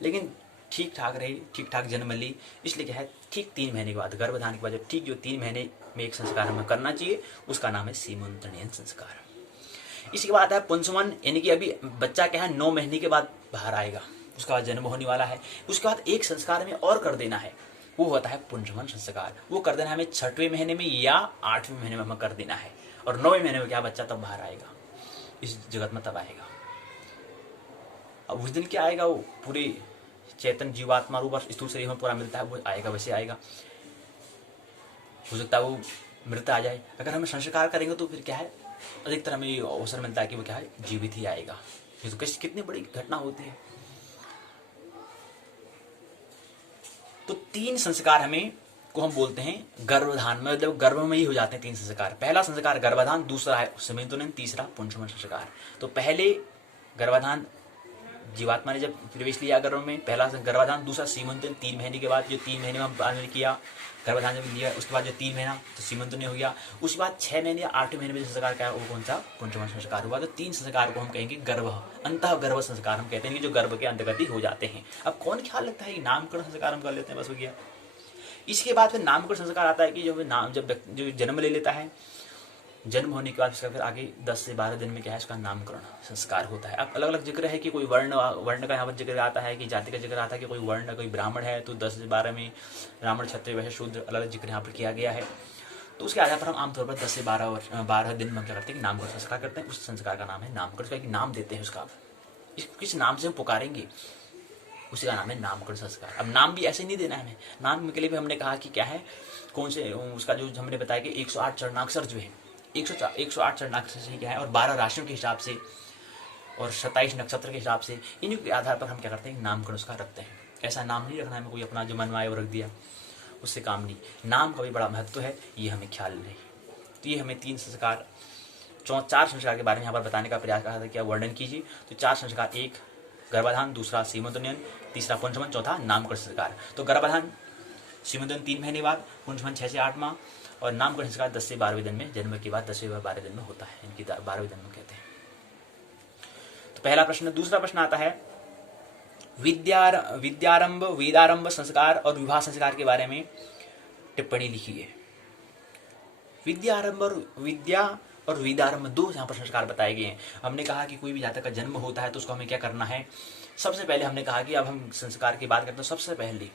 लेकिन ठीक ठाक रही, ठीक ठाक जन्म ली। इसलिए क्या है, ठीक 3 महीने के बाद गर्भधान के बाद जब ठीक जो 3 महीने में एक संस्कार हमें करना चाहिए, उसका नाम है सीमंतोनयन संस्कार। इसके बाद है पुंसवन, यानी कि अभी बच्चा क्या है 9 महीने के बाद बाहर आएगा, उसका बाद जन्म होने वाला है। उसके बाद एक संस्कार हमें और कर देना है, वो होता है पुंसवन संस्कार। वो कर देना हमें 6वें महीने में या 8वें महीने में हमें कर देना है। और 9वें महीने में क्या बच्चा तब बाहर आएगा, इस जगत में तब आएगा। अब उस दिन क्या आएगा, वो पूरे चेतन जीवात्मा रूप और स्थूल शरीर में पूरा मिलता है, वो आएगा, वैसे आएगा। हो सकता है वो मृत आ जाए। अगर हम संस्कार करेंगे तो फिर क्या है, अधिकतर हमें अवसर मिलता है कि वो क्या है, जीवित ही आएगा। ये तो कितनी बड़ी घटना होती है। तो 3 संस्कार हमें को हम बोलते हैं गर्भधान में, मतलब गर्भ में ही हो जाते हैं 3 संस्कार। पहला संस्कार गर्भधान, दूसरा है सीमंतोनयन, तीसरा पुंसवन संस्कार। तो पहले गर्भधान, जीवात्मा ने जब प्रवेश लिया गर्भ में, पहला गर्भधान, दूसरा सीमंतन 3 महीने के बाद, जो 3 महीने में हमने किया गर्भधान जब लिया, उसके बाद जो 3 महीना तो सीमंतन हो गया। उसके बाद 6 महीने या 8वें महीने में संस्कार क्या है, वो कौन सा, पुंसवन संस्कार हुआ। तो 3 संस्कार को हम कहेंगे गर्भ, अंतः गर्भ संस्कार हम कहते हैं, जो गर्भ के अंतर्गत ही हो जाते हैं। अब कौन ख्याल रखता है कि नामकरण संस्कार हम कर लेते हैं, बस हो गया। इसके बाद फिर नामकरण संस्कार आता है कि जो नाम जब जो जन्म ले लेता है, जन्म होने के बाद उसका फिर आगे 10 से 12 दिन में क्या है, उसका नामकरण संस्कार होता है। अब अलग अलग जिक्र है कि कोई वर्ण का यहाँ पर जिक्र आता है, कि जाति का जिक्र आता है, कि कोई वर्ण, कोई ब्राह्मण है तो 10 से 12 में ब्राह्मण, क्षत्रिय, वैश्य, शूद्र, अलग जिक्र यहाँ पर किया गया है। तो उसके आधार पर हम आमतौर पर 10 से 12 दिन में क्या करते हैं कि नामकरण संस्कार करते हैं। उस संस्कार का नाम है नामकरण, उसका एक नाम देते हैं उसका, किस नाम से हम पुकारेंगे उसी का नाम है नामकरण संस्कार। अब नाम भी ऐसे नहीं देना है हमें, नाम के लिए भी हमने कहा कि क्या है, कौन से उसका जो हमने बताया कि 108 चरणाक्षर जो है, 108 चरणाक्षर से क्या है, और 12 राशियों के हिसाब से और 27 नक्षत्र के हिसाब से, इन्हीं के आधार पर हम क्या करते हैं, नामकरण उसका रखते हैं। ऐसा नाम नहीं रखना है हमें कोई अपना जो मन में आए वो रख दिया, उससे काम नहीं। नाम का भी बड़ा महत्व है, ये हमें ख्याल नहीं। तो ये हमें 3 संस्कार, 4 संस्कार के बारे में यहाँ पर बताने का प्रयास करा था, क्या वर्णन कीजिए। तो 4 संस्कार, 1 गर्भाधान, दूसरा सीमंतोनयन, तीसरा पुंसवन, चौथा नामकरण संस्कार। तो गर्भाधान सीमंतोनयन 3 महीने बाद, पुंसवन 6 से 8 माह, और नामकरण संस्कार 10 से 12वें दिन में, जन्म के बाद 10 से 12वें दिन में होता है, इनकी 12वें दिन में कहते हैं। तो पहला प्रश्न। दूसरा प्रश्न आता है विद्यारंभ, वेदारंभ संस्कार और विवाह संस्कार के बारे में टिप्पणी लिखिए। विद्यारंभ और वेदारंभ 2 यहाँ पर संस्कार बताए गए हैं। हमने कहा कि कोई भी जातक का जन्म होता है तो उसको हमें क्या करना है, सबसे पहले हमने कहा कि अब हम संस्कार की बात करते हैं। सबसे पहले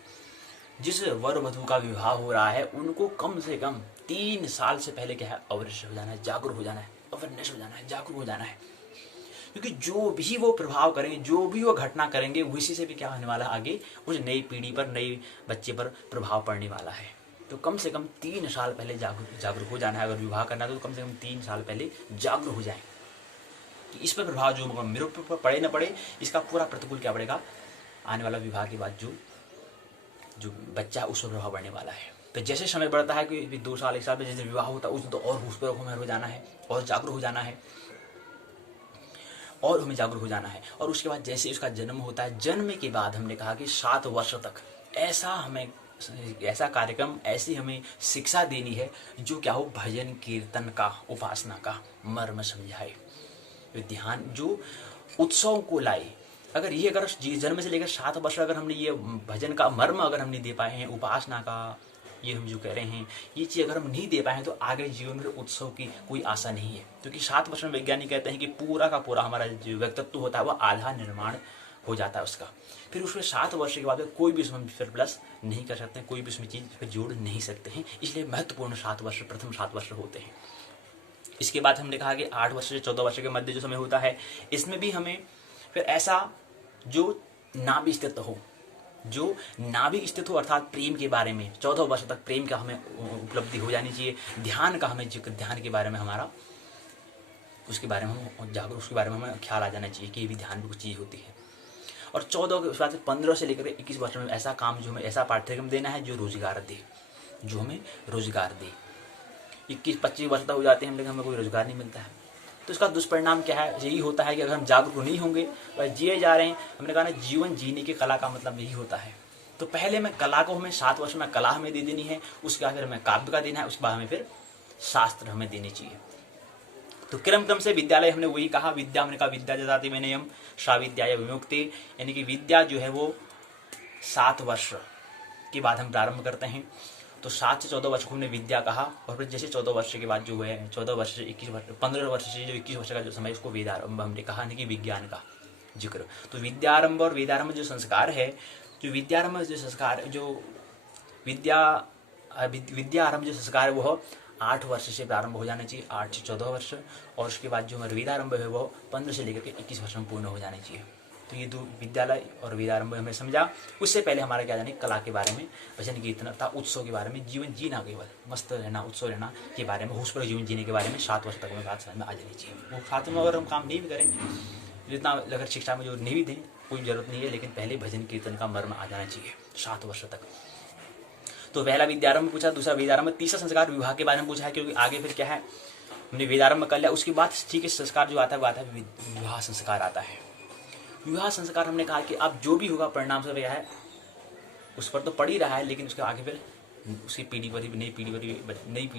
जिस वर वधू का विवाह हो रहा है उनको कम से कम 3 साल से पहले क्या है, अवश्य हो जाना है, जागरूक हो जाना है, अवेयरनेस हो जाना है, जागरूक हो जाना है। क्योंकि जो भी वो प्रभाव करेंगे, जो भी वो घटना करेंगे, उसी से भी क्या होने वाला है, आगे उस नई पीढ़ी पर, नई बच्चे पर प्रभाव पड़ने वाला है। तो कम से कम 3 साल पहले जागरूक हो जाना है। अगर विवाह करना है तो कम से कम 3 साल पहले जागरूक हो जाए कि इस पर प्रभाव जो मेरे पर पड़े न पड़े, इसका पूरा प्रतिकूल क्या पड़ेगा, आने वाला विवाह के बाद जो बच्चा उस पर प्रभाव पड़ने वाला है। तो जैसे समय बढ़ता है कि 2 साल 1 साल में जैसे विवाह होता है, उस तो और उस पर हमें हो जाना है, और जागरूक हो जाना है, और हमें जागरूक हो जाना है। और उसके बाद जैसे उसका जन्म होता है, जन्म के बाद हमने कहा कि 7 वर्ष तक ऐसा कार्यक्रम, ऐसी हमें शिक्षा देनी है जो क्या हो, भजन कीर्तन का, उपासना का मर्म समझाए, ध्यान जो उत्सव को लाए। अगर जन्म से लेकर 7 वर्ष अगर हमने ये भजन का मर्म अगर हम नहीं दे पाए हैं, उपासना का ये हम जो कह रहे हैं, ये चीज़ अगर हम नहीं दे पाए हैं, तो आगे जीवन में उत्सव की कोई आशा नहीं है। क्योंकि 7 वर्ष में वैज्ञानिक कहते हैं कि पूरा का पूरा हमारा जो व्यक्तित्व होता है वो आधा निर्माण हो जाता है उसका। फिर उसमें 7 वर्ष के बाद कोई भी उसमें फिर प्लस नहीं कर सकते, कोई भी उसमें चीज़ फिर जोड़ नहीं सकते हैं। इसलिए महत्वपूर्ण 7 वर्ष, प्रथम 7 वर्ष होते हैं। इसके बाद हमने कहा कि 8 वर्ष से 14 वर्ष के मध्य जो समय होता है, इसमें भी हमें फिर ऐसा जो नाभि स्थित हो, अर्थात प्रेम के बारे में 14 वर्ष तक प्रेम का हमें उपलब्धि हो जानी चाहिए। ध्यान का हमें जिक्र, ध्यान के बारे में हमारा, उसके बारे में हम जागरूक, उसके बारे में हमें ख्याल आ जाना चाहिए कि ये भी ध्यान भी कुछ चीज़ होती है। और 14 के बाद 15 से लेकर 21 वर्ष में ऐसा काम जो हमें, ऐसा पाठ्यक्रम देना है जो रोजगार दे, जो हमें रोजगार दे। 21-25 वर्ष तक हो जाते हैं लेकिन हमें कोई रोजगार नहीं मिलता है, तो इसका दुष्परिणाम क्या है, यही होता है कि अगर हम जागरूक नहीं होंगे, वह जिए जा रहे हैं। हमने कहा ना, जीवन जीने की कला का मतलब यही होता है। तो पहले मैं कला को, हमें 7 वर्ष में कला हमें दे देनी है, उसके बाद फिर हमें काव्य का देना है, उसके बाद हमें फिर शास्त्र हमें देने चाहिए। तो क्रम से विद्यालय, हमने वही कहा, विद्या, हमने कहा विद्या जजाति में नियम सा विद्या या विमुक्ति, यानी कि विद्या जो है वो 7 वर्ष के बाद हम प्रारंभ करते हैं। तो 7 से 14 वर्ष को हमने विद्या कहा, और फिर जैसे 14 वर्ष के बाद जो हुए 14 वर्ष से 21 वर्ष, 15 वर्ष से जो 21 वर्ष का जो समय, उसको वेदारंभ हमने कहा, नहीं कि विज्ञान का जिक्र। तो विद्यारंभ और वेदारंभ जो संस्कार है, जो विद्यारंभ जो संस्कार, जो विद्यारंभ जो संस्कार है वो 8 वर्ष से प्रारंभ हो जाना चाहिए, 8 से 14 वर्ष, और उसके बाद जो हमारा वेदारंभ है वो 15 से लेकर के 21 वर्ष में पूर्ण हो जाना चाहिए। तो ये दो विद्यालय और वेदारंभ हमने समझा। उससे पहले हमारा क्या जाने, कला के बारे में, भजन कीर्तनता, उत्सव के बारे में, जीवन जीना, केवल मस्त रहना, उत्सव रहना के बारे में, होश पर जीवन जीने के बारे में 7 वर्ष तक में बात समझ में आ जानी चाहिए। वो 7 में अगर हम काम नहीं भी करें, जितना अगर शिक्षा में जो नहीं भी दें कोई जरूरत नहीं है, लेकिन पहले भजन कीर्तन का मर्म आ जाना चाहिए 7 वर्ष तक। तो पहला विद्यारंभ पूछा, दूसरा वेदारंभ, तीसरा संस्कार विवाह के बारे में पूछा है, क्योंकि आगे फिर क्या है, हमने वेदारंभ कर लिया, उसके बाद ठीक है संस्कार जो आता है वो आता है विवाह संस्कार आता है। विवाह संस्कार हमने कहा कि अब जो भी होगा परिणाम से क्या है, उस पर तो पड़ ही रहा है, लेकिन उसके आगे फिर उसकी पीढ़ी पर, नई पीढ़ी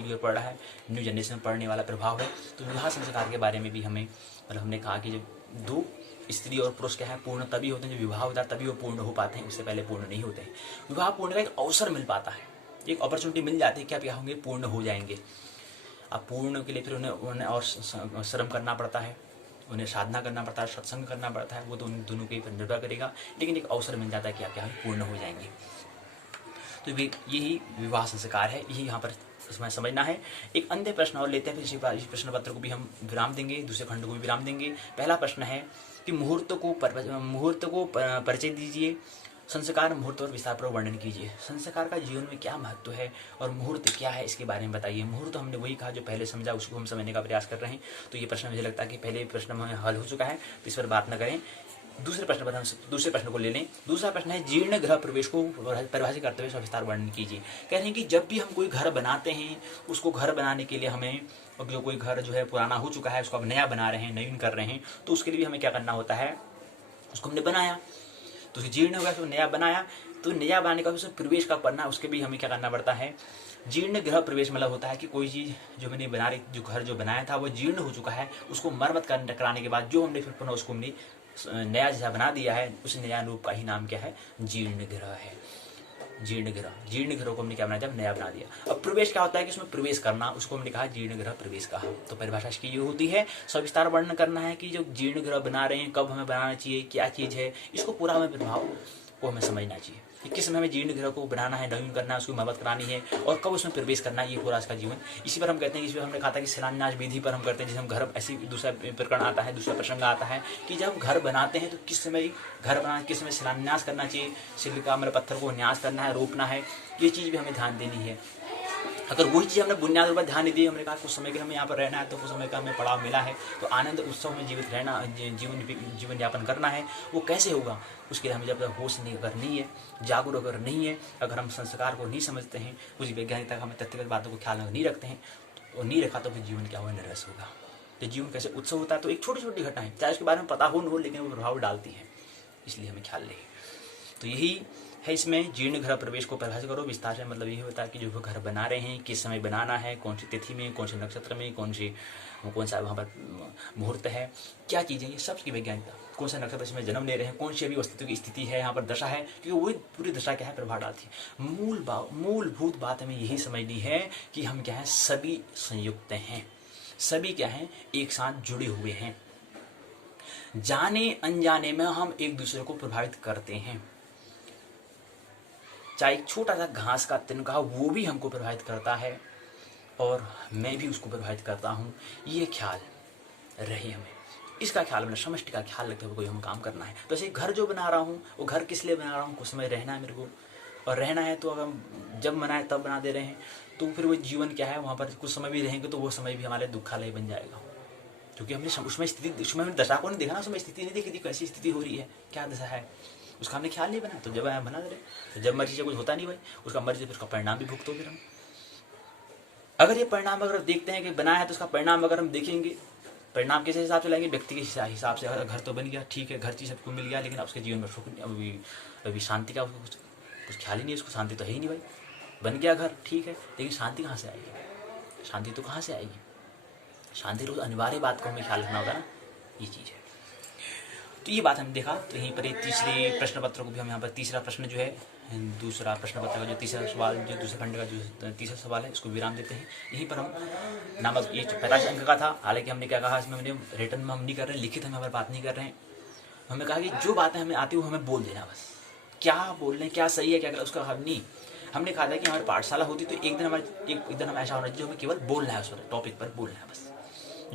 पर पड़ रहा है, न्यू जनरेशन में पड़ने वाला प्रभाव है। तो विवाह संस्कार के बारे में भी हमें, मतलब हमने कहा कि जब 2 स्त्री और पुरुष क्या है पूर्ण तभी होते हैं, जब विवाह होता है तभी वो पूर्ण हो पाते हैं, उससे पहले पूर्ण नहीं होते हैं। विवाह पूर्ण का एक अवसर मिल पाता है, एक अपॉर्चुनिटी मिल जाती है कि आप क्या होंगे, पूर्ण हो जाएंगे। अब पूर्ण के लिए फिर उन्हें और श्रम करना पड़ता है, उन्हें साधना करना पड़ता है, सत्संग करना पड़ता है, वो तो उन दोनों के ऊपर निर्भर करेगा, लेकिन एक अवसर मिल जाता है कि आप क्या पूर्ण हो जाएंगे। तो यही विवाह संस्कार है, यही यहाँ पर इसमें समझना है। एक अन्य प्रश्न और लेते हैं, फिर इस प्रश्न पत्र को भी हम विराम देंगे, दूसरे खंड को भी विराम देंगे। पहला प्रश्न है कि मुहूर्त को परिचय दीजिए, संस्कार मुहूर्त और विस्तार पर वर्णन कीजिए। संस्कार का जीवन में क्या महत्व है और मुहूर्त क्या है, इसके बारे में बताइए। मुहूर्त हमने वही कहा जो पहले समझा, उसको हम समझने का प्रयास कर रहे हैं। तो ये प्रश्न मुझे लगता है कि पहले प्रश्न में हल हो चुका है, तो इस पर बात न करें। दूसरे प्रश्न पर हम दूसरे प्रश्न को ले लें। दूसरा प्रश्न है जीर्ण गृह प्रवेश को परिभाषित करते हुए विस्तार वर्णन कीजिए। कह रहे हैं कि जब भी हम कोई घर बनाते हैं, उसको घर बनाने के लिए हमें, जो कोई घर जो है पुराना हो चुका है उसको अब नया बना रहे हैं, नवीन कर रहे हैं, तो उसके लिए हमें क्या करना होता है, उसको हमने बनाया तो जीर्ण हो गया, तो नया बनाया, तो नया बनाने का उसमें प्रवेश का पढ़ना, उसके भी हमें क्या करना पड़ता है, जीर्ण गृह प्रवेश मतलब होता है कि कोई चीज़ जो मैंने बना रही, जो घर जो बनाया था वो जीर्ण हो चुका है, उसको मरम्मत कराने के बाद जो हमने फिर पुनः उसको हमने नया जैसा बना दिया है, उस नया रूप का ही नाम क्या है, जीर्ण गृह है। जीर्ण गृह को हमने क्या बनाया, जब नया बना दिया। अब प्रवेश क्या होता है कि उसमें प्रवेश करना, उसको हमने कहा जीर्ण गृह प्रवेश कहा। तो परिभाषा इसकी ये होती है, सविस्तार वर्णन करना है कि जो जीर्ण गृह बना रहे हैं कब हमें बनाना चाहिए, क्या चीज़ है, इसको पूरा हमें प्रभाव वो हमें समझना चाहिए कि किस समय हमें जीर्ण गृह को बनाना है, नवीन करना है, उसकी मरम्मत करानी है, और कब उसमें प्रवेश करना है, ये पूरा इसका जीवन। इसी पर हम कहते हैं, इसमें हमने कहा था कि शिलान्यास विधि पर हम करते हैं, जैसे हम घर, ऐसी दूसरा प्रकरण आता है, दूसरा प्रसंग आता है कि जब घर बनाते हैं तो किस समय घर बनाना, किस समय शिलान्यास करना चाहिए, शिल्प का मतलब पत्थर को न्यास करना है, रोपना है, ये चीज़ भी हमें ध्यान देनी है। अगर वही चीज़ हमने बुनियाद पर ध्यान नहीं दी, हमने कहा कुछ समय के हमें यहाँ पर रहना है, तो कुछ समय का हमें पड़ाव मिला है, तो आनंद उत्सव में जीवित रहना, जीवन यापन करना है, वो कैसे होगा, उसके लिए हमें जब होश नहीं अगर नहीं है, जागरूक अगर नहीं है, अगर हम संस्कार को नहीं समझते हैं, कुछ वैज्ञानिकता का हमें तथ्यगत बातों को ख्याल नहीं रखते हैं, और नहीं रखा तो फिर जीवन क्या होगा, निरस होगा। तो जीवन कैसे उत्सव होता है, तो एक छोटी छोटी घटनाएं, चाहे उसके बारे में पता हो न हो, लेकिन वो प्रभाव डालती है, इसलिए हमें ख्याल रहे। तो यही है इसमें जीर्ण गृह प्रवेश को परिभाषित करो विस्तार से। मतलब ये होता है कि जो वो घर बना रहे हैं किस समय बनाना है, कौन सी तिथि में, कौन से नक्षत्र में, कौन सा वहाँ पर मुहूर्त है, क्या चीज़ें, ये सब की वैज्ञानिकता, कौन सा नक्षत्र में जन्म ले रहे हैं, कौन सी अभी अस्तित्व की स्थिति है, यहाँ पर दशा है, क्योंकि वही पूरी दशा क्या है प्रभाव डालती है। मूलभूत बात हमें यही समझनी है कि हम क्या है, सभी संयुक्त हैं, सभी क्या है, एक साथ जुड़े हुए हैं, जाने अनजाने में हम एक दूसरे को प्रभावित करते हैं। चाहे एक छोटा सा घास का तिनका वो भी हमको प्रभावित करता है, और मैं भी उसको प्रभावित करता हूँ। ये ख्याल रहे हमें, इसका ख्याल, मैंने समष्टि का ख्याल रखते हुए कोई हम काम करना है। तो ऐसे घर जो बना रहा हूँ, वो घर किस लिए बना रहा हूँ, कुछ समय रहना है मेरे को, और रहना है तो अगर जब बनाए तब बना दे रहे हैं, तो फिर वो जीवन क्या है, वहाँ पर कुछ समय भी रहेंगे तो वो समय भी हमारे दुखालय बन जाएगा, क्योंकि हमने उसमें स्थिति, उसमें दशा को नहीं देखा ना, उसमें स्थिति नहीं देखी थी, कैसी स्थिति हो रही है, क्या दशा है, उसका हमने ख्याल नहीं बना। तो जब बना दे रहे, तो जब मर्जी से कुछ होता नहीं भाई, उसका मर्जी फिर उसका परिणाम भी भुगतो फिर हम। अगर ये परिणाम अगर देखते हैं कि बनाया है, तो उसका परिणाम अगर हम देखेंगे, परिणाम किस हिसाब से लाएंगे, व्यक्ति के हिसाब से। अगर घर तो बन गया, ठीक है, घर चीज सबको मिल गया, लेकिन उसके जीवन में सुख, अभी शांति का कुछ ख्याल ही नहीं, उसको शांति तो है ही नहीं भाई। बन गया घर, ठीक है, लेकिन शांति कहाँ से आएगी, शांति तो कहाँ से आएगी, शांति रोज अनिवार्य बात को हमें ख्याल रखना होगा ना, ये चीज़ है। तो ये बात हमने देखा। तो यहीं पर तीसरे प्रश्न पत्र को भी हम यहाँ पर तीसरा प्रश्न जो है, दूसरा प्रश्न पत्र का जो तीसरा सवाल, जो दूसरे खंड का जो तीसरा सवाल है, इसको विराम देते हैं। यहीं पर हम नामक ये 45 अंक का था। हालांकि हमने क्या कहा, इसमें हमने रिटर्न में हम नहीं कर रहे हैं, लिखित हम यहाँ पर बात नहीं कर रहे हैं। हमने कहा कि जो बातें हमें आती है वो हमें बोल देना, बस क्या बोल रहे हैं, क्या सही है क्या गलत, उसका हम नहीं। हमने कहा था कि हमारी पाठशाला होती तो एक दिन हम ऐसा होना चाहिए, हमें केवल बोलना है, उस टॉपिक पर बोलना है, बस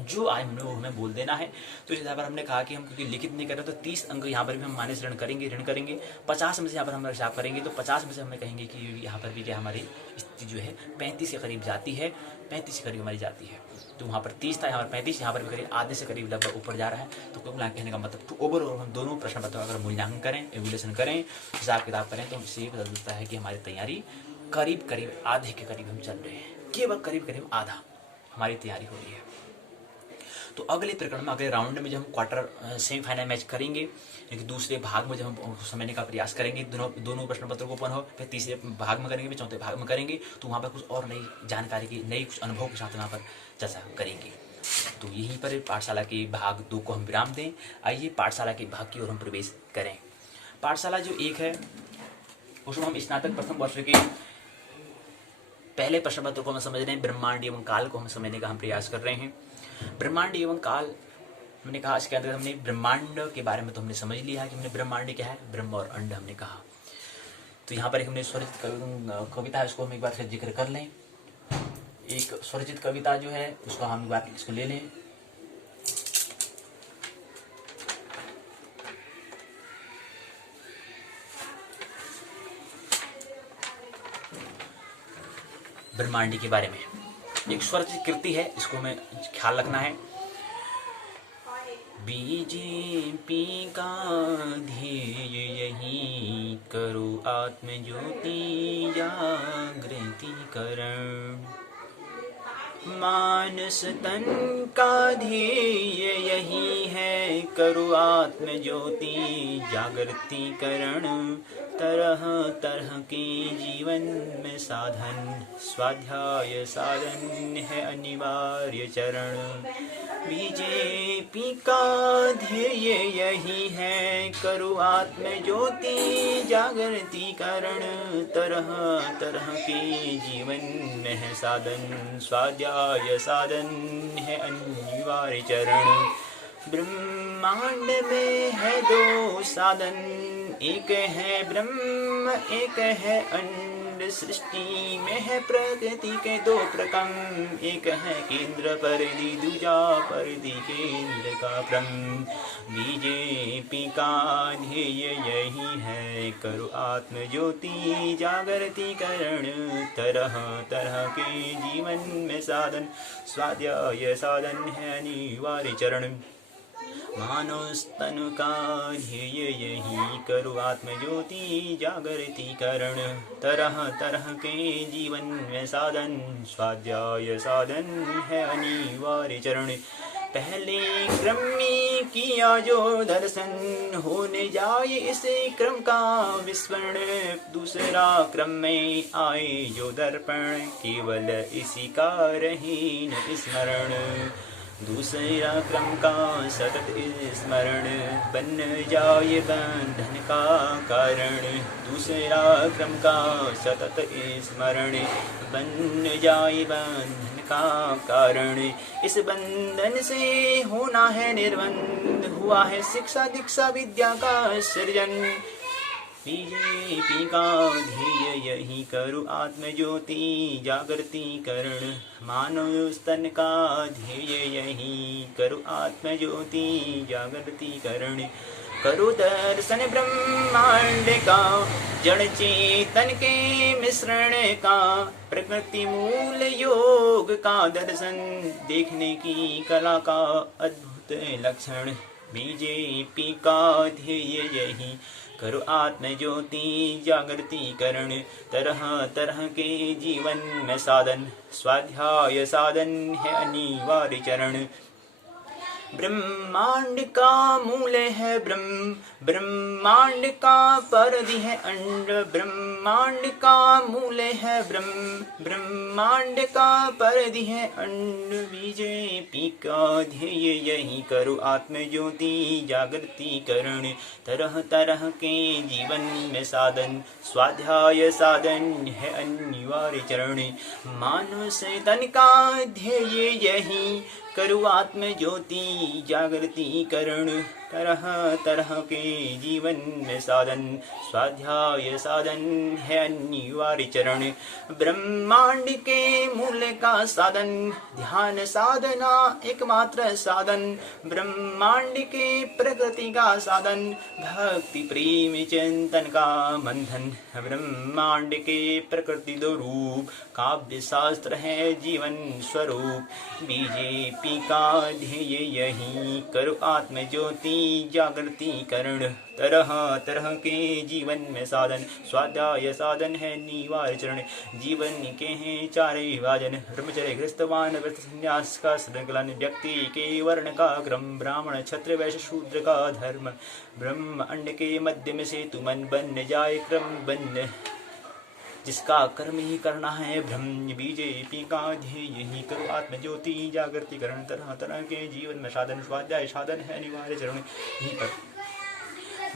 जो आए हमने वो हमें बोल देना है। तो इस हिसाब पर हमने कहा कि हम क्योंकि लिखित नहीं कर रहे तो 30 अंक यहाँ पर भी हम माइनस ऋण करेंगे 50 में से यहाँ पर हम हिसाब करेंगे तो 50 में से हमें कहेंगे कि यहाँ पर भी क्या हमारी स्थिति जो है 35 के करीब जाती है, 35 के करीब हमारी जाती है। तो वहाँ पर 30 था, यहाँ पर 35, यहाँ पर भी करीब आधे से करीब लगभग ऊपर जा रहा है। तो कुल मिला कहने का मतलब टू ओवरऑल हम दोनों प्रश्न पत्र अगर मूल्यांकन करें, एवल्यूएशन करें, हिसाब किताब करें तो इससे पता चलता है कि हमारी तैयारी करीब आधे के करीब हम चल रहे हैं, केवल करीब आधा हमारी तैयारी हो रही है। तो अगले प्रकरण में, अगले राउंड में जब हम क्वार्टर सेमीफाइनल मैच करेंगे, यानी दूसरे भाग में जब हम समझने का प्रयास करेंगे, दोनों प्रश्न पत्रों को पुनः फिर तीसरे भाग में करेंगे, फिर चौथे भाग में करेंगे, तो वहाँ पर कुछ और नई जानकारी की, नई कुछ अनुभव के साथ वहाँ पर चर्चा करेंगे। तो यहीं पर पाठशाला के भाग 2 को हम विराम दें। आइए पाठशाला के भाग की ओर हम प्रवेश करें। पाठशाला जो 1 है उसमें हम स्नातक प्रथम वर्ष के पहले प्रश्न पत्र को हम समझ रहे हैं, ब्रह्मांड एवं काल को हम समझने का हम प्रयास कर रहे हैं। ब्रह्मांड एवं काल हमने कहा, इसके अंदर हमने ब्रह्मांड के बारे में तो हमने समझ लिया कि हमने ब्रह्मांड क्या है, ब्रह्म और अंड हमने कहा। तो यहाँ पर एक हमने स्वरचित कविता है, उसको हम एक बार फिर जिक्र कर लें। एक स्वरचित कविता जो है उसका हम एक बार इसको ले लें। ब्रह्मांड के बारे में एक स्वरचित कृति है, इसको हमें ख्याल रखना है। बीजेपी का ध्येय यही, करो आत्मज्योति जागृतिकरण। मानस तन का ध्येय यही है, करो आत्मज्योति जागृतिकरण। तरह तरह के जीवन में साधन, स्वाध्याय साधन है अनिवार्य चरण। बीजेपी का ध्येय यही है, करो आत्मज्योति जागृतिकरण। तरह तरह के जीवन में है साधन, स्वाध्याय साधन है अनिवार्य चरण। ब्रह्मांड में है 2 साधन, एक है ब्रह्म एक है अंड। सृष्टि में है प्रकृति के 2 प्रकम, एक है केंद्र परिधि, दूजा परिधि केंद्र का क्रम। बीजेपी का ध्येय यही है, करो आत्मज्योति जागृतिकरण। तरह तरह के जीवन में साधन, स्वाध्याय साधन है अनिवार्य चरण। मानव तनु का ध्येय यही, करो आत्मज्योति जागृतिकरण। तरह तरह के जीवन में साधन, स्वाध्याय साधन है अनिवार्य चरण। पहले क्रम में किया जो दर्शन, होने जाए इसे क्रम का विस्मरण। दूसरा क्रम में आए जो दर्पण, केवल इसी का रहे न स्मरण। दूसरा क्रम का सतत स्मरण, बन जाए बंधन का कारण। दूसरा क्रम का सतत स्मरण, बन जाए बंधन का कारण। इस बंधन से होना है निर्बंध, हुआ है शिक्षा दीक्षा विद्या का सृजन। बीजेपी का ध्येय यही, करो आत्मज्योति जागृतिकरण। मानव स्तन का ध्येय यही, करो आत्मज्योति जागृतिकरण। करो दर्शन ब्रह्मांड का, जड़ चेतन के मिश्रण का। प्रकृति मूल योग का दर्शन, देखने की कला का अद्भुत लक्षण। बीजेपी का ध्येय यही, करो आत्मज्योति जागृतिकरण। तरह तरह के जीवन में साधन, स्वाध्याय साधन है अनिवार्य चरण। ब्रह्मांड का मूल है ब्रह्म, ब्रह्मांड का परिधि है अंड। ब्रह्म ब्रह्मांड का मूल है ब्रह्म, ब्रह्मांड का परिधि है अंड, बीजेपी का ध्येय यही करो आत्म ज्योति जागृति करण, तरह तरह के जीवन में साधन, स्वाध्याय साधन है अनिवार्य चरण, मानव से तन का ध्येय यही करो आत्म ज्योति जागृति करण, तरह तरह के जीवन में साधन, स्वाध्याय साधन है अनिवार्य चरण, ब्रह्मांड के मूल का साधन, ध्यान साधना एकमात्र साधन, ब्रह्मांड के प्रकृति का साधन, भक्ति प्रेम चिंतन का बंधन, ब्रह्मांड के प्रकृति दो रूप, काव्य शास्त्र है जीवन स्वरूप, बीजेपी का ध्येय यही करो आत्म ज्योति जागृति करण, तरह तरह के जीवन में साधन, स्वाध्याय साधन है निवार्य चरण, जीवन के हैं चार विभाजन, ब्रह्मचर्य गृहस्थवान व्रत संन्यास का सदकलन, व्यक्ति के वर्ण का क्रम, ब्राह्मण क्षत्रिय वैश्य शूद्र का धर्म, ब्रह्म अंड के मध्य में से तुमन बन जाए क्रम बन, जिसका कर्म ही करना है ब्रह्म, बीजेपी का ध्येय यही करो आत्म ज्योति जागृति करण, तरह तरह के जीवन में साधन, स्वाध्याय साधन है अनिवार्य चरण, यही पर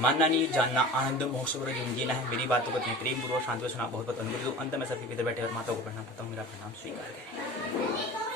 मानना नहीं जानना, आनंद मोक्ष पर जीवन जीना है। मेरी बातों को प्रेम पूर्वक शांति से सुना, बहुत बहुत अनुग्रह दो, अंत में सभी भीतर बैठे और माता को प्रणाम करता हूँ, मेरा प्रणाम स्वीकार करें।